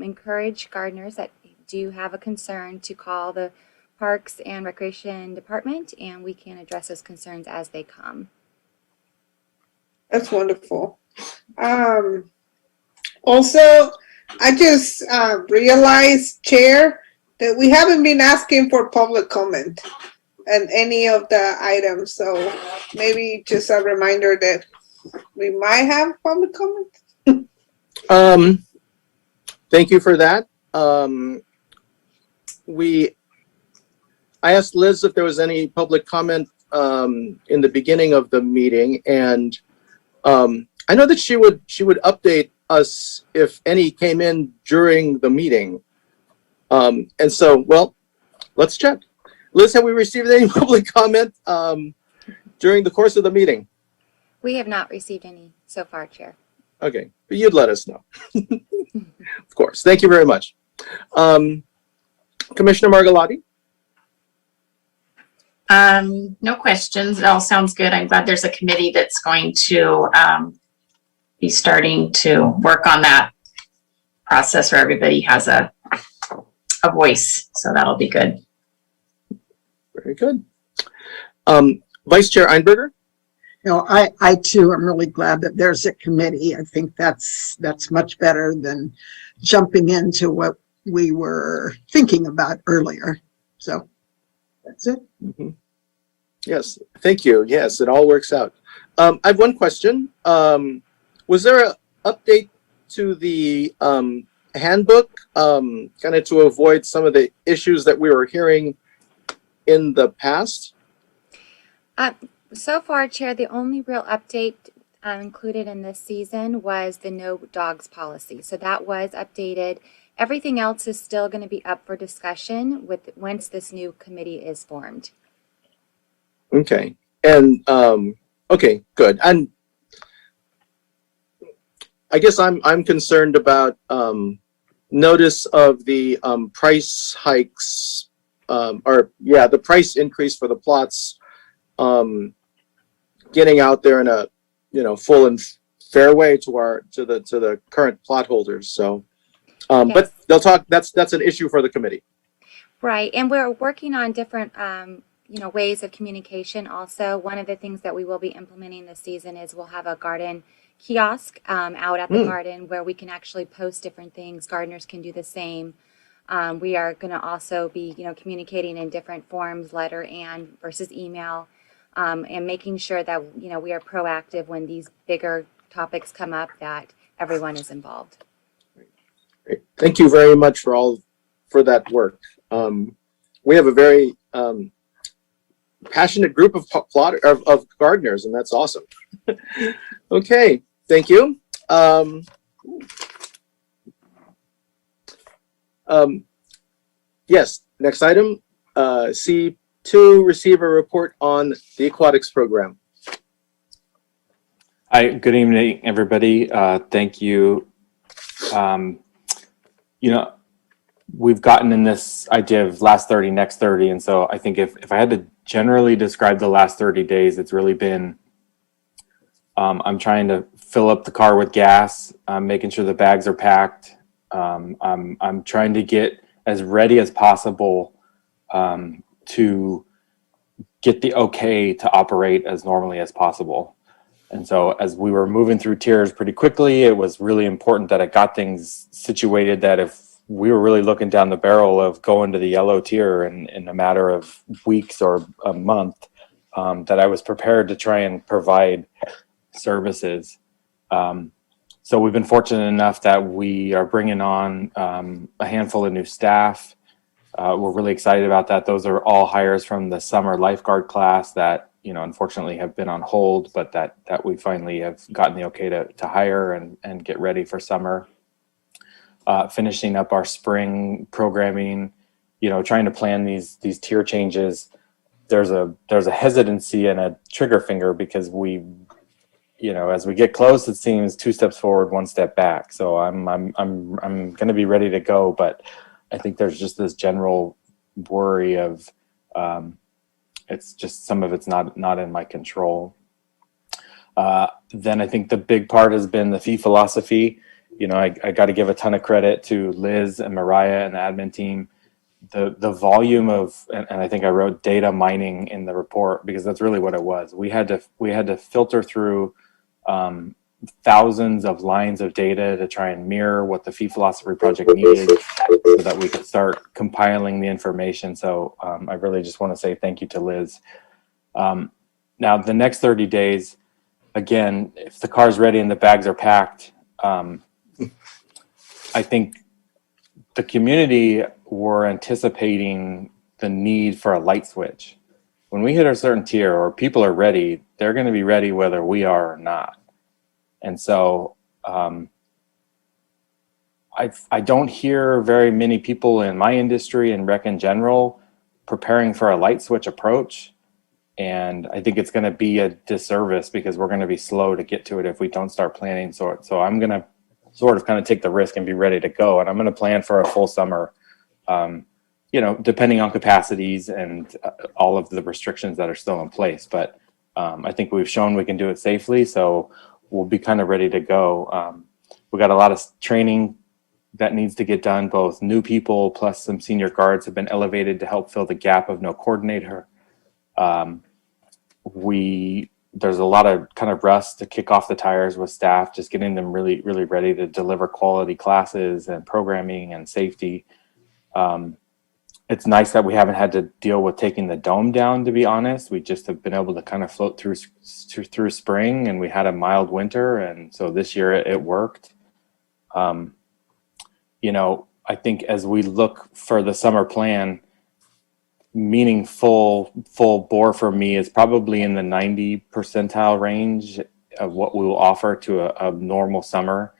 encourage gardeners that do have a concern to call the Parks and Recreation Department, and we can address those concerns as they come. That's wonderful. Also, I just realized, Chair, that we haven't been asking for public comment on any of the items. So maybe just a reminder that we might have public comment. Thank you for that. I asked Liz if there was any public comment in the beginning of the meeting, and I know that she would update us if any came in during the meeting. And so, well, let's check. Liz, have we received any public comment during the course of the meeting? We have not received any so far, Chair. Okay, but you'd let us know. Of course. Thank you very much. Commissioner Margolotti? No questions. It all sounds good. I'm glad there's a committee that's going to be starting to work on that process where everybody has a voice. So that'll be good. Very good. Vice Chair Einberger? I too am really glad that there's a committee. I think that's much better than jumping into what we were thinking about earlier. So that's it. Mm-hmm. Yes, thank you. Yes, it all works out. I have one question. Was there an update to the handbook, kind of to avoid some of the issues that we were hearing in the past? So far, Chair, the only real update included in this season was the no dogs policy. So that was updated. Everything else is still going to be up for discussion once this new committee is formed. Okay. And okay, good. And I guess I'm concerned about notice of the price hikes, the price increase for the plots getting out there in a full and fair way to the current plot holders. So Yes. but they'll talk, that's an issue for the committee. Right, and we're working on different, ways of communication also. One of the things that we will be implementing this season is we'll have a garden kiosk out at the garden where we can actually post different things. Gardeners can do the same. We are going to also be, communicating in different forms, letter and versus email, and making sure that, we are proactive when these bigger topics come up, that everyone is involved. Great. Thank you very much for that work. We have a very passionate group of gardeners, and that's awesome. Okay, thank you. Yes, next item, C2, receive a report on the aquatics program. Hi, good evening, everybody. Thank you. We've gotten in this idea of last 30, next 30. And so I think if I had to generally describe the last 30 days, it's really been, I'm trying to fill up the car with gas. I'm making sure the bags are packed. I'm trying to get as ready as possible to get the okay to operate as normally as possible. And so as we were moving through tiers pretty quickly, it was really important that I got things situated that if we were really looking down the barrel of going to the yellow tier in a matter of weeks or a month, that I was prepared to try and provide services. So we've been fortunate enough that we are bringing on a handful of new staff. We're really excited about that. Those are all hires from the summer lifeguard class that, unfortunately have been on hold, but that we finally have gotten the okay to hire and get ready for summer. Finishing up our spring programming, trying to plan these tier changes. There's a hesitancy and a trigger finger because as we get close, it seems 2 steps forward, 1 step back. So I'm going to be ready to go, but I think there's just this general worry of it's just some of it's not in my control. Then I think the big part has been the fee philosophy. I got to give a ton of credit to Liz and Mariah and the admin team. The volume of, and I think I wrote data mining in the report because that's really what it was. We had to filter through thousands of lines of data to try and mirror what the fee philosophy project needed so that we could start compiling the information. So I really just want to say thank you to Liz. Now the next 30 days, again, if the car's ready and the bags are packed, I think the community were anticipating the need for a light switch. When we hit a certain tier or people are ready, they're going to be ready whether we are or not. And so I don't hear very many people in my industry and rec in general preparing for a light switch approach. And I think it's going to be a disservice because we're going to be slow to get to it if we don't start planning. So I'm going to sort of kind of take the risk and be ready to go. And I'm going to plan for a full summer, depending on capacities and all of the restrictions that are still in place. But I think we've shown we can do it safely. So we'll be kind of ready to go. We got a lot of training that needs to get done. Both new people plus some senior guards have been elevated to help fill the gap of no coordinator. There's a lot of kind of rust to kick off the tires with staff, just getting them really, really ready to deliver quality classes and programming and safety. It's nice that we haven't had to deal with taking the dome down, to be honest. We just have been able to kind of float through spring, and we had a mild winter. And so this year it worked. You know, I think as we look for the summer plan, meaning full bore for me is probably in the 90 percentile range of what we will offer to a normal summer.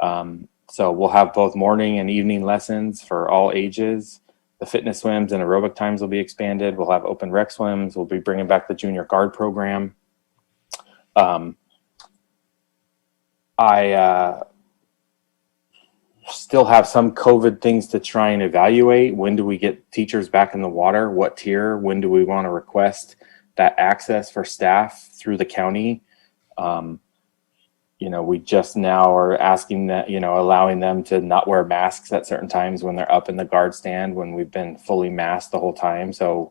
So we'll have both morning and evening lessons for all ages. The fitness swims and aerobic times will be expanded. We'll have open rec swims. We'll be bringing back the junior guard program. I still have some COVID things to try and evaluate. When do we get teachers back in the water? What tier? When do we want to request that access for staff through the county? You know, we just now are asking that, you know, allowing them to not wear masks at certain times when they're up in the guard stand when we've been fully masked the whole time. So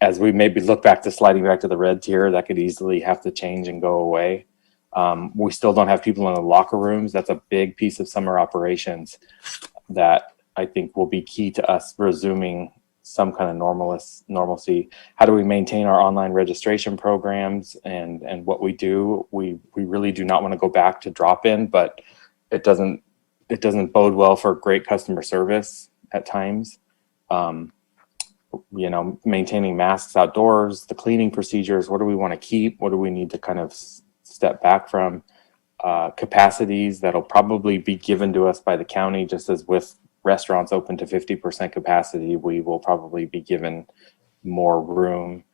as we maybe look back to sliding back to the red tier, that could easily have to change and go away. We still don't have people in the locker rooms. That's a big piece of summer operations that I think will be key to us resuming some kind of normalcy. How do we maintain our online registration programs and what we do? We really do not want to go back to drop-in, but it doesn't bode well for great customer service at times. You know, maintaining masks outdoors, the cleaning procedures, what do we want to keep? What do we need to kind of step back from? Capacities that'll probably be given to us by the county, just as with restaurants open to 50% capacity, we will probably be given more room.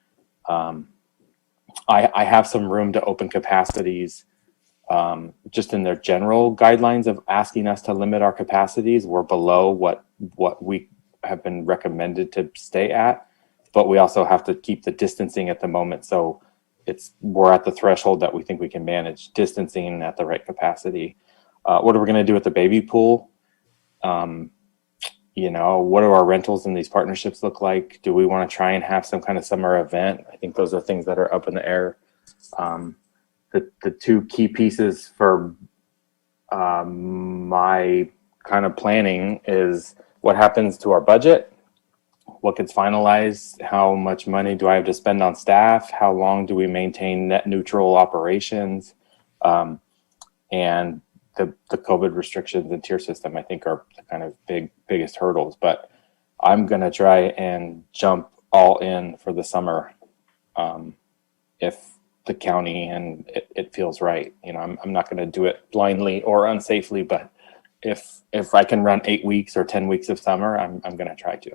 I have some room to open capacities just in their general guidelines of asking us to limit our capacities. We're below what we have been recommended to stay at, but we also have to keep the distancing at the moment. So we're at the threshold that we think we can manage distancing at the right capacity. What are we going to do with the baby pool? You know, what do our rentals in these partnerships look like? Do we want to try and have some kind of summer event? I think those are things that are up in the air. The two key pieces for my kind of planning is what happens to our budget, what gets finalized, how much money do I have to spend on staff, how long do we maintain net neutral operations, and the COVID restrictions and tier system, I think, are the kind of biggest hurdles. But I'm going to try and jump all in for the summer if the county and it feels right. You know, I'm not going to do it blindly or unsafely, but if I can run 8 weeks or 10 weeks of summer, I'm going to try to.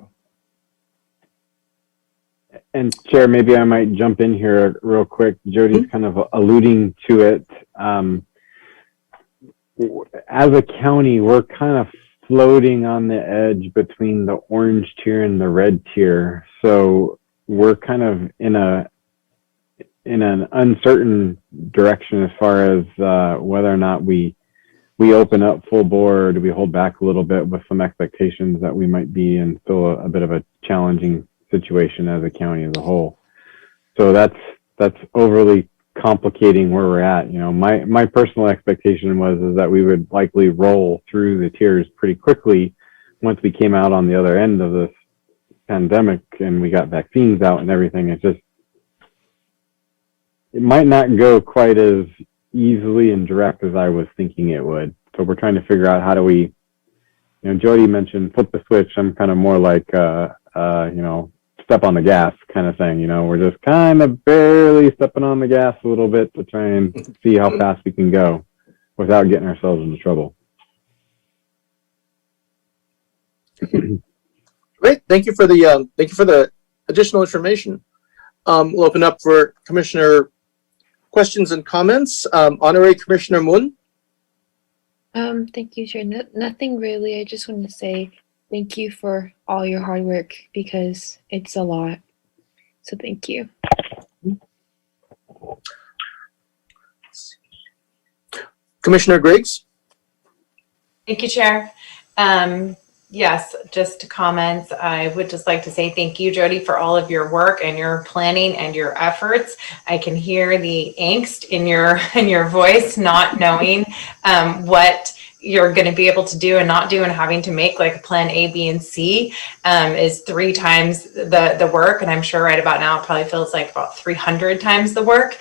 And Chair, maybe I might jump in here real quick. Jody's kind of alluding to it. As a county, we're kind of floating on the edge between the orange tier and the red tier. So we're kind of in an uncertain direction as far as whether or not we open up full bore, or do we hold back a little bit with some expectations that we might be in still a bit of a challenging situation as a county as a whole. So that's overly complicating where we're at. You know, my personal expectation is that we would likely roll through the tiers pretty quickly once we came out on the other end of this pandemic and we got vaccines out and everything. It might not go quite as easily and direct as I was thinking it would. So we're trying to figure out how do we, you know, Jody mentioned flip the switch. I'm kind of more like, you know, step on the gas kind of thing. You know, we're just kind of barely stepping on the gas a little bit to try and see how fast we can go without getting ourselves into trouble. Great. Thank you for the additional information. We'll open up for Commissioner questions and comments. Honorary Commissioner Moon. Thank you, Chair. Nothing really. I just wanted to say thank you for all your hard work because it's a lot. So thank you. Commissioner Griggs. Thank you, Chair. Yes, just comments. I would just like to say thank you, Jody, for all of your work and your planning and your efforts. I can hear the angst in your voice, not knowing what you're going to be able to do and not do, and having to make like a plan A, B, and C is 3 times the work. And I'm sure right about now it probably feels like about 300 times the work.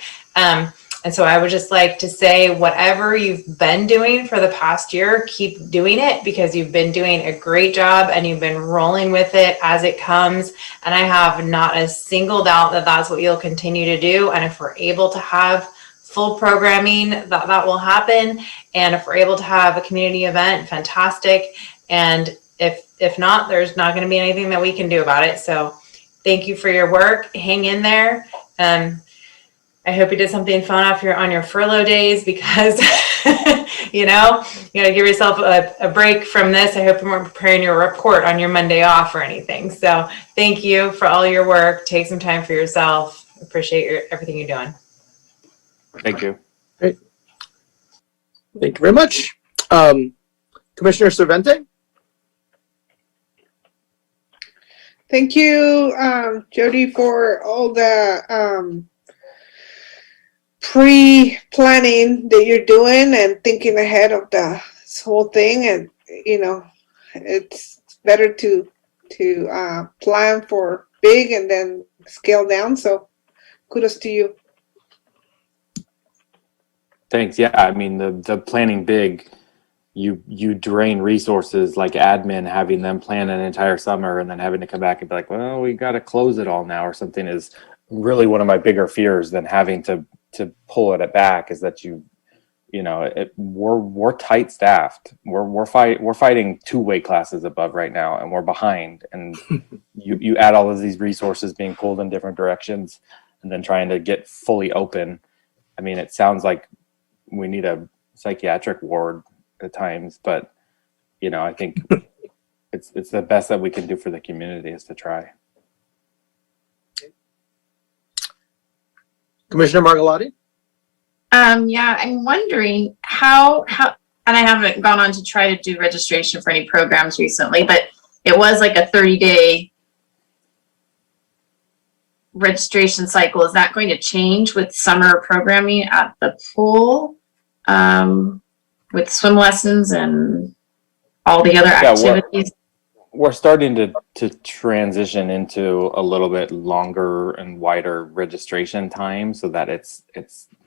And so I would just like to say, whatever you've been doing for the past year, keep doing it, because you've been doing a great job and you've been rolling with it as it comes. And I have not a single doubt that that's what you'll continue to do. And if we're able to have full programming, that will happen. And if we're able to have a community event, fantastic. And if not, there's not going to be anything that we can do about it. So thank you for your work. Hang in there. I hope you did something fun on your furlough days, because you gotta give yourself a break from this. I hope you weren't preparing your report on your Monday off or anything. So thank you for all your work. Take some time for yourself. Appreciate everything you're doing. Thank you. Great. Thank you very much. Commissioner Cervente? Thank you, Jody, for all the pre-planning that you're doing and thinking ahead of this whole thing. And it's better to plan for big and then scale down. So kudos to you. Thanks. Yeah, I mean, the planning big, you drain resources like admin, having them plan an entire summer and then having to come back and be like, well, we got to close it all now or something, is really one of my bigger fears than having to pull it back, is that we're tight staffed. We're fighting 2 weight classes above right now, and we're behind. And you add all of these resources being pulled in different directions and then trying to get fully open. I mean, it sounds like we need a psychiatric ward at times, but I think it's the best that we can do for the community is to try. Commissioner Margolotti? Yeah, I'm wondering how, and I haven't gone on to try to do registration for any programs recently, but it was like a 30-day registration cycle. Is that going to change with summer programming at the pool, with swim lessons and all the other activities? We're starting to transition into a little bit longer and wider registration time, so that it's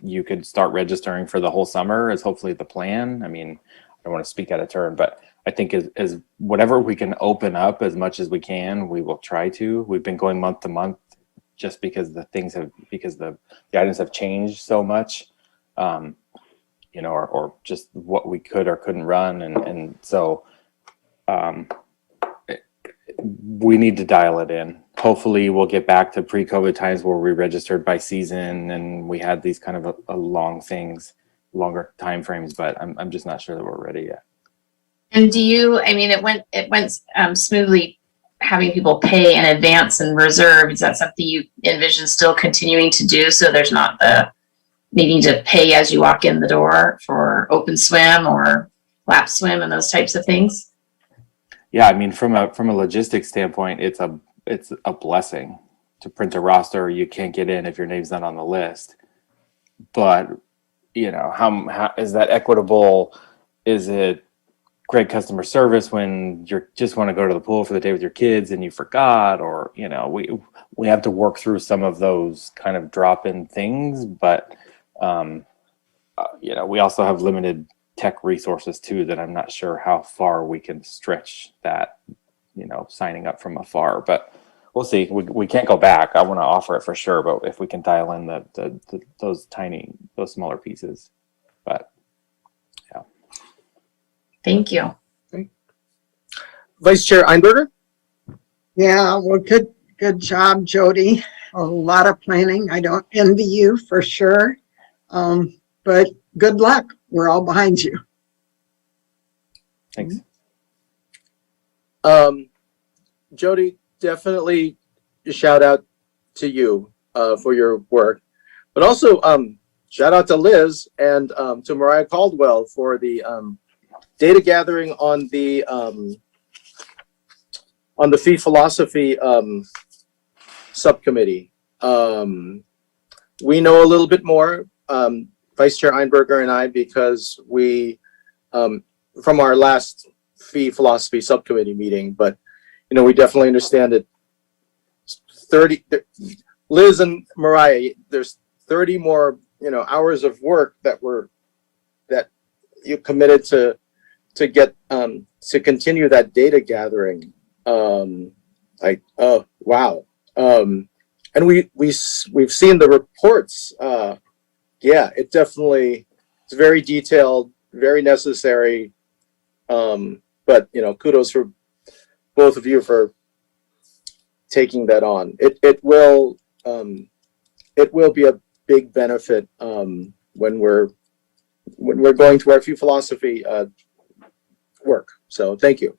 you could start registering for the whole summer is hopefully the plan. I mean, I don't want to speak out of turn, but I think as whatever we can open up as much as we can, we will try to. We've been going month to month just because the items have changed so much, or just what we could or couldn't run, and so. We need to dial it in. Hopefully we'll get back to pre-COVID times where we registered by season and we had these kind of a longer time frames, but I'm just not sure that we're ready yet. And it went smoothly having people pay in advance and reserve. Is that something you envision still continuing to do, so there's not the needing to pay as you walk in the door for open swim or lap swim and those types of things? Yeah, I mean, from a logistics standpoint, it's a blessing to print a roster. You can't get in if your name's not on the list. But how is that equitable? Is it great customer service when you just want to go to the pool for the day with your kids and you forgot? Or we have to work through some of those kind of drop-in things. But we also have limited tech resources too, that I'm not sure how far we can stretch that, signing up from afar, but we'll see. We can't go back. I want to offer it for sure, but if we can dial in those smaller pieces, but yeah. Thank you. Okay. Vice Chair Einberger? Yeah, well, good job, Jody. A lot of planning. I don't envy you for sure, but good luck. We're all behind you. Thanks. Jody, definitely a shout out to you for your work, but also shout out to Liz and to Mariah Caldwell for the data gathering on the fee philosophy subcommittee. We know a little bit more. Vice Chair Einberger and I, because we, from our last fee philosophy subcommittee meeting, but, we definitely understand that Liz and Mariah, there's 30 more hours of work that you committed to get to continue that data gathering. Oh wow. And we've seen the reports. Yeah, it's very detailed, very necessary. But kudos for both of you for taking that on. It will be a big benefit when we're going to our Few Philosophy work. So thank you.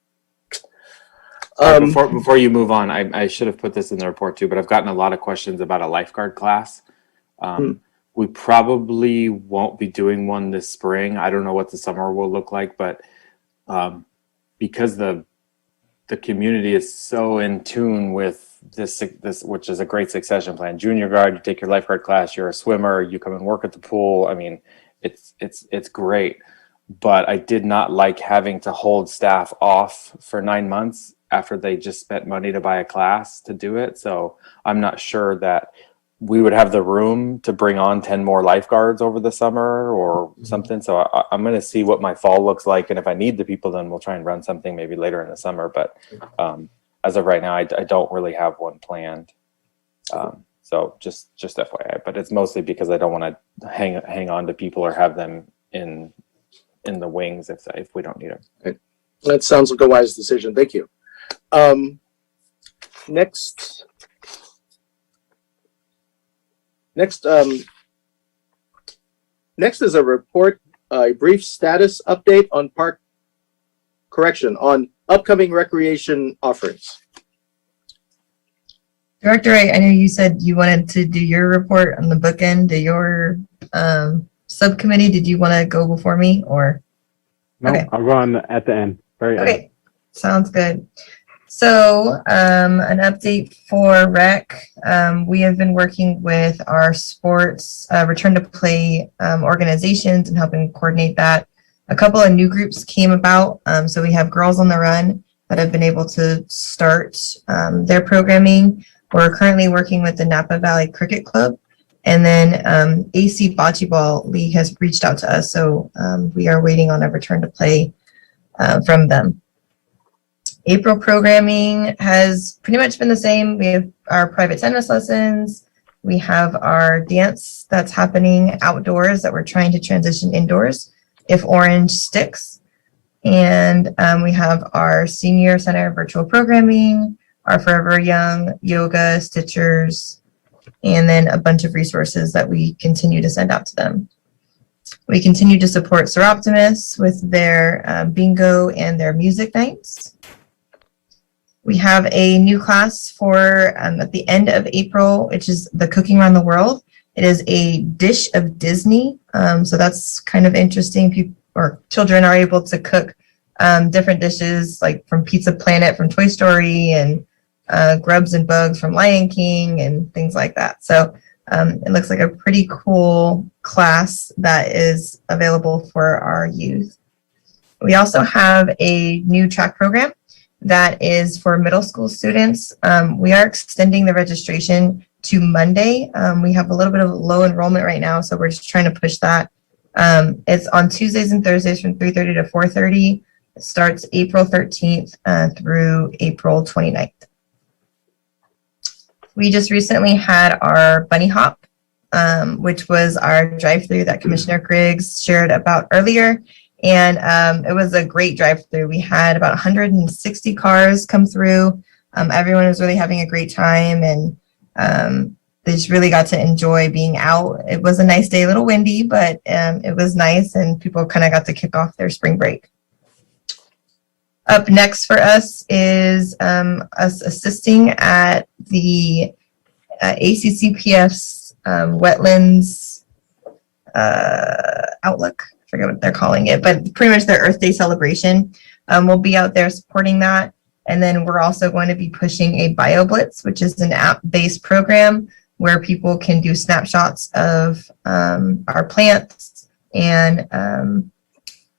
Before you move on, I should have put this in the report too, but I've gotten a lot of questions about a lifeguard class. We probably won't be doing one this spring. I don't know what the summer will look like, but because the community is so in tune with this, which is a great succession plan. Junior guard, you take your lifeguard class, you're a swimmer, you come and work at the pool. I mean, it's great. But I did not like having to hold staff off for 9 months after they just spent money to buy a class to do it. So I'm not sure that we would have the room to bring on 10 more lifeguards over the summer or something. So I'm going to see what my fall looks like. And if I need the people, then we'll try and run something maybe later in the summer. But as of right now, I don't really have one planned. So just FYI, but it's mostly because I don't want to hang on to people or have them in the wings if we don't need them. Okay. That sounds like a wise decision. Thank you. Next is a report, a brief status update on on upcoming recreation offerings. Director, I know you said you wanted to do your report on the bookend to your subcommittee. Did you want to go before me or? No, Okay. I'll go on at the end. Very end. Okay, sounds good. So an update for rec. We have been working with our sports return to play organizations and helping coordinate that. A couple of new groups came about. So we have Girls on the Run that have been able to start their programming. We're currently working with the Napa Valley Cricket Club. And then AC Bocce Ball League has reached out to us. So we are waiting on a return to play from them. April programming has pretty much been the same. We have our private tennis lessons. We have our dance that's happening outdoors that we're trying to transition indoors if orange sticks. And we have our senior center virtual programming, our Forever Young yoga, Stitchers, and then a bunch of resources that we continue to send out to them. We continue to support Seroptimus with their bingo and their music nights. We have a new class for at the end of April, which is the Cooking Around the World. It is a dish of Disney. So that's kind of interesting. People or children are able to cook different dishes like from Pizza Planet from Toy Story and Grubs and Bugs from Lion King and things like that. So it looks like a pretty cool class that is available for our youth. We also have a new track program that is for middle school students. We are extending the registration to Monday. We have a little bit of low enrollment right now, so we're just trying to push that. It's on Tuesdays and Thursdays from 3:30 to 4:30. It starts April 13th through April 29th. We just recently had our Bunny Hop, which was our drive-through that Commissioner Griggs shared about earlier. And it was a great drive-through. We had about 160 cars come through. Everyone was really having a great time, and they just really got to enjoy being out. It was a nice day, a little windy, but it was nice, and people kind of got to kick off their spring break. Up next for us is us assisting at the ACCPF's Wetlands Outlook. I forget what they're calling it, but pretty much their Earth Day celebration. We'll be out there supporting that. And then we're also going to be pushing a BioBlitz, which is an app-based program where people can do snapshots of our plants and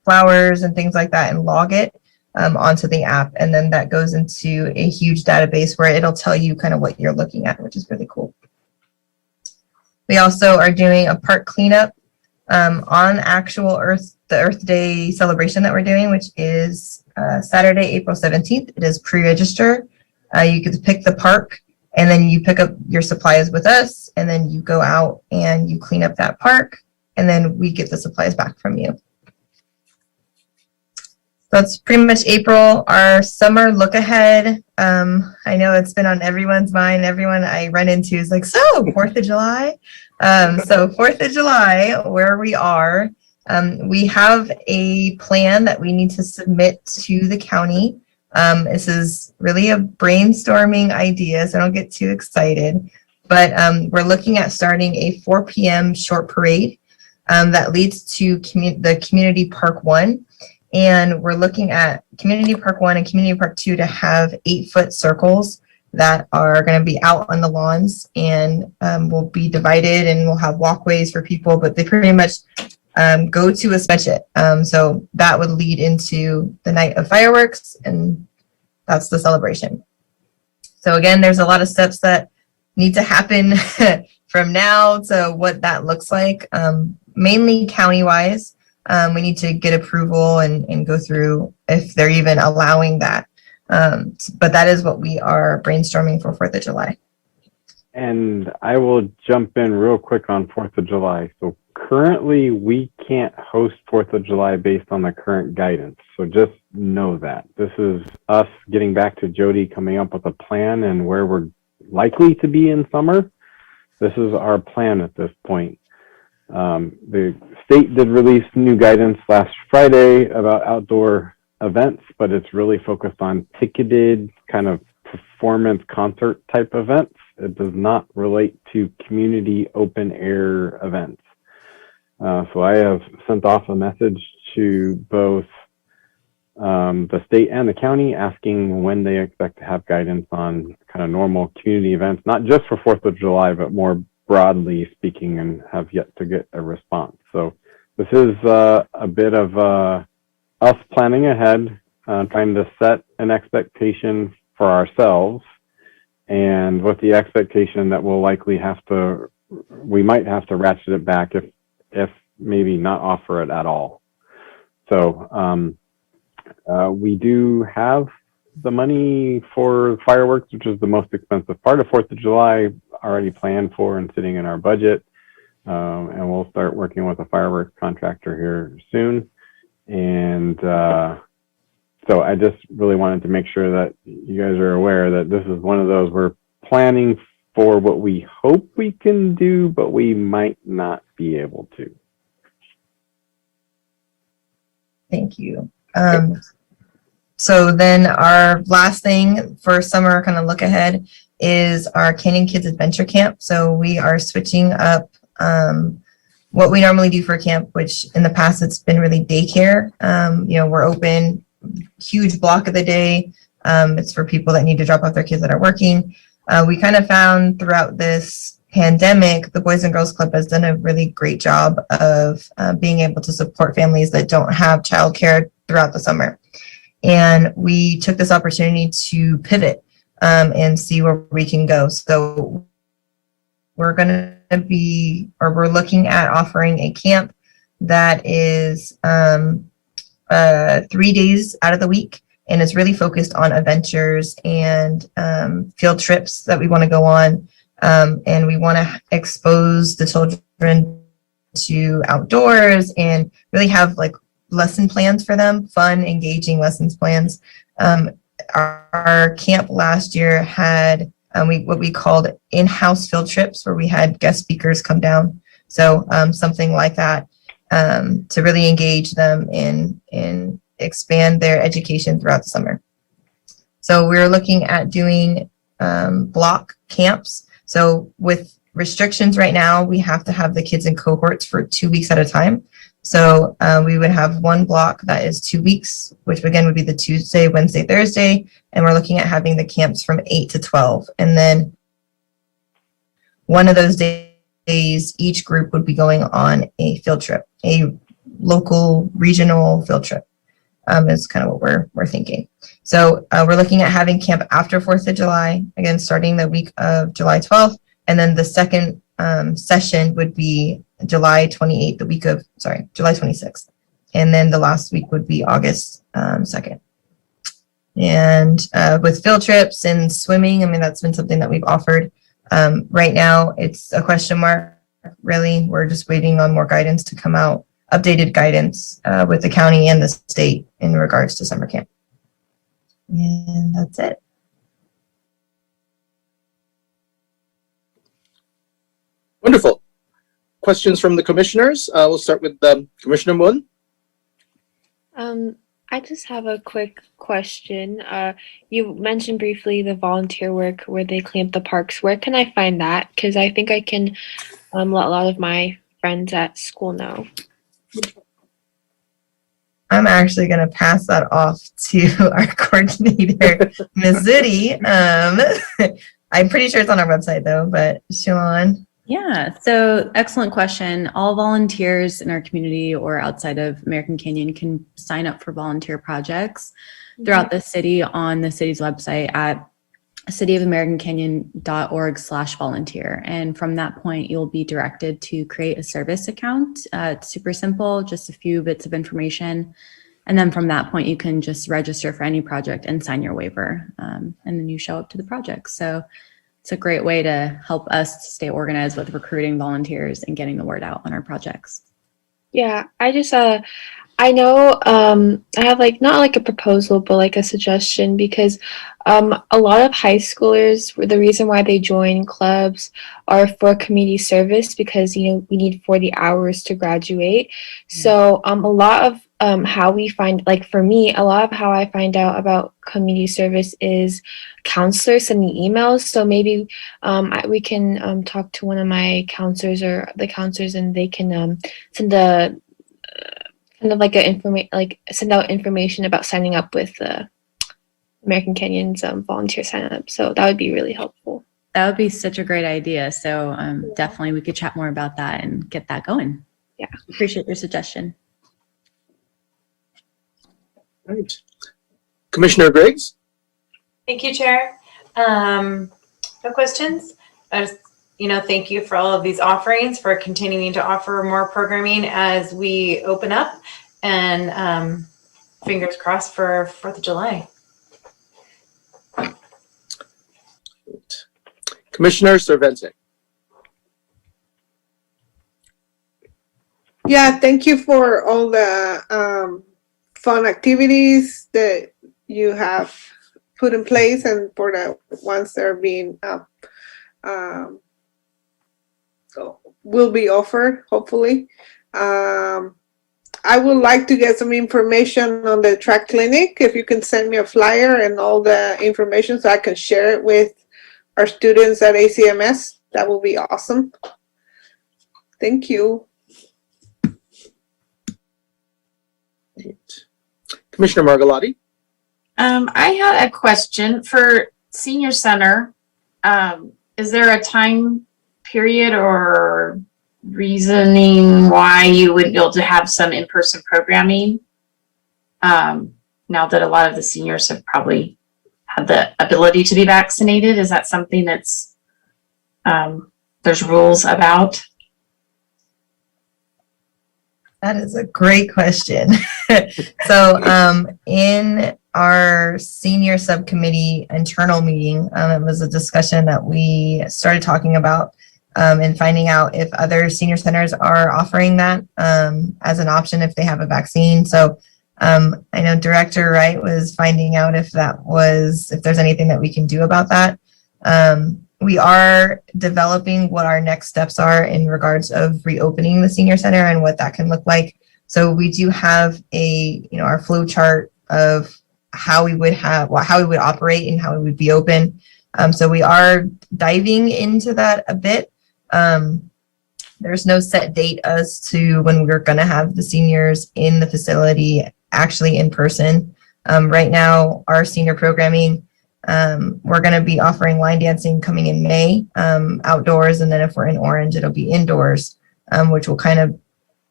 flowers and things like that and log it onto the app. And then that goes into a huge database where it'll tell you kind of what you're looking at, which is really cool. We also are doing a park cleanup on actual the Earth Day celebration that we're doing, which is Saturday, April 17th. It is pre-register. You get to pick the park, and then you pick up your supplies with us, and then you go out and you clean up that park, and then we get the supplies back from you. That's pretty much April. Our summer look ahead. I know it's been on everyone's mind. Everyone I run into is like, so 4th of July. So 4th of July, where we are, we have a plan that we need to submit to the county. This is really a brainstorming idea, so don't get too excited. But we're looking at starting a 4 p.m. short parade that leads to the Community Park 1. And we're looking at Community Park 1 and Community Park 2 to have 8-foot circles that are going to be out on the lawns, and will be divided, and we'll have walkways for people, but they pretty much go to a budget. So that would lead into the night of fireworks, and that's the celebration. So again, there's a lot of steps that need to happen from now to what that looks like, mainly county-wise. We need to get approval and go through if they're even allowing that. But that is what we are brainstorming for 4th of July. And I will jump in real quick on 4th of July. So currently we can't host 4th of July based on the current guidance. So just know that. This is us getting back to Jody, coming up with a plan and where we're likely to be in summer. This is our plan at this point. The state did release new guidance last Friday about outdoor events, but it's really focused on ticketed kind of performance concert type events. It does not relate to community open air events. So I have sent off a message to both the state and the county asking when they expect to have guidance on kind of normal community events, not just for 4th of July, but more broadly speaking, and have yet to get a response. So this is a bit of us planning ahead, trying to set an expectation for ourselves, and with the expectation that we might have to ratchet it back if maybe not offer it at all. So we do have the money for fireworks, which is the most expensive part of 4th of July, already planned for and sitting in our budget. And we'll start working with a fireworks contractor here soon. And so I just really wanted to make sure that you guys are aware that this is one of those we're planning for what we hope we can do, but we might not be able to. Thank you. So then our last thing for summer kind of look ahead is our Canyon Kids Adventure Camp. So we are switching up what we normally do for camp, which in the past it's been really daycare. We're open huge block of the day. It's for people that need to drop off their kids that are working. We kind of found throughout this pandemic, the Boys and Girls Club has done a really great job of being able to support families that don't have childcare throughout the summer. And we took this opportunity to pivot and see where we can go. So we're looking at offering a camp that is 3 days out of the week, and it's really focused on adventures and field trips that we want to go on. And we want to expose the children to outdoors and really have like lesson plans for them, fun, engaging lessons plans. Our camp last year had what we called in-house field trips, where we had guest speakers come down. So something like that to really engage them and expand their education throughout the summer. So we're looking at doing block camps. So with restrictions right now, we have to have the kids in cohorts for 2 weeks at a time. So we would have one block that is 2 weeks, which again would be the Tuesday, Wednesday, Thursday. And we're looking at having the camps from 8 to 12. And then one of those days, each group would be going on a field trip, a local regional field trip is kind of what we're thinking. So we're looking at having camp after 4th of July, again, starting the week of July 12th. And then the second session would be July 28th, July 26th. And then the last week would be August 2nd. And with field trips and swimming, I mean, that's been something that we've offered. Right now, it's a question mark, really. We're just waiting on more guidance to come out, updated guidance with the county and the state in regards to summer camp. And that's it. Wonderful. Questions from the commissioners? We'll start with Commissioner Moon. I just have a quick question. You mentioned briefly the volunteer work where they clean up the parks. Where can I find that? Because I think I can let a lot of my friends at school know. I'm actually going to pass that off to our coordinator, Ms. Zudi. I'm pretty sure it's on our website though, but Siobhan. Yeah, so excellent question. All volunteers in our community or outside of American Canyon can sign up for volunteer projects throughout the city on the city's website at cityofamericancanyon.org/volunteer. And from that point, you'll be directed to create a service account. It's super simple, just a few bits of information. And then from that point, you can just register for any project and sign your waiver. And then you show up to the project. So it's a great way to help us stay organized with recruiting volunteers and getting the word out on our projects. Yeah, I just I know I have like not like a proposal but like a suggestion because a lot of high schoolers, the reason why they join clubs are for community service because we need 40 hours to graduate. So a lot of how we find, like for me, a lot of how I find out about community service is counselors sending emails. So maybe we can talk to one of my counselors or the counselors, and they can send a kind of like send out information about signing up with American Canyon's volunteer sign up. So that would be really helpful. That would be such a great idea. So definitely we could chat more about that and get that going. Yeah. Appreciate your suggestion. Right. Commissioner Griggs? Thank you, Chair. No questions. Thank you for all of these offerings, for continuing to offer more programming as we open up, and fingers crossed for 4th of July. Commissioner Cervense. Yeah, thank you for all the fun activities that you have put in place and for the ones that are being will be offered, hopefully. I would like to get some information on the track clinic. If you can send me a flyer and all the information so I can share it with our students at ACMS, that will be awesome. Thank you. Commissioner Margolotti? I had a question for Senior Center. Is there a time period or reasoning why you would be able to have some in-person programming? Now that a lot of the seniors have probably had the ability to be vaccinated, is that something that's there's rules about? That is a great question. So in our senior subcommittee internal meeting, it was a discussion that we started talking about and finding out if other senior centers are offering that as an option if they have a vaccine. So I know Director Wright was finding out if there's anything that we can do about that. We are developing what our next steps are in regards of reopening the senior center and what that can look like. So we do have our flow chart of how we would operate and how it would be open. So we are diving into that a bit. There's no set date as to when we're going to have the seniors in the facility actually in person. Right now, our senior programming, we're going to be offering line dancing coming in May, outdoors, and then if we're in Orange, it'll be indoors, which will kind of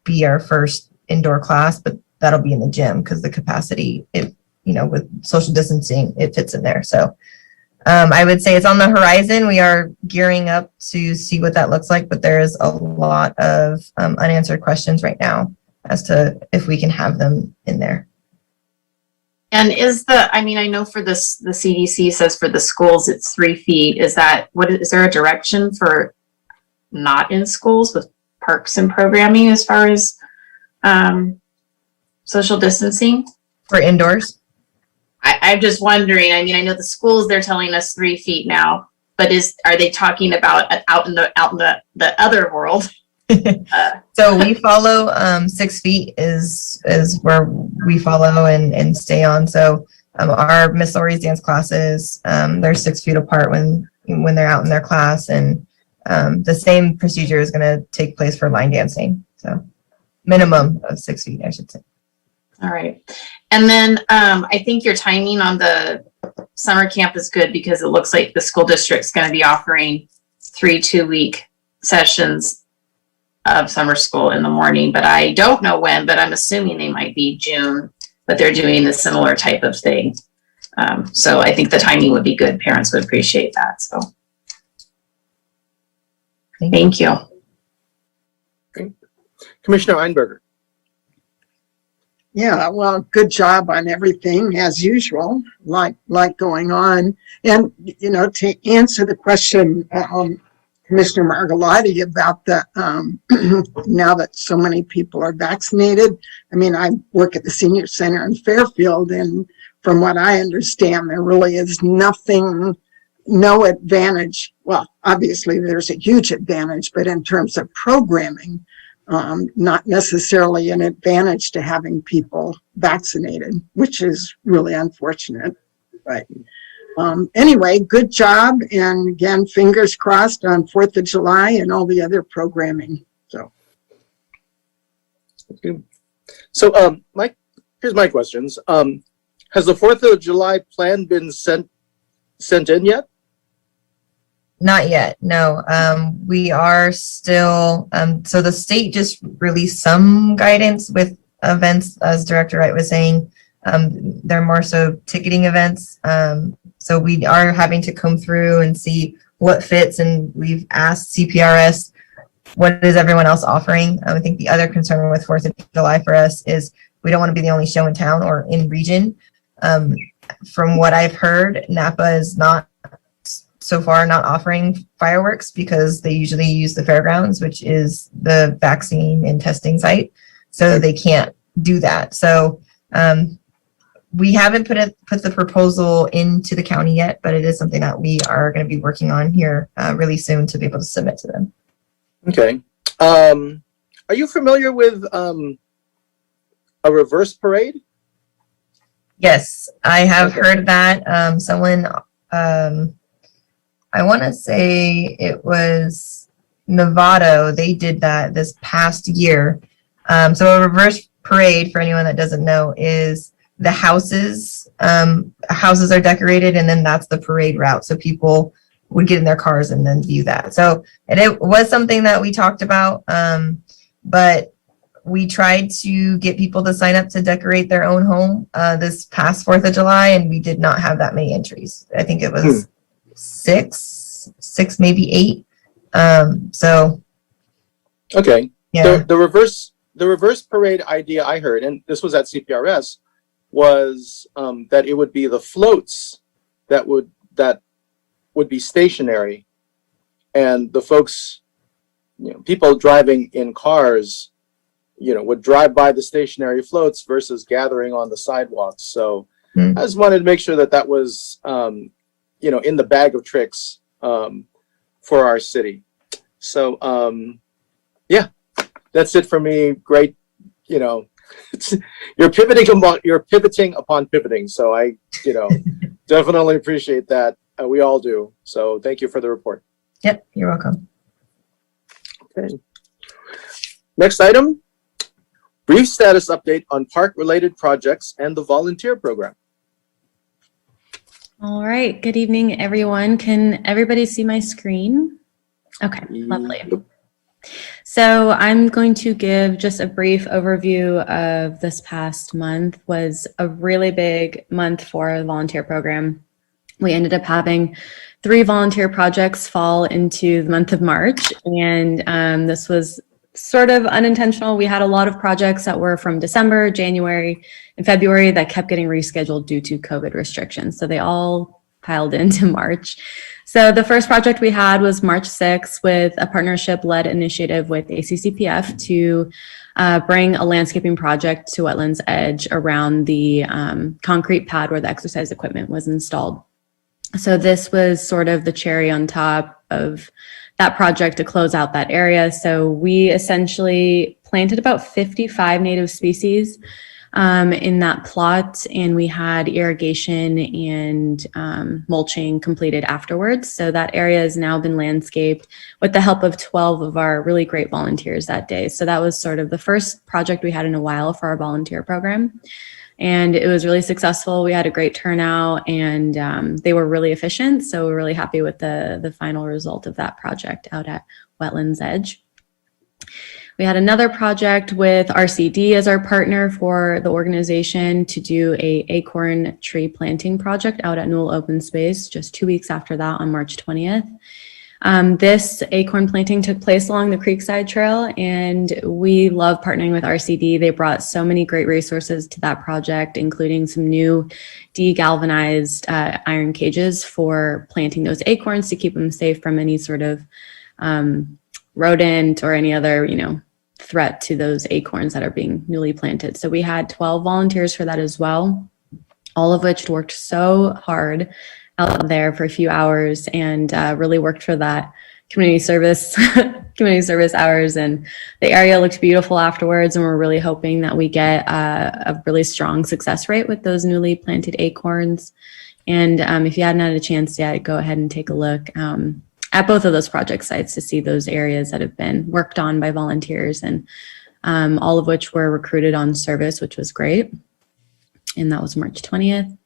be our first indoor class, but that'll be in the gym because the capacity, with social distancing, it fits in there. So I would say it's on the horizon. We are gearing up to see what that looks like, but there is a lot of unanswered questions right now as to if we can have them in there. And I mean, I know for this, the CDC says for the schools, it's 3 feet. Is there a direction for not in schools with parks and programming as far as social distancing? For indoors? I'm just wondering, I mean, I know the schools, they're telling us 3 feet now, but are they talking about out in the other world? So we follow 6 feet is where we follow and stay on. So our Miss Lori's dance classes, they're 6 feet apart when they're out in their class, and the same procedure is going to take place for line dancing. So minimum of 6 feet, I should say. All right. And then I think your timing on the summer camp is good because it looks like the school district's going to be offering 3 2-week sessions of summer school in the morning, but I don't know when, but I'm assuming they might be June, but they're doing a similar type of thing. So I think the timing would be good. Parents would appreciate that. So thank you. Great. Commissioner Einberger. Yeah, well, good job on everything as usual, like going on. And, you know, to answer the question, Commissioner Margolotti about the, now that so many people are vaccinated, I mean, I work at the senior center in Fairfield, and from what I understand, there really is no advantage. Well, obviously there's a huge advantage, but in terms of programming, not necessarily an advantage to having people vaccinated, which is really unfortunate. But anyway, good job. And again, fingers crossed on 4th of July and all the other programming. So, Mike, here's my questions. Has the 4th of July plan been sent in yet? Not yet, no. We are still, so the state just released some guidance with events, as Director Wright was saying. They're more so ticketing events. So we are having to comb through and see what fits, and we've asked CPRS, what is everyone else offering? I think the other concern with 4th of July for us is we don't want to be the only show in town or in region. From what I've heard, Napa is not so far not offering fireworks because they usually use the fairgrounds, which is the vaccine and testing site. So they can't do that. So we haven't put the proposal into the county yet, but it is something that we are going to be working on here really soon to be able to submit to them. Okay. Are you familiar with a reverse parade? Yes, I have heard that. Someone, I want to say it was Novato. They did that this past year. So a reverse parade, for anyone that doesn't know, is the houses are decorated, and then that's the parade route. So people would get in their cars and then view that. So it was something that we talked about, but we tried to get people to sign up to decorate their own home this past 4th of July, and we did not have that many entries. I think it was six, maybe 8. So okay. Yeah. The reverse parade idea I heard, and this was at CPRS, was that it would be the floats that would be stationary, and the folks, people driving in cars, would drive by the stationary floats versus gathering on the sidewalks. So I just wanted to make sure that was, in the bag of tricks for our city. So, yeah, that's it for me. Great. You're pivoting upon pivoting. So I, definitely appreciate that. We all do. So thank you for the report. Yep, you're welcome. Okay. Next item, brief status update on park-related projects and the volunteer program. All right. Good evening, everyone. Can everybody see my screen? Okay, lovely. So I'm going to give just a brief overview of this past month. Was a really big month for our volunteer program. We ended up having 3 volunteer projects fall into the month of March, and this was sort of unintentional. We had a lot of projects that were from December, January, and February that kept getting rescheduled due to COVID restrictions. So they all piled into March. So the first project we had was March 6th with a partnership-led initiative with ACCPF to bring a landscaping project to Wetlands Edge around the concrete pad where the exercise equipment was installed. So this was sort of the cherry on top of that project to close out that area. So we essentially planted about 55 native species in that plot, and we had irrigation and mulching completed afterwards. So that area has now been landscaped with the help of 12 of our really great volunteers that day. So that was sort of the first project we had in a while for our volunteer program. And it was really successful. We had a great turnout, and they were really efficient. So we're really happy with the final result of that project out at Wetlands Edge. We had another project with RCD as our partner for the organization to do a acorn tree planting project out at Newell Open Space just 2 weeks after that on March 20th. This acorn planting took place along the Creekside Trail, and we love partnering with RCD. They brought so many great resources to that project, including some new de-galvanized iron cages for planting those acorns to keep them safe from any sort of rodent or any other, threat to those acorns that are being newly planted. So we had 12 volunteers for that as well, all of which worked so hard out there for a few hours and really worked for that community service hours. And the area looked beautiful afterwards, and we're really hoping that we get a really strong success rate with those newly planted acorns. And if you hadn't had a chance yet, go ahead and take a look at both of those project sites to see those areas that have been worked on by volunteers, and all of which were recruited on service, which was great. And that was March 20th.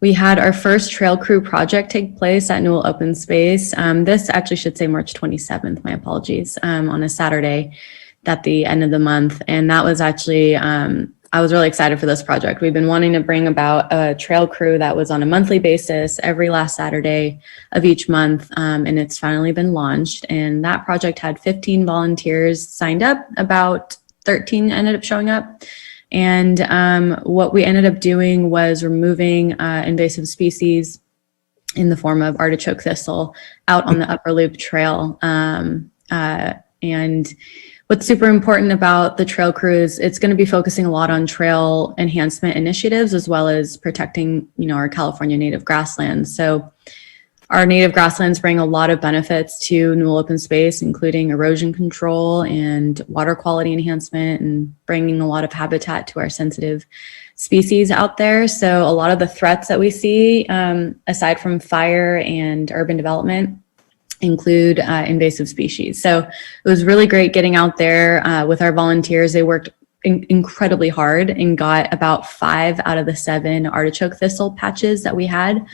We had our first trail crew project take place at Newell Open Space. This actually should say March 27th, my apologies, on a Saturday at the end of the month. And that was actually, I was really excited for this project. We've been wanting to bring about a trail crew that was on a monthly basis every last Saturday of each month, and it's finally been launched. And that project had 15 volunteers signed up, about 13 ended up showing up. And what we ended up doing was removing invasive species in the form of artichoke thistle out on the Upper Loop Trail. And what's super important about the trail crew is it's going to be focusing a lot on trail enhancement initiatives, as well as protecting, our California native grasslands. So our native grasslands bring a lot of benefits to Newell Open Space, including erosion control and water quality enhancement, and bringing a lot of habitat to our sensitive species out there. So a lot of the threats that we see, aside from fire and urban development, include invasive species. So it was really great getting out there with our volunteers. They worked incredibly hard and got about 5 out of the 7 artichoke thistle patches that we had.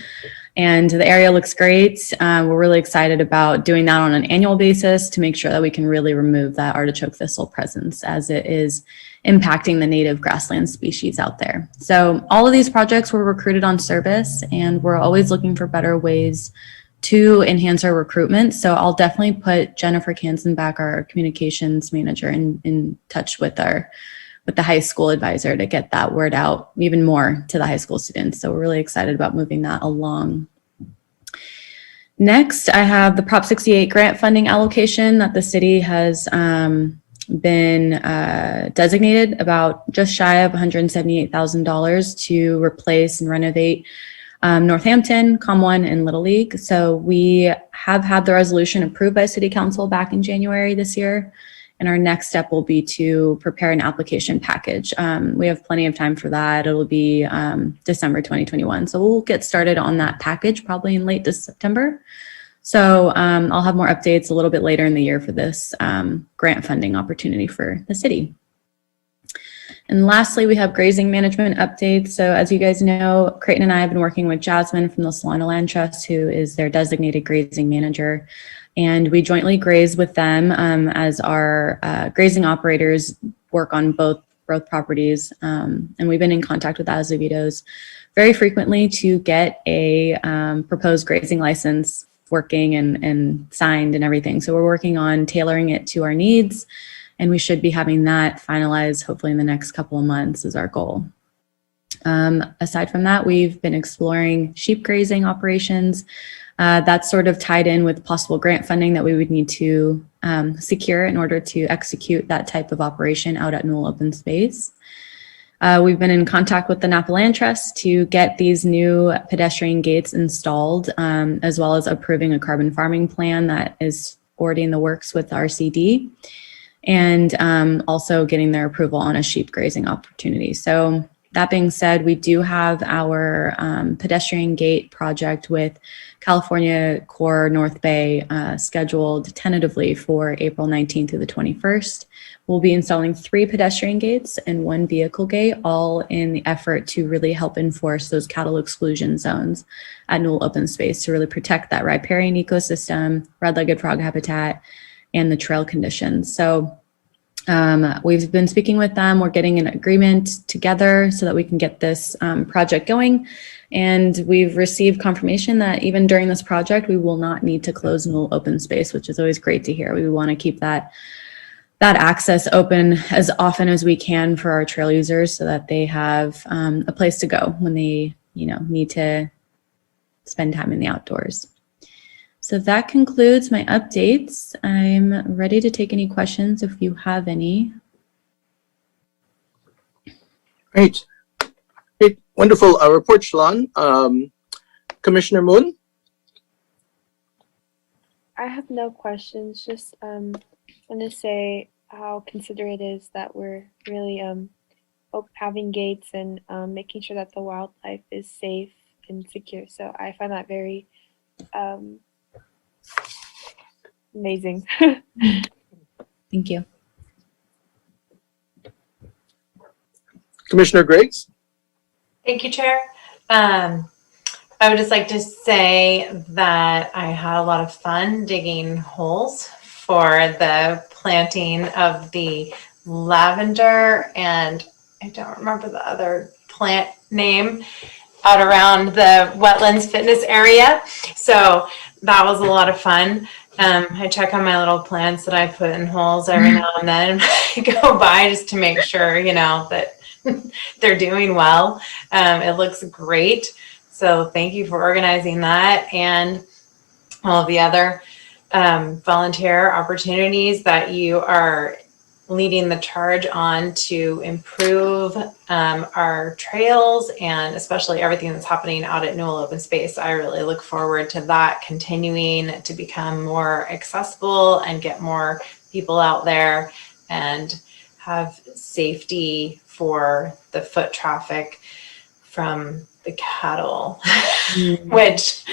And the area looks great. We're really excited about doing that on an annual basis to make sure that we can really remove that artichoke thistle presence, as it is impacting the native grassland species out there. So all of these projects were recruited on service, and we're always looking for better ways to enhance our recruitment. So I'll definitely put Jennifer Kanzenbach, our communications manager, in touch with the high school advisor to get that word out even more to the high school students. So we're really excited about moving that along. Next, I have the Prop 68 grant funding allocation that the city has been designated about just shy of $178,000 to replace and renovate Northampton, Com1, and Little League. So we have had the resolution approved by City Council back in January this year. And our next step will be to prepare an application package. We have plenty of time for that. It'll be December 2021. So we'll get started on that package probably in late September. So I'll have more updates a little bit later in the year for this grant funding opportunity for the city. And lastly, we have grazing management updates. So as you guys know, Creighton and I have been working with Jasmine from the Solano Land Trust, who is their designated grazing manager. And we jointly graze with them as our grazing operators work on both properties. And we've been in contact with Azevedo's very frequently to get a proposed grazing license working and signed and everything. So we're working on tailoring it to our needs, and we should be having that finalized hopefully in the next couple of months is our goal. Aside from that, we've been exploring sheep grazing operations. That's sort of tied in with possible grant funding that we would need to secure in order to execute that type of operation out at Newell Open Space. We've been in contact with the Napa Land Trust to get these new pedestrian gates installed, as well as approving a carbon farming plan that is already in the works with RCD, and also getting their approval on a sheep grazing opportunity. So that being said, we do have our pedestrian gate project with California Core North Bay scheduled tentatively for April 19th through the 21st. We'll be installing 3 pedestrian gates and 1 vehicle gate, all in the effort to really help enforce those cattle exclusion zones at Newell Open Space to really protect that riparian ecosystem, red-legged frog habitat, and the trail conditions. So we've been speaking with them. We're getting an agreement together so that we can get this project going. And we've received confirmation that even during this project, we will not need to close Newell Open Space, which is always great to hear. We want to keep that access open as often as we can for our trail users so that they have a place to go when they, need to spend time in the outdoors. So that concludes my updates. I'm ready to take any questions if you have any. Great. Great. Wonderful report, Shalon. Commissioner Moon? I have no questions. Just want to say how considerate it is that we're really having gates and making sure that the wildlife is safe and secure. So I find that very amazing. Thank you. Commissioner Griggs? Thank you, Chair. I would just like to say that I had a lot of fun digging holes for the planting of the lavender, and I don't remember the other plant name, out around the wetlands fitness area. So that was a lot of fun. I check on my little plants that I put in holes every now and then. I go by just to make sure, that they're doing well. It looks great. So thank you for organizing that, and all of the other volunteer opportunities that you are leading the charge on to improve our trails, and especially everything that's happening out at Newell Open Space. I really look forward to that continuing to become more accessible and get more people out there and have safety for the foot traffic from the cattle, which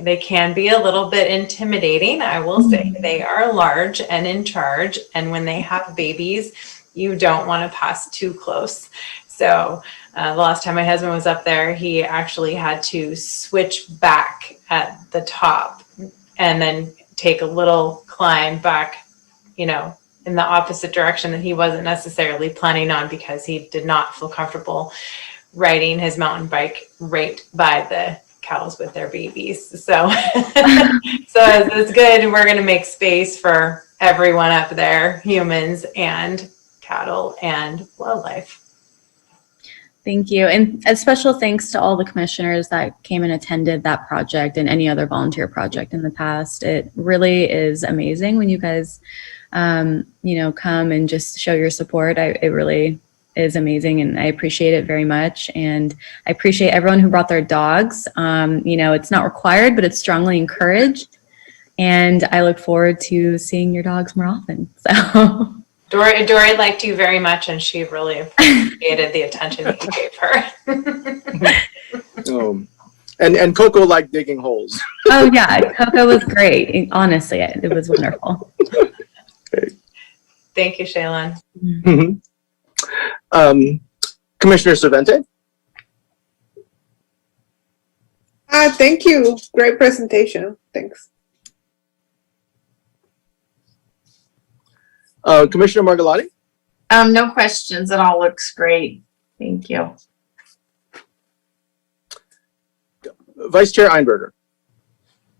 they can be a little bit intimidating. I will say they are large and in charge. And when they have babies, you don't want to pass too close. So the last time my husband was up there, he actually had to switch back at the top and then take a little climb back, in the opposite direction that he wasn't necessarily planning on, because he did not feel comfortable riding his mountain bike right by the cows with their babies. So it's good. We're going to make space for everyone up there, humans and cattle and wildlife. Thank you. And a special thanks to all the commissioners that came and attended that project and any other volunteer project in the past. It really is amazing when you guys, come and just show your support. It really is amazing, and I appreciate it very much. And I appreciate everyone who brought their dogs. It's not required, but it's strongly encouraged. And I look forward to seeing your dogs more often. So Dory liked you very much, and she really appreciated the attention that you gave her. And Coco liked digging holes. Oh yeah, Coco was great. Honestly, it was wonderful. Thank you, Shaylin. Commissioner Cervente? Thank you. Great presentation. Thanks. Commissioner Margolotti? No questions. It all looks great. Thank you. Vice Chair Einberger.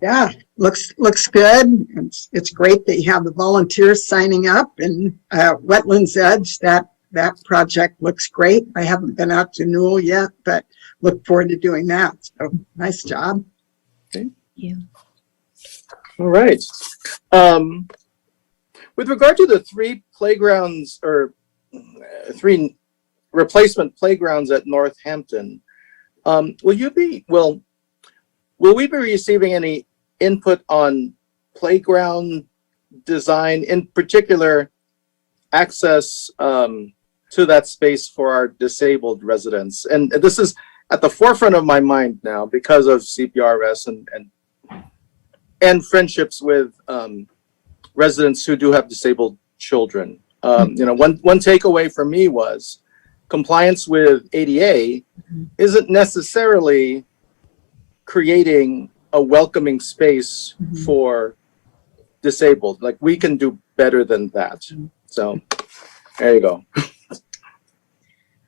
Yeah, looks good. It's great that you have the volunteers signing up, and Wetlands Edge, that project looks great. I haven't been out to Newell yet, but look forward to doing that. So nice job. Thank you. All right. With regard to the 3 playgrounds or 3 replacement playgrounds at Northampton, will we be receiving any input on playground design, in particular access to that space for our disabled residents? And this is at the forefront of my mind now because of CPRS and friendships with residents who do have disabled children. You know, one takeaway for me was compliance with ADA isn't necessarily creating a welcoming space for disabled. Like, we can do better than that. So there you go.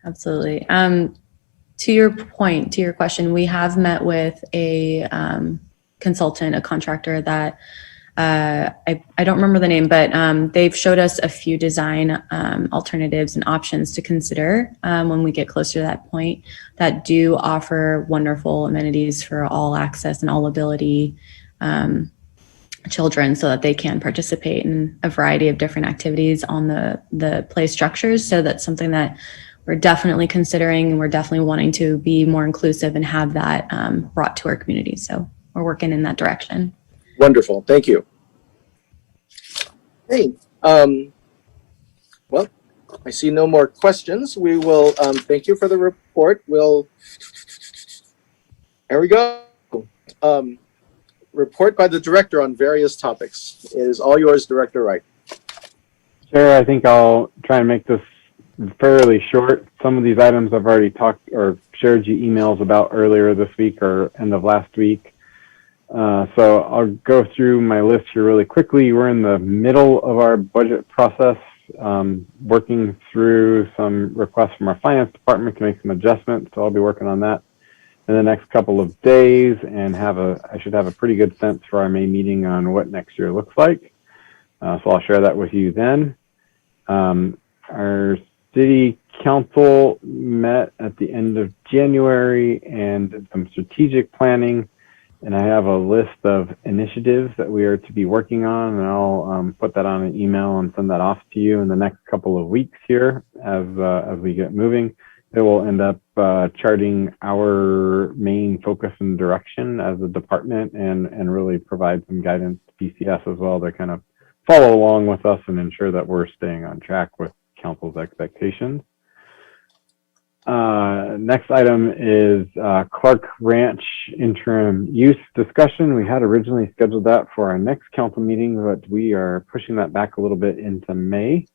Absolutely. To your point, to your question, we have met with a consultant, a contractor that I don't remember the name, but they've showed us a few design alternatives and options to consider when we get closer to that point that do offer wonderful amenities for all access and all ability children so that they can participate in a variety of different activities on the play structures. So that's something that we're definitely considering, and we're definitely wanting to be more inclusive and have that brought to our community. So we're working in that direction. Wonderful. Thank you. Hey, well, I see no more questions. We will thank you for the report. There we go. Report by the director on various topics. It is all yours, Director Wright. Chair, I think I'll try and make this fairly short. Some of these items I've already talked or shared you emails about earlier this week or end of last week. So I'll go through my list here really quickly. We're in the middle of our budget process, working through some requests from our finance department to make some adjustments. So I'll be working on that in the next couple of days and I should have a pretty good sense for our May meeting on what next year looks like. So I'll share that with you then. Our city council met at the end of January and did some strategic planning. And I have a list of initiatives that we are to be working on, and I'll put that on an email and send that off to you in the next couple of weeks here as we get moving. It will end up charting our main focus and direction as a department and really provide some guidance to PCS as well to kind of follow along with us and ensure that we're staying on track with council's expectations. Next item is Clark Ranch interim use discussion. We had originally scheduled that for our next council meeting, but we are pushing that back a little bit into May.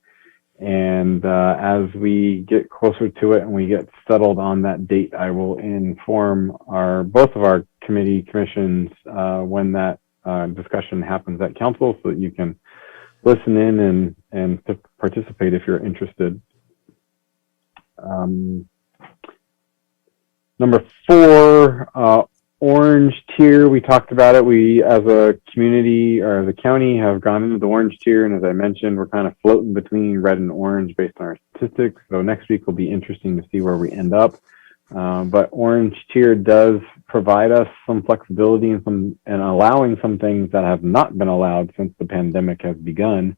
And as we get closer to it and we get settled on that date, I will inform both of our commissions when that discussion happens at council so that you can listen in and participate if you're interested. Number 4, orange tier. We talked about it. We, as a community or the county, have gone into the orange tier. And as I mentioned, we're kind of floating between red and orange based on our statistics. So next week will be interesting to see where we end up. But orange tier does provide us some flexibility and allowing some things that have not been allowed since the pandemic has begun.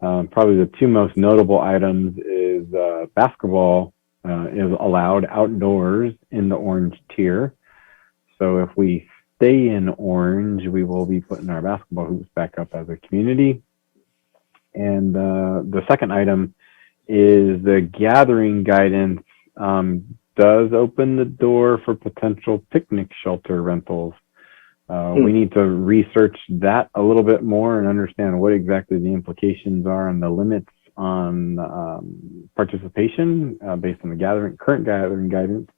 Probably the 2 most notable items is basketball is allowed outdoors in the orange tier. So if we stay in orange, we will be putting our basketball hoops back up as a community. And the second item is the gathering guidance does open the door for potential picnic shelter rentals. We need to research that a little bit more and understand what exactly the implications are and the limits on participation based on the current gathering guidance.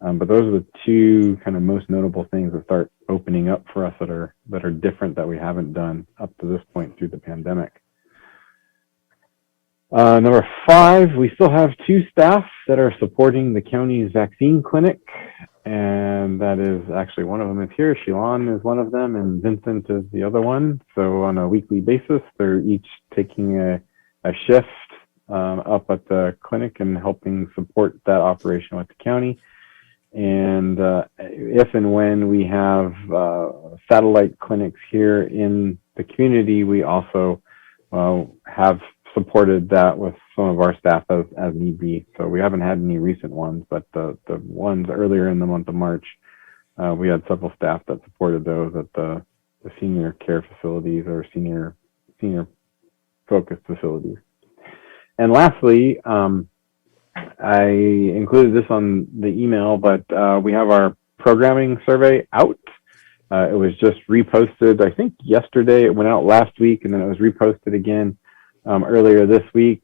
But those are the 2 kind of most notable things that start opening up for us that are different that we haven't done up to this point through the pandemic. Number 5, we still have 2 staff that are supporting the county's vaccine clinic. And that is actually one of them is here. Shilon is one of them, and Vincent is the other one. So on a weekly basis, they're each taking a shift up at the clinic and helping support that operation with the county. And if and when we have satellite clinics here in the community, we also have supported that with some of our staff as need be. So we haven't had any recent ones, but the ones earlier in the month of March, we had several staff that supported those at the senior care facilities or senior focused facilities. And lastly, I included this on the email, but we have our programming survey out. It was just reposted, I think yesterday. It went out last week, and then it was reposted again earlier this week.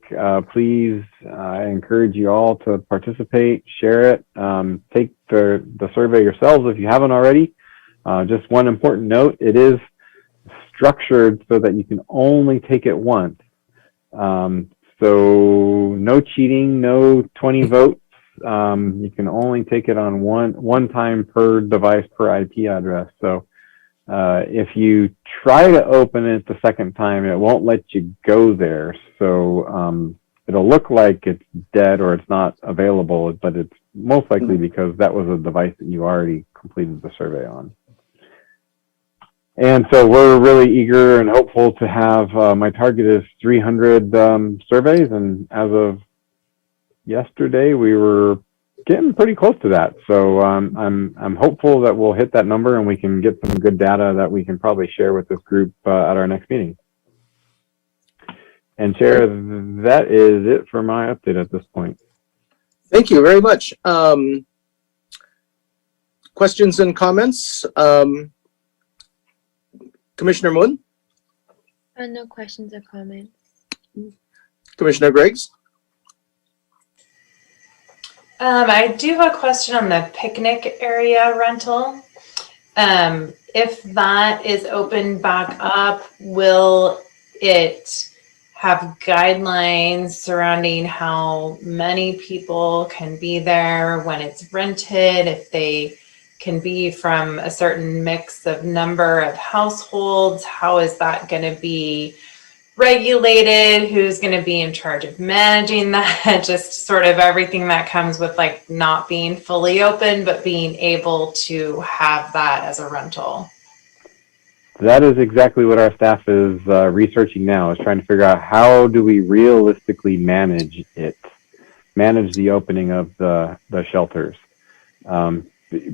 Please, I encourage you all to participate, share it, take the survey yourselves if you haven't already. Just one important note, it is structured so that you can only take it once. So no cheating, no 20 votes. You can only take it on one time per device per IP address. So if you try to open it the second time, it won't let you go there. So it'll look like it's dead or it's not available, but it's most likely because that was a device that you already completed the survey on. And so we're really eager and hopeful to have, my target is 300 surveys, and as of yesterday, we were getting pretty close to that. So I'm hopeful that we'll hit that number and we can get some good data that we can probably share with this group at our next meeting. And Chair, that is it for my update at this point. Thank you very much. Questions and comments? Commissioner Moon? No questions or comments. Commissioner Griggs? I do have a question on the picnic area rental. If that is opened back up, will it have guidelines surrounding how many people can be there when it's rented, if they can be from a certain mix of number of households? How is that going to be regulated? Who's going to be in charge of managing that? Just sort of everything that comes with like not being fully open, but being able to have that as a rental. That is exactly what our staff is researching now, is trying to figure out how do we realistically manage the opening of the shelters.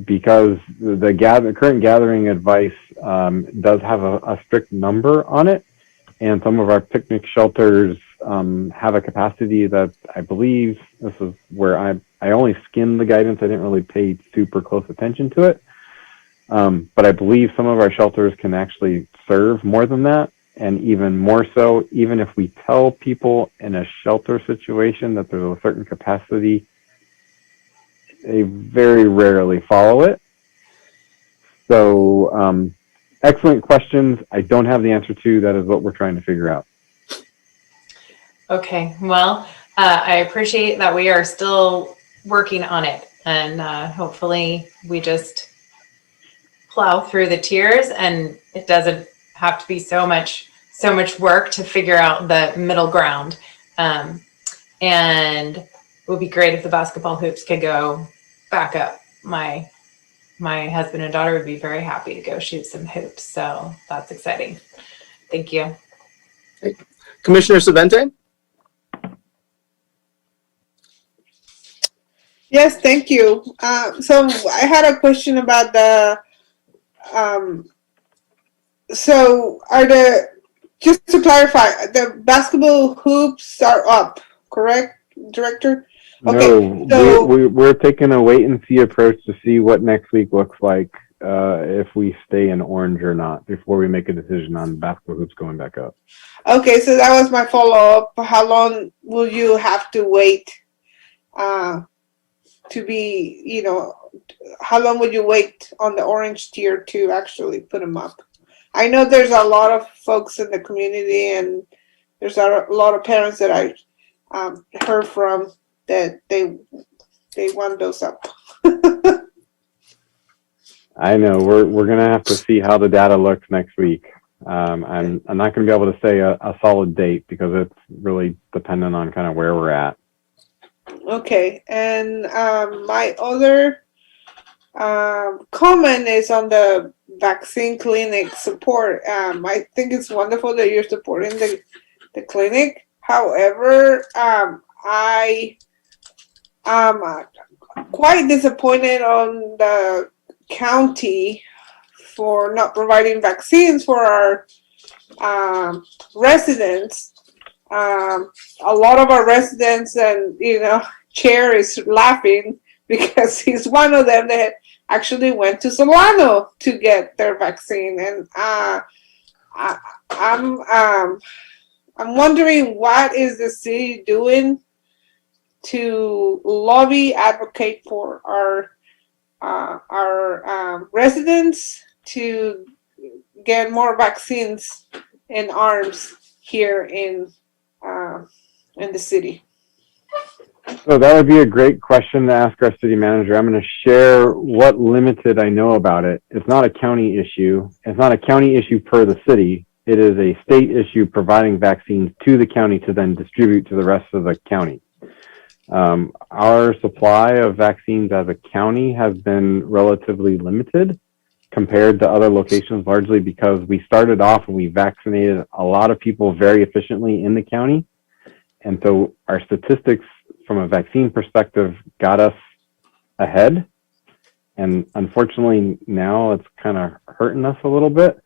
Because the current gathering advice does have a strict number on it, and some of our picnic shelters have a capacity that I believe, this is where I only skimmed the guidance, I didn't really pay super close attention to it, but I believe some of our shelters can actually serve more than that, and even more so, even if we tell people in a shelter situation that there's a certain capacity, they very rarely follow it. So excellent questions. I don't have the answer to. That is what we're trying to figure out. Okay, well, I appreciate that we are still working on it, and hopefully we just plow through the tiers and it doesn't have to be so much work to figure out the middle ground. And it would be great if the basketball hoops could go back up. My husband and daughter would be very happy to go shoot some hoops. So that's exciting. Thank you. Commissioner Savente? Yes, thank you. So I had a question about the, so just to clarify, the basketball hoops are up, correct, Director? Okay, No, we're taking a wait and see approach to see what next week looks like, if we stay in orange or not, before we make a decision on basketball hoops going back up. Okay, so that was my follow-up. How long will you have to wait to be, how long would you wait on the orange tier to actually put them up? I know there's a lot of folks in the community, and there's a lot of parents that I heard from that they want those up. I know we're gonna have to see how the data looks next week. I'm not gonna be able to say a solid date because it's really dependent on kind of where we're at. Okay, and my other comment is on the vaccine clinic support. I think it's wonderful that you're supporting the clinic. However, I am quite disappointed on the county for not providing vaccines for our residents. A lot of our residents, and Chair is laughing because he's one of them that actually went to Solano to get their vaccine, and I'm wondering what is the city doing to lobby, advocate for our residents to get more vaccines and arms here in the city. So that would be a great question to ask our city manager. I'm going to share what limited I know about it. It's not a county issue. It's not a county issue per the city. It is a state issue providing vaccines to the county to then distribute to the rest of the county. Our supply of vaccines as a county has been relatively limited compared to other locations, largely because we started off and we vaccinated a lot of people very efficiently in the county. And so our statistics from a vaccine perspective got us ahead. And unfortunately now it's kind of hurting us a little bit.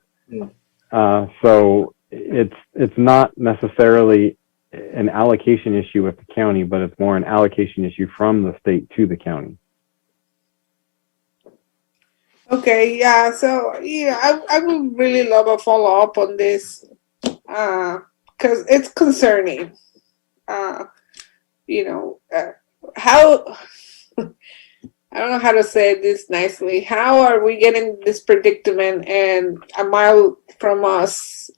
So it's not necessarily an allocation issue with the county, but it's more an allocation issue from the state to the county. Okay, yeah, so I would really love a follow-up on this because it's concerning. How I don't know how to say this nicely. How are we getting this predicament and a mile from us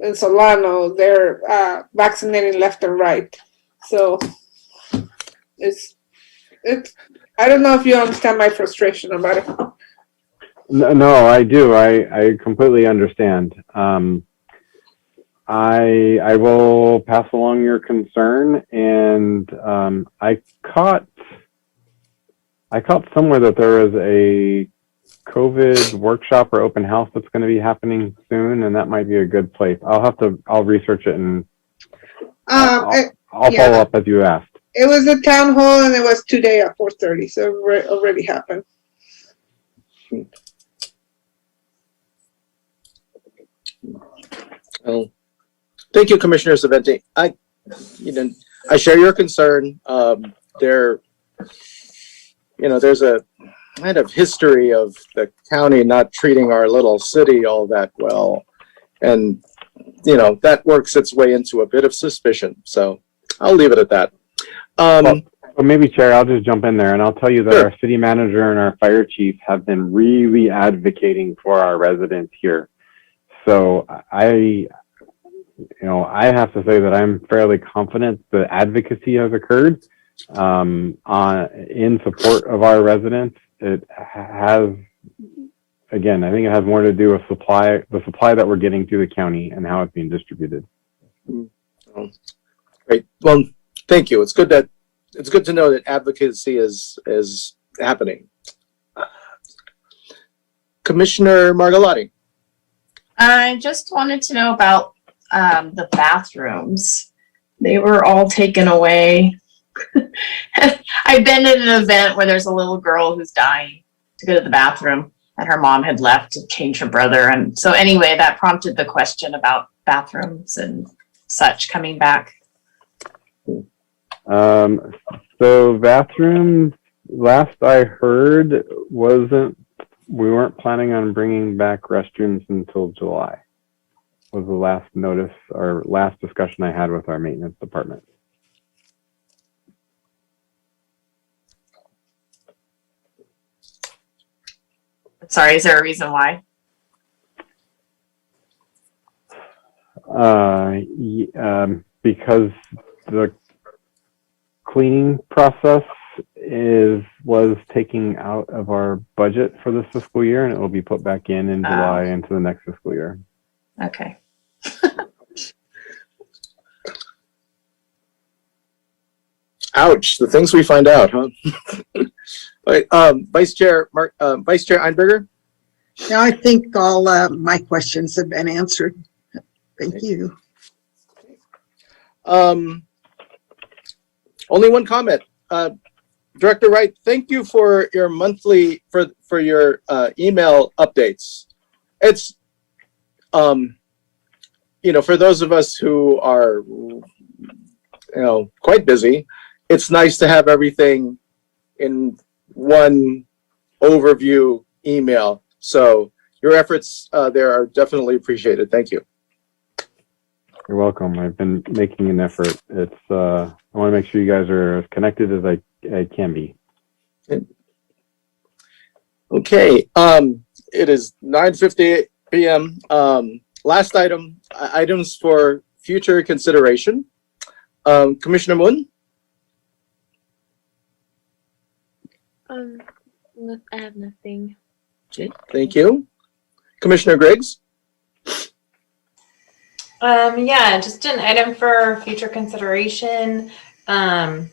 in Solano, they're vaccinating left and right. So it's I don't know if you understand my frustration about it. No, I do. I completely understand. I will pass along your concern, and I caught somewhere that there is a COVID workshop or open house that's going to be happening soon, and that might be a good place. I'll research it and I'll follow up as you asked. It was a town hall, and it was today at 4:30, so it already happened. Well, thank you, Commissioner Saventi. I share your concern. There's a kind of history of the county not treating our little city all that well, and that works its way into a bit of suspicion. So I'll leave it at that. Well, maybe, Chair, I'll just jump in there, and I'll tell you that Sure. our city manager and our fire chief have been really advocating for our residents here. So I have to say that I'm fairly confident the advocacy has occurred in support of our residents. It has, again, I think it has more to do with the supply that we're getting to the county and how it's being distributed. Great. Well, thank you. It's good to know that advocacy is happening. Commissioner Margolotti. I just wanted to know about the bathrooms. They were all taken away. I've been at an event where there's a little girl who's dying to go to the bathroom, and her mom had left to change her brother. And so anyway, that prompted the question about bathrooms and such coming back. So bathrooms, last I heard, we weren't planning on bringing back restrooms until July. Was the last notice or last discussion I had with our maintenance department. Sorry, is there a reason why? because the cleaning process was taking out of our budget for this fiscal year, and it will be put back in July into the next fiscal year. Okay. Ouch, the things we find out, huh? All right, Vice Chair Einberger? Yeah, I think all my questions have been answered. Thank you. Only one comment. Director Wright, thank you for your monthly, for your email updates. It's, for those of us who are, quite busy, it's nice to have everything in one overview email. So your efforts there are definitely appreciated. Thank you. You're welcome. I've been making an effort. It's I want to make sure you guys are as connected as I can be. Okay. It is 9:58 p.m. Last item, items for future consideration. Commissioner Moon? I have nothing. Okay, thank you. Commissioner Griggs? Yeah, just an item for future consideration that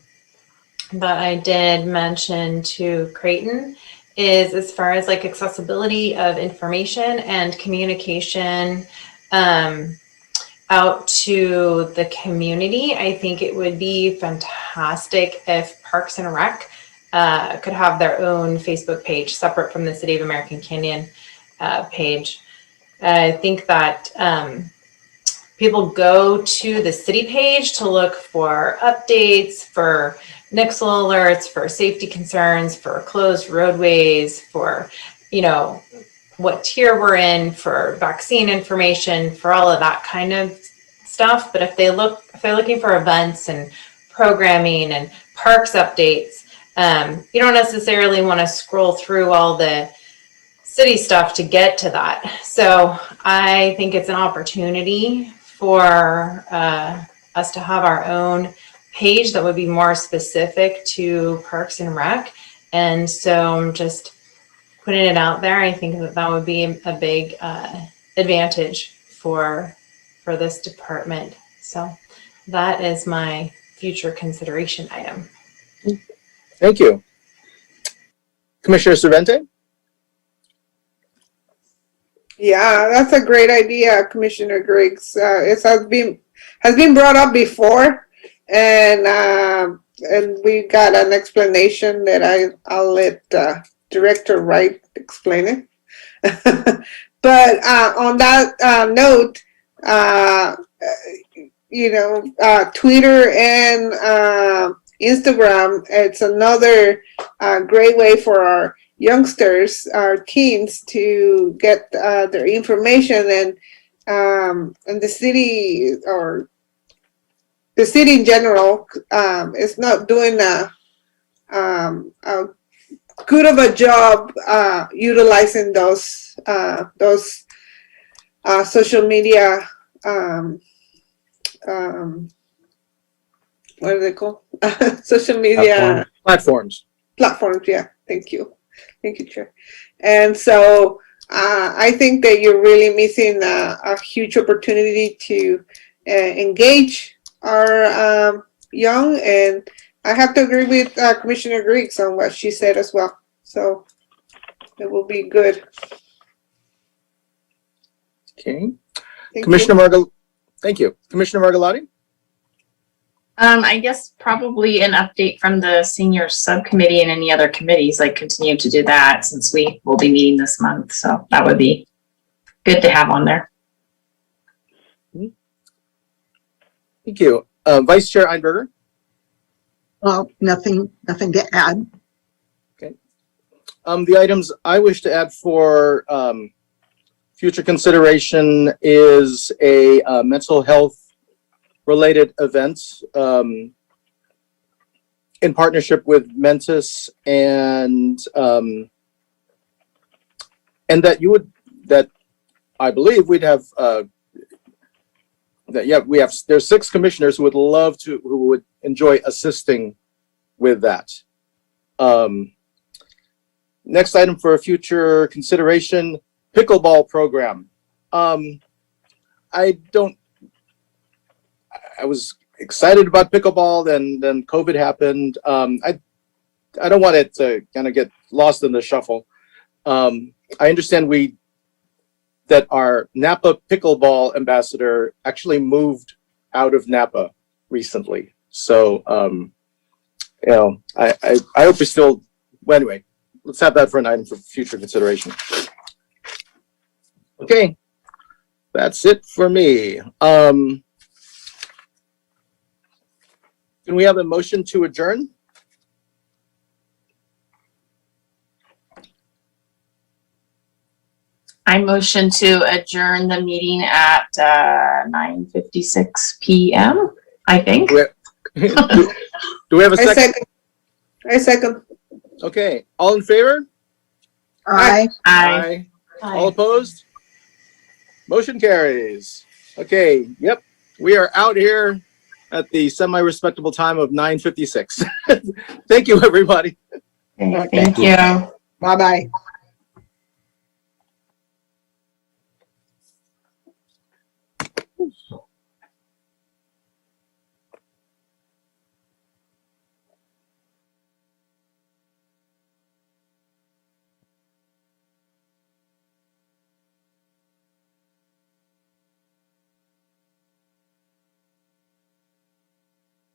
I did mention to Creighton is as far as like accessibility of information and communication out to the community. I think it would be fantastic if Parks and Rec could have their own Facebook page separate from the City of American Canyon page. I think that people go to the city page to look for updates, for Nixle alerts, for safety concerns, for closed roadways, for, what tier we're in, for vaccine information, for all of that kind of stuff. But if they're looking for events and programming and parks updates, you don't necessarily want to scroll through all the city stuff to get to that. So I think it's an opportunity for us to have our own page that would be more specific to Parks and Rec. And so I'm just putting it out there. I think that would be a big advantage for this department. So that is my future consideration item. Thank you. Commissioner Cervente? Yeah, that's a great idea, Commissioner Griggs. It has been brought up before, and we got an explanation that I'll let Director Wright explain it. But on that note, Twitter and Instagram, it's another great way for our youngsters, our teens, to get their information, and the city, or the city in general, is not doing a good of a job utilizing those social media. What are they called? Social media Platforms. Yeah, thank you, Chair. And so I think that you're really missing a huge opportunity to engage our young, and I have to agree with Commissioner Griggs on what she said as well. So it will be good. Okay. Commissioner Thank you. Commissioner Margolotti? I guess probably an update from the senior subcommittee and any other committees, like continue to do that since we will be meeting this month. So that would be good to have on there. Thank you. Vice Chair Einberger? Well, nothing to add. Okay. The items I wish to add for future consideration is a mental health related event in partnership with Mentis, and that I believe we'd have there's 6 commissioners who would enjoy assisting with that. Next item for future consideration, pickleball program. I was excited about pickleball, then COVID happened. I don't want it to kind of get lost in the shuffle. I understand that our Napa pickleball ambassador actually moved out of Napa recently. So, I hope we still, well, anyway, let's have that for an item for future consideration. Okay, that's it for me. Can we have a motion to adjourn? I motion to adjourn the meeting at 9:56 p.m. I think. Do we have a I second? I second. Okay, all in favor? Aye. Aye. All opposed? Motion carries. Okay, yep, we are out here at the semi-respectable time of 9:56. Thank you, everybody. Thank you. Bye-bye.